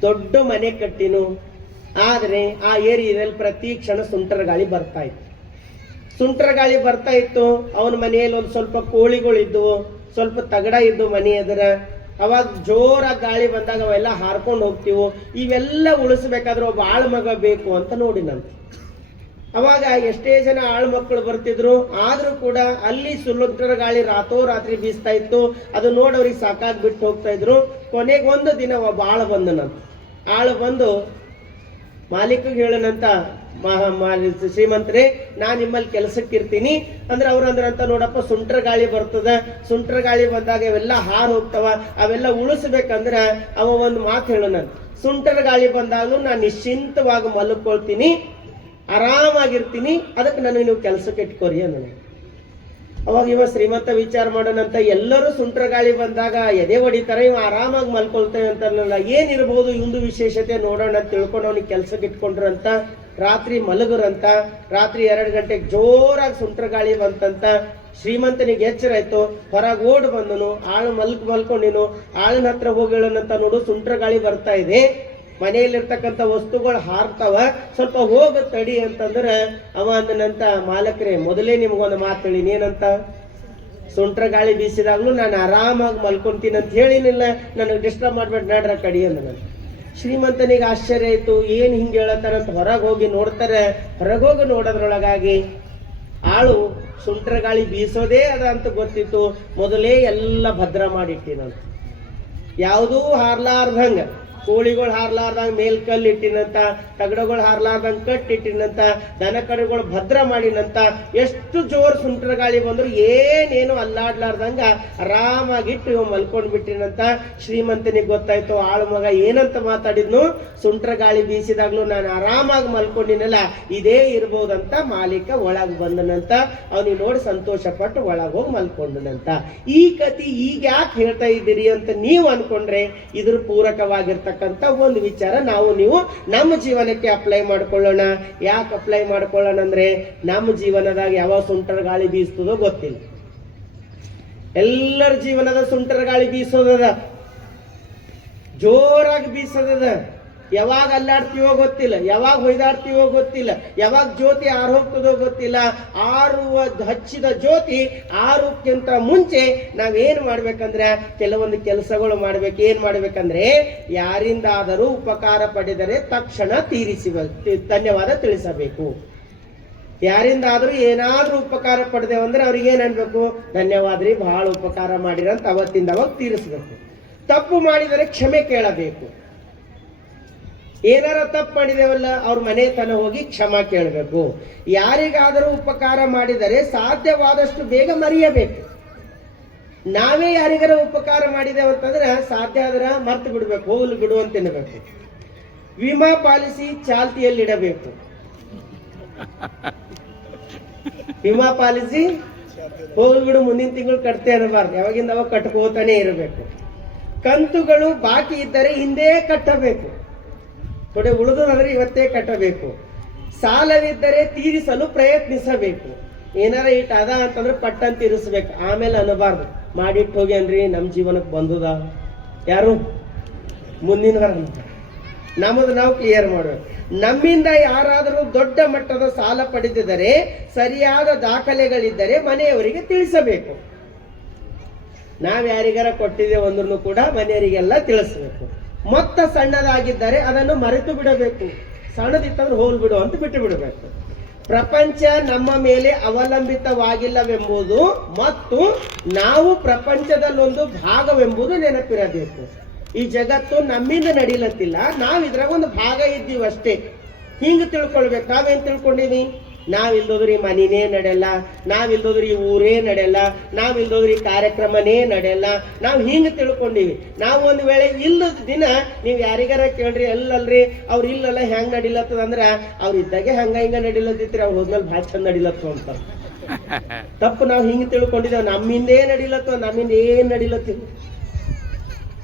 ದೊಡ್ಡ ಮನೆ ಕಟ್ಟಿನು. ಆದ್ರೆ ಆ ಏರಿಯಾದಲ್ಲಿ ಪ್ರತಿ ಕ್ಷಣ ಸುಂಟರ ಗಾಳಿ ಬರ್ತಾ ಇತ್ತು. ಸುಂಟರ ಗಾಳಿ ಬರ್ತಾ ಇತ್ತು. ಅವನ ಮನೆಯಲ್ಲಿ ಒಂದು ಸ್ವಲ್ಪ ಕೋಳಿಗಳಿದ್ವು, ಸ್ವಲ್ಪ ತಗಡ ಇದ್ದು ಮನೆ ಎದುರ. ಅವಾಗ ಜೋರಾಗಿ ಗಾಳಿ ಬಂದಾಗ ಅವೆಲ್ಲ ಹಾರ್ಕೊಂಡು ಹೋಗ್ತೀವು. ಇವೆಲ್ಲ ಉಳಿಸ್ಬೇಕಾದ್ರೆ ಒಬ್ಬ ಆಳ್ ಮಗ ಬೇಕು ಅಂತ ನೋಡಿನಂತೆ. ಅವಾಗ ಎಷ್ಟೇ ಜನ ಆಳ್ ಮಕ್ಕಳು ಬರ್ತಿದ್ರು, ಆದ್ರೂ ಕೂಡ ಅಲ್ಲಿ ಸುಂಟರ ಗಾಳಿ ರಾತ್ರಿ ಬೀಸ್ತಾ ಇತ್ತು. ಅದು ನೋಡೋರಿಗೆ ಸಾಕಾಗಿ ಬಿಟ್ಟು ಹೋಗ್ತಾ ಇದ್ರು. ಕೊನೆಗೆ ಒಂದು ದಿನ ಒಬ್ಬ ಆಳು ಬಂದನಂತ. ಆಳು ಬಂದು ಮಾಲೀಕಿಗೆ ಹೇಳನಂತ, ಶ್ರೀಮಂತರೇ, ನಾನ್ ನಿಮ್ಮಲ್ಲಿ ಕೆಲ್ಸಕ್ಕೆ ಇರ್ತೀನಿ ಅಂದ್ರೆ ಅವ್ರಂದ್ರಂತ, ನೋಡಪ್ಪ ಸುಂಟರ ಗಾಳಿ ಬರ್ತದ, ಸುಂಟರ ಗಾಳಿ ಬಂದಾಗ ಅವೆಲ್ಲ ಹಾರ್ ಹೋಗ್ತಾವ, ಅವೆಲ್ಲ ಉಳಿಸ್ಬೇಕಂದ್ರ ಅವ ಒಂದು ಮಾತು ಹೇಳನಂತ, ಸುಂಟರ ಗಾಳಿ ಬಂದಾಗಲೂ ನಾನು ನಿಶ್ಚಿಂತವಾಗಿ ಮಲ್ಕೊಳ್ತೀನಿ, ಆರಾಮಾಗಿರ್ತೀನಿ, ಅದಕ್ಕೆ ನನಗೆ ನೀವು ಕೆಲ್ಸಕ್ಕೆ ಇಟ್ಕೋರಿ ಅಂದ. ಅವಾಗ ಇವ ಶ್ರೀಮಂತ ವಿಚಾರ ಮಾಡೋಣಂತ, ಎಲ್ಲರೂ ಸುಂಟರ ಗಾಳಿ ಬಂದಾಗ ಎದೆ ಹೊಡಿತಾರೆ, ಇವ ಆರಾಮಾಗಿ ಮಲ್ಕೊಳ್ತೇವೆ ಅಂತಾರಲ್ಲ, ಏನಿರ್ಬೋದು ಇವಂದು ವಿಶೇಷತೆ ನೋಡೋಣ ಅಂತ ತಿಳ್ಕೊಂಡು ಅವ್ನಿಗೆ ಕೆಲ್ಸಕ್ಕೆ ಇಟ್ಕೊಂಡ್ರಂತ. ರಾತ್ರಿ ಮಲಗರಂತ. ರಾತ್ರಿ 2 ಗಂಟೆಗೆ ಜೋರಾಗಿ ಸುಂಟರ ಗಾಳಿ ಬಂತಂತ. ಶ್ರೀಮಂತನಿಗೆ ಎಚ್ಚರ ಆಯ್ತು, ಹೊರಗೆ ಓಡ್ ಬಂದನು. ಆಳು ಮಲ್ಕೊಂಡಿನು. ಆಳಿನ ಹತ್ರ ಹೋಗಿ ಹೇಳೋಣಂತ, ನೋಡು ಸುಂಟರ ಗಾಳಿ ಬರ್ತಾ ಇದೆ, ಮನೆಯಲ್ಲಿರ್ತಕ್ಕಂಥ ವಸ್ತುಗಳು ಹಾರ್ತಾವ, ಸ್ವಲ್ಪ ಹೋಗ ತಡಿ ಅಂತಂದ್ರೆ ಅವ ಅಂದನಂತ, ಮಾಲಕರೇ ಮೊದಲೇ ನಿಮ್ಗೊಂದು ಮಾತು ಹೇಳಿನಿ, ಏನಂತ, ಸುಂಟ್ರ ಗಾಳಿ ಬೀಸಿದಾಗ್ಲೂ ನಾನು ಆರಾಮಾಗಿ ಮಲ್ಕೊಂತೀನಿ ಅಂತ ಹೇಳಿನಿಲ್ಲ, ನನಗೆ ಡಿಸ್ಟರ್ಬ್ ಮಾಡ್ಬೇಡ, ನಡ್ರ ಕಡಿ ಅಂದ. ಶ್ರೀಮಂತನಿಗೆ ಆಶ್ಚರ್ಯ ಆಯ್ತು, ಏನ್ ಹಿಂಗೆ ಹೇಳತ್ತಾರಂತ ಹೊರಗೆ ಹೋಗಿ ನೋಡ್ತಾರೆ. ಹೊರಗೋಗಿ ನೋಡೋದ್ರೊಳಗಾಗಿ ಆಳು ಸುಂಟ್ರ ಗಾಳಿ ಬೀಸೋದೇ ಅದ ಅಂತ ಗೊತ್ತಿತ್ತು. ಮೊದಲೇ ಎಲ್ಲ ಭದ್ರ ಮಾಡಿಟ್ಟಿನಂತ, ಯಾವುದೂ ಹಾರ್ಲಾರ್ದಂಗ, ಕೋಳಿಗಳು ಹಾರ್ಲಾರ್ದಂಗ ಮೇಲ್ಕಲ್ಲು ಇಟ್ಟಿನಂತ, ತಗಡಗಳು ಹಾರ್ಲಾರ್ದಂಗ ಕಟ್ಟಿಟ್ಟಿನಂತ, ದನ ಕರುಗಳು ಭದ್ರ ಮಾಡಿನಂತ. ಎಷ್ಟು ಜೋರ್ ಸುಂಟರ ಗಾಳಿ ಬಂದ್ರು ಏನೇನು ಅಲ್ಲಾಡ್ಲಾರ್ದಂಗ ಆರಾಮಾಗಿಟ್ಟು ಇವ್ ಮಲ್ಕೊಂಡ್ ಬಿಟ್ಟಿನಂತ. ಶ್ರೀಮಂತನಿಗೆ ಗೊತ್ತಾಯ್ತು, ಆಳು ಮಗ ಏನಂತ ಮಾತಾಡಿದ್ನು, ಸುಂಟರ ಗಾಳಿ ಬೀಸಿದಾಗ್ಲೂ ನಾನು ಆರಾಮಾಗಿ ಮಲ್ಕೊಂಡಿನಲ್ಲ, ಇದೇ ಇರ್ಬೋದಂತ. ಮಾಲೀಕ ಒಳಗ್ ಬಂದನಂತ. ಅವನಿಗೆ ನೋಡಿ ಸಂತೋಷ ಪಟ್ಟು ಒಳಗ್ ಹೋಗಿ ಮಲ್ಕೊಂಡನಂತ. ಈ ಕತಿ ಈಗ ಯಾಕೆ ಹೇಳ್ತಾ ಇದ್ದೀರಿ ಅಂತ ನೀವು ಅನ್ಕೊಂಡ್ರೆ, ಇದ್ರ ಪೂರಕವಾಗಿರ್ತ ಒಂದು ವಿಚಾರ ನಾವು ನೀವು ನಮ್ಮ ಜೀವನಕ್ಕೆ ಅಪ್ಲೈ ಮಾಡ್ಕೊಳ್ಳೋಣ. ಯಾಕೆ ಅಪ್ಲೈ ಮಾಡ್ಕೊಳ್ಳೋಣ ಅಂದ್ರೆ, ನಮ್ಮ ಜೀವನದಾಗ ಯಾವ ಸುಂಟರ ಗಾಳಿ ಬೀಸ್ತದೋ ಗೊತ್ತಿಲ್ಲ. ಎಲ್ಲರ ಜೀವನದ ಸುಂಟರ ಗಾಳಿ ಬೀಸೋದದ, ಜೋರಾಗಿ ಬೀಸೋದದ. ಯಾವಾಗ ಅಲ್ಲಾಡ್ತೀವೋ ಗೊತ್ತಿಲ್ಲ, ಯಾವಾಗ ಹೊಯ್ದಾಡ್ತೀವೋ ಗೊತ್ತಿಲ್ಲ, ಯಾವಾಗ ಜ್ಯೋತಿ ಆರೋಗ್ತದೋ ಗೊತ್ತಿಲ್ಲ. ಹಚ್ಚಿದ ಜ್ಯೋತಿ ಆರೋಗ್ಯಕ್ಕಿಂತ ಮುಂಚೆ ನಾವೇನ್ ಮಾಡ್ಬೇಕಂದ್ರೆ ಕೆಲವೊಂದು ಕೆಲಸಗಳು ಮಾಡ್ಬೇಕು. ಏನ್ ಮಾಡ್ಬೇಕಂದ್ರೆ, ಯಾರಿಂದಾದರೂ ಉಪಕಾರ ಪಡೆದರೆ ತಕ್ಷಣ ಧನ್ಯವಾದ ತಿಳಿಸಬೇಕು. ಯಾರಿಂದಾದ್ರೂ ಏನಾದ್ರೂ ಉಪಕಾರ ಪಡೆದೇವಂದ್ರೆ ಅವ್ರಿಗೆ ಏನ್ ಅನ್ಬೇಕು, ಧನ್ಯವಾದ ರೀ, ಬಹಳ ಉಪಕಾರ ಮಾಡಿರಂತ ಅವತ್ತಿಂದ ಅವಾಗ ತೀರಿಸ್ಬೇಕು. ತಪ್ಪು ಮಾಡಿದರೆ ಕ್ಷಮೆ ಕೇಳಬೇಕು. ಏನಾರ ತಪ್ಪು ಮಾಡಿದೇವಲ್ಲ, ಅವ್ರ ಮನೆ ತನ ಹೋಗಿ ಕ್ಷಮಾ ಕೇಳಬೇಕು. ಯಾರಿಗಾದರೂ ಉಪಕಾರ ಮಾಡಿದರೆ ಸಾಧ್ಯವಾದಷ್ಟು ಬೇಗ ಮರೆಯಬೇಕು. ನಾವೇ ಯಾರಿಗಾರ ಉಪಕಾರ ಮಾಡಿದೇವಂತಂದ್ರೆ ಸಾಧ್ಯ ಆದ್ರೆ ಮರ್ತು ಬಿಡ್ಬೇಕು, ಹೋಗ್ಲು ಬಿಡು ಅಂತ ತಿನ್ನಬೇಕು. ವಿಮಾ ಪಾಲಿಸಿ ಚಾಲ್ತಿಯಲ್ಲಿಡಬೇಕು. ವಿಮಾ ಪಾಲಿಸಿ ಹೋಗ್ಲು ಬಿಡು, ಮುಂದಿನ ತಿಂಗಳು ಕಟ್ತೇ ಅನ್ನಬಾರ್ದು, ಯಾವಾಗಿಂದ ಅವಾಗ ಕಟ್ಕೋತಾನೆ ಇರಬೇಕು. ಕಂತುಗಳು ಬಾಕಿ ಇದ್ದರೆ ಹಿಂದೆ ಕಟ್ಟಬೇಕು. ಥೋಡೆ ಉಳಿದೋದ್ರೆ ಇವತ್ತೇ ಕಟ್ಟಬೇಕು. ಸಾಲವಿದ್ದರೆ ತೀರಿಸಲು ಪ್ರಯತ್ನಿಸಬೇಕು. ಏನಾರ ಇಟ್ಟು ಅದ ಅಂತಂದ್ರೆ ಪಟ್ಟಂತ ತೀರಿಸ್ಬೇಕು. ಆಮೇಲೆ ಅನ್ನಬಾರ್ದು, ಮಾಡಿಟ್ಟು ಹೋಗ್ಯಾನ್ರಿ ನಮ್ಮ ಜೀವನಕ್ಕೆ ಬಂದುದ, ಯಾರು ಮುಂದಿನ ವಾರ ನಮ್ಮದು ನಾವು ಕ್ಲಿಯರ್ ಮಾಡ್ಬೇಕು. ನಮ್ಮಿಂದ ಯಾರಾದರೂ ದೊಡ್ಡ ಮಟ್ಟದ ಸಾಲ ಪಡೆದಿದ್ದರೆ ಸರಿಯಾದ ದಾಖಲೆಗಳಿದ್ದರೆ ಮನೆಯವರಿಗೆ ತಿಳಿಸಬೇಕು. ನಾವ್ ಯಾರಿಗಾರ ಕೊಟ್ಟಿದ್ದೇವೆ ಅಂದ್ರೂ ಕೂಡ ಮನೆಯವರಿಗೆಲ್ಲ ತಿಳಿಸ್ಬೇಕು. ಮೊತ್ತ ಸಣ್ಣದಾಗಿದ್ದರೆ ಅದನ್ನು ಮರೆತು ಬಿಡಬೇಕು. ಸಣ್ಣದಿತ್ತಂದ್ರೆ ಹೋಗ್ಬಿಡು ಅಂತ ಬಿಟ್ಟು ಬಿಡಬೇಕು. ಪ್ರಪಂಚ ನಮ್ಮ ಮೇಲೆ ಅವಲಂಬಿತವಾಗಿಲ್ಲವೆಂಬುದು ಮತ್ತು ನಾವು ಪ್ರಪಂಚದಲ್ಲೊಂದು ಭಾಗವೆಂಬುದು ನೆನಪಿರಬೇಕು. ಈ ಜಗತ್ತು ನಮ್ಮಿಂದ ನಡೀಲತ್ತಿಲ್ಲ, ನಾವ್ ಇದ್ರಾಗ ಒಂದು ಭಾಗ ಇದ್ದೀವಿ ಅಷ್ಟೇ. ಹಿಂಗ ತಿಳ್ಕೊಳ್ಬೇಕು. ನಾವೇನ್ ತಿಳ್ಕೊಂಡಿವಿ, ನಾವಿಲ್ದೋದ್ರಿ ಮನಿನೇ ನಡೆಯಲ್ಲ, ನಾವಿಲ್ದೋದ್ರಿ ಊರೇ ನಡೆಯಲ್ಲ, ನಾವಿಲ್ದೋದ್ರಿ ಕಾರ್ಯಕ್ರಮನೇ ನಡೆಯಲ್ಲ, ನಾವು ಹಿಂಗ ತಿಳ್ಕೊಂಡಿವಿ. ನಾವು ಒಂದು ವೇಳೆ ಇಲ್ಲದ ದಿನ ನೀವು ಯಾರಿಗಾರ ಕೇಳ್ರಿ, ಅಲ್ಲಲ್ರಿ ಅವ್ರು ಇಲ್ಲಲ್ಲ ಹೆಂಗ್ ನಡಿಲತ್ತದ ಅಂದ್ರ ಅವ್ರ ಇದ್ದಾಗೆ ಹಂಗ ಹಿಂಗ ನಡಿಲತ್ತಿತ್ರಿ, ಅವ್ರು ಹೋದ್ಮೇಲೆ ಭಾಳ ಚಂದ ನಡಿಲತ್ತು ಅಂತ. ತಪ್ಪು ನಾವು ಹಿಂಗ ತಿಳ್ಕೊಂಡಿದ್ದೇವೆ, ನಮ್ಮಿಂದೇ ನಡಿಲತ್ತ, ನಮ್ಮಿಂದ ಏನ್ ನಡಿಲತ್ತೀವಿ,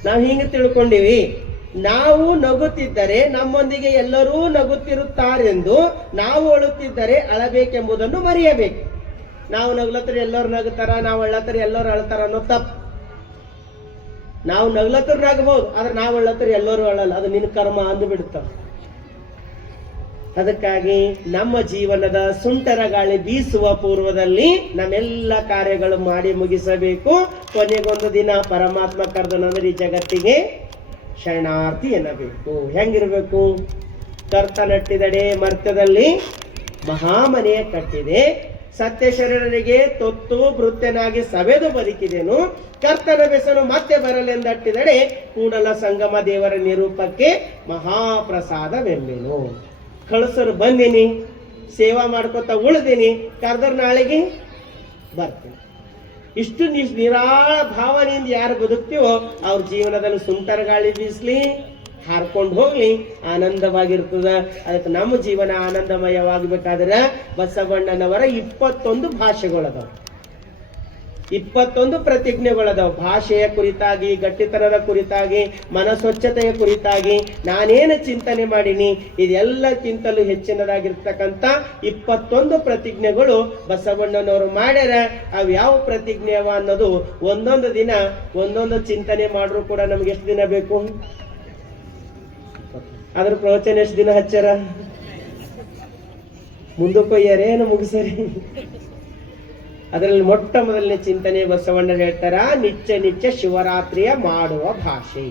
ನಾವು ಹಿಂಗ ತಿಳ್ಕೊಂಡಿವಿ. ನಾವು ನಗುತ್ತಿದ್ದರೆ ನಮ್ಮೊಂದಿಗೆ ಎಲ್ಲರೂ ನಗುತ್ತಿರುತ್ತಾರೆಂದು ನಾವು ಅಳುತ್ತಿದ್ದರೆ ಅಳಬೇಕೆಂಬುದನ್ನು ಮರೆಯಬೇಕು. ನಾವು ನಗ್ಲತ್ತರು ಎಲ್ಲರೂ ನಗುತ್ತಾರ, ನಾವು ಅಳ್ಳತ್ತರು ಎಲ್ಲರೂ ಅಳ್ತಾರ ಅನ್ನೋ ತಪ್ಪು. ನಾವು ನಗ್ಲತ್ತರು ನಗಬಹುದು, ಆದ್ರೆ ನಾವು ಅಳ್ಳತ್ತರು ಎಲ್ಲರೂ ಅಳಲ್ಲ, ಅದು ನಿನ್ನ ಕರ್ಮ ಅಂದು ಬಿಡ್ತಾವ. ಅದಕ್ಕಾಗಿ ನಮ್ಮ ಜೀವನದ ಸುಂಟರ ಗಾಳಿ ಬೀಸುವ ಪೂರ್ವದಲ್ಲಿ ನಮ್ಮೆಲ್ಲ ಕಾರ್ಯಗಳು ಮಾಡಿ ಮುಗಿಸಬೇಕು. ಕೊನೆಗೊಂದು ದಿನ ಪರಮಾತ್ಮ ಕರೆದನಂದ್ರೆ ಈ ಜಗತ್ತಿಗೆ ಶರಣಾರ್ಥಿ ಎನ್ನಬೇಕು. ಹೆಂಗಿರ್ಬೇಕು? ಕರ್ತ ನಟ್ಟಿದಡೆ ಮರ್ತ್ಯದಲ್ಲಿ ಮಹಾಮನೆಯ ಕಟ್ಟಿದೆ, ಸತ್ಯ ಶರಣರಿಗೆ ತೊತ್ತು ಭೃತ್ಯನಾಗಿ ಸವೆದು ಬದುಕಿದೆನು, ಕರ್ತನ ಬೆಸನು ಮತ್ತೆ ಬರಲೆಂದಟ್ಟಿದಡೆ ಕೂಡಲ ಸಂಗಮ ದೇವರ ನಿರೂಪಕ್ಕೆ ಮಹಾಪ್ರಸಾದವೆಂಬೆನು. ಕಳಸರು ಬಂದಿನಿ, ಸೇವಾ ಮಾಡ್ಕೊತ ಉಳ್ದೀನಿ, ಕರ್ದರ್ ನಾಳೆಗೆ ಬರ್ತೀನಿ. ಇಷ್ಟು ನಿರಾಳ ಭಾವನೆಯಿಂದ ಯಾರು ಬದುಕ್ತೀವೋ ಅವ್ರ ಜೀವನದಲ್ಲಿ ಸುಂಟರ ಗಾಳಿ ಬೀಸ್ಲಿ, ಹಾರ್ಕೊಂಡು ಹೋಗ್ಲಿ, ಆನಂದವಾಗಿರ್ತದ. ಅದಕ್ಕೆ ನಮ್ಮ ಜೀವನ ಆನಂದಮಯವಾಗಬೇಕಾದ್ರೆ ಬಸವಣ್ಣನವರ 21 ಭಾಷೆಗಳದಾವ, 21 ಪ್ರತಿಜ್ಞೆಗಳದಾವ. ಭಾಷೆಯ ಕುರಿತಾಗಿ, ಗಟ್ಟಿತನದ ಕುರಿತಾಗಿ, ಮನಸ್ವಚ್ಛತೆಯ ಕುರಿತಾಗಿ ನಾನೇನು ಚಿಂತನೆ ಮಾಡೀನಿ, ಇದೆಲ್ಲಕ್ಕಿಂತಲೂ ಹೆಚ್ಚಿನದಾಗಿರ್ತಕ್ಕಂಥ 21 ಪ್ರತಿಜ್ಞೆಗಳು ಬಸವಣ್ಣನವರು ಮಾಡ್ಯಾರ. ಅವು ಯಾವ ಪ್ರತಿಜ್ಞೆ ಅವ ಅನ್ನೋದು ಒಂದೊಂದು ದಿನ ಒಂದೊಂದು ಚಿಂತನೆ ಮಾಡ್ರು ಕೂಡ ನಮ್ಗೆ ಎಷ್ಟು ದಿನ ಬೇಕು? ಅದ್ರ ಪ್ರವಚನ ಎಷ್ಟು ದಿನ ಹಚ್ಚಾರ? ಮುಂದಕ್ಕೊಯ್ಯಾರೇನು ಮುಗಿಸರಿ? ಅದರಲ್ಲಿ ಮೊಟ್ಟ ಮೊದಲನೇ ಚಿಂತನೆ ಬಸವಣ್ಣರು ಹೇಳ್ತಾರ, ನಿತ್ಯ ಶಿವರಾತ್ರಿಯ ಮಾಡುವ ಭಾಷೆ.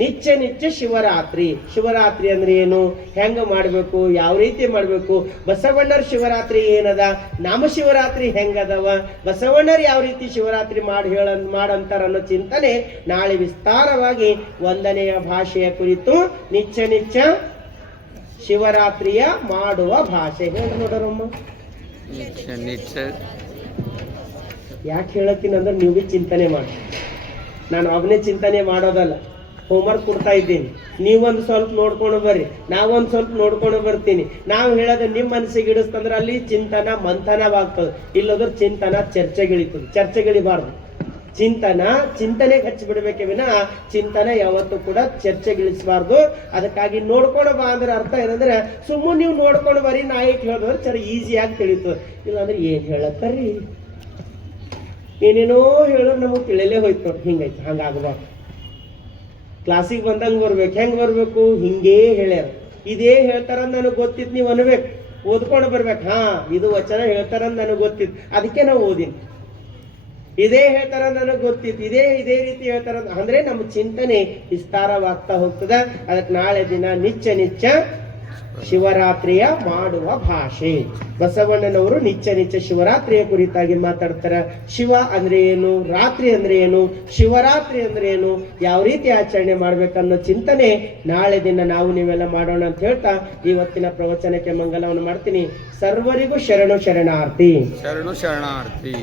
ನಿತ್ಯ ಶಿವರಾತ್ರಿ. ಶಿವರಾತ್ರಿ ಅಂದ್ರೆ ಏನು, ಹೆಂಗ ಮಾಡ್ಬೇಕು, ಯಾವ ರೀತಿ ಮಾಡ್ಬೇಕು, ಬಸವಣ್ಣರ ಶಿವರಾತ್ರಿ ಏನದ, ನಾಮ ಶಿವರಾತ್ರಿ ಹೆಂಗದವ, ಬಸವಣ್ಣರು ಯಾವ ರೀತಿ ಶಿವರಾತ್ರಿ ಮಾಡಂತಾರ ಅನ್ನೋ ಚಿಂತನೆ ನಾಳೆ ವಿಸ್ತಾರವಾಗಿ 1ನೆಯ ಭಾಷೆಯ ಕುರಿತು ನಿತ್ಯ ಶಿವರಾತ್ರಿಯ ಮಾಡುವ ಭಾಷೆ ಹೇಳ್ರಿ ನೋಡರಮ್ಮ. ಯಾಕೆ ಹೇಳತ್ತೀನಿ ಅಂದ್ರೆ ನೀವು ಬಿ ಚಿಂತನೆ ಮಾಡಿ, ನಾನು ಅವನೇ ಚಿಂತನೆ ಮಾಡೋದಲ್ಲ. ಹೋಮ್ವರ್ಕ್ ಕೊಡ್ತಾ ಇದ್ದೀನಿ, ನೀವೊಂದು ಸ್ವಲ್ಪ ನೋಡ್ಕೊಂಡು ಬರ್ರಿ, ನಾವೊಂದು ಸ್ವಲ್ಪ ನೋಡ್ಕೊಂಡು ಬರ್ತೀನಿ. ನಾವು ಹೇಳೋದು ನಿಮ್ಮ ಮನಸ್ಸಿಗೆ ಇಡಿಸ್ತಂದ್ರೆ ಅಲ್ಲಿ ಚಿಂತನ ಮಂಥನವಾಗ್ತದೆ, ಇಲ್ಲೋದ್ರ ಚಿಂತನ ಚರ್ಚೆಗಿಳಿತದೆ. ಚರ್ಚೆಗಿಳಿಬಾರ್ದು, ಚಿಂತನೆಗೆ ಹಚ್ಚಿಬಿಡ್ಬೇಕೆ ವಿನ ಚಿಂತನೆ ಯಾವತ್ತೂ ಕೂಡ ಚರ್ಚೆಗಿಳಿಸಬಾರ್ದು. ಅದಕ್ಕಾಗಿ ನೋಡ್ಕೊಂಡು ಬಾ ಅಂದ್ರೆ ಅರ್ಥ ಏನಂದ್ರೆ ಸುಮ್ಮನೆ ನೀವು ನೋಡ್ಕೊಂಡು ಬರೀ ನಾ ಏಟ್ ಹೇಳಿದ್ರೆ ಚರ ಈಸಿಯಾಗಿ ತಿಳಿತದೆ. ಇಲ್ಲಾಂದ್ರೆ ಏನ್ ಹೇಳತ್ತರಿ, ಏನೇನೋ ಹೇಳೋರು ನಮಗೆ ತಿಳಿಯಲೇ ಹೋಯ್ತು ನೋಡಿ. ಹಿಂಗೈತೆ, ಹಂಗಾಗಬಾರ್ದು. ಕ್ಲಾಸಿಗೆ ಬಂದಂಗೆ ಬರ್ಬೇಕು. ಹೆಂಗೆ ಬರ್ಬೇಕು? ಹಿಂಗೇ ಹೇಳ್ಯಾರ, ಇದೇ ಹೇಳ್ತಾರಂತ ನನಗೆ ಗೊತ್ತಿತ್ತು, ನೀವು ಅನ್ಬೇಕು, ಓದ್ಕೊಂಡು ಬರ್ಬೇಕು. ಹಾ, ಇದು ವಚನ ಹೇಳ್ತಾರಂತ ನನಗೆ ಗೊತ್ತಿತ್ತು, ಅದಕ್ಕೆ ನಾವು ಓದಿನಿ. ಇದೇ ಹೇಳ್ತಾರ ನನಗೆ ಗೊತ್ತಿತ್ತು, ಇದೇ ರೀತಿ ಹೇಳ್ತಾರ ಅಂದ್ರೆ ನಮ್ಮ ಚಿಂತನೆ ವಿಸ್ತಾರವಾಗ್ತಾ ಹೋಗ್ತದ. ಅದಕ್ಕೆ ನಾಳೆ ದಿನ ನಿತ್ಯ ಶಿವರಾತ್ರಿಯ ಮಾಡುವ ಭಾಷೆ. ಬಸವಣ್ಣನವರು ನಿತ್ಯ ಶಿವರಾತ್ರಿಯ ಕುರಿತಾಗಿ ಮಾತಾಡ್ತಾರ. ಶಿವ ಅಂದ್ರೆ ಏನು, ರಾತ್ರಿ ಅಂದ್ರೆ ಏನು, ಶಿವರಾತ್ರಿ ಅಂದ್ರೆ ಏನು, ಯಾವ ರೀತಿ ಆಚರಣೆ ಮಾಡ್ಬೇಕನ್ನೋ ಚಿಂತನೆ ನಾಳೆ ದಿನ ನಾವು ನೀವೆಲ್ಲ ಮಾಡೋಣ ಅಂತ ಹೇಳ್ತಾ ಇವತ್ತಿನ ಪ್ರವಚನಕ್ಕೆ ಮಂಗಲವನ್ನು ಮಾಡ್ತೀನಿ. ಸರ್ವರಿಗೂ ಶರಣು ಶರಣಾರ್ಥಿ. ಶರಣು ಶರಣಾರ್ಥಿ.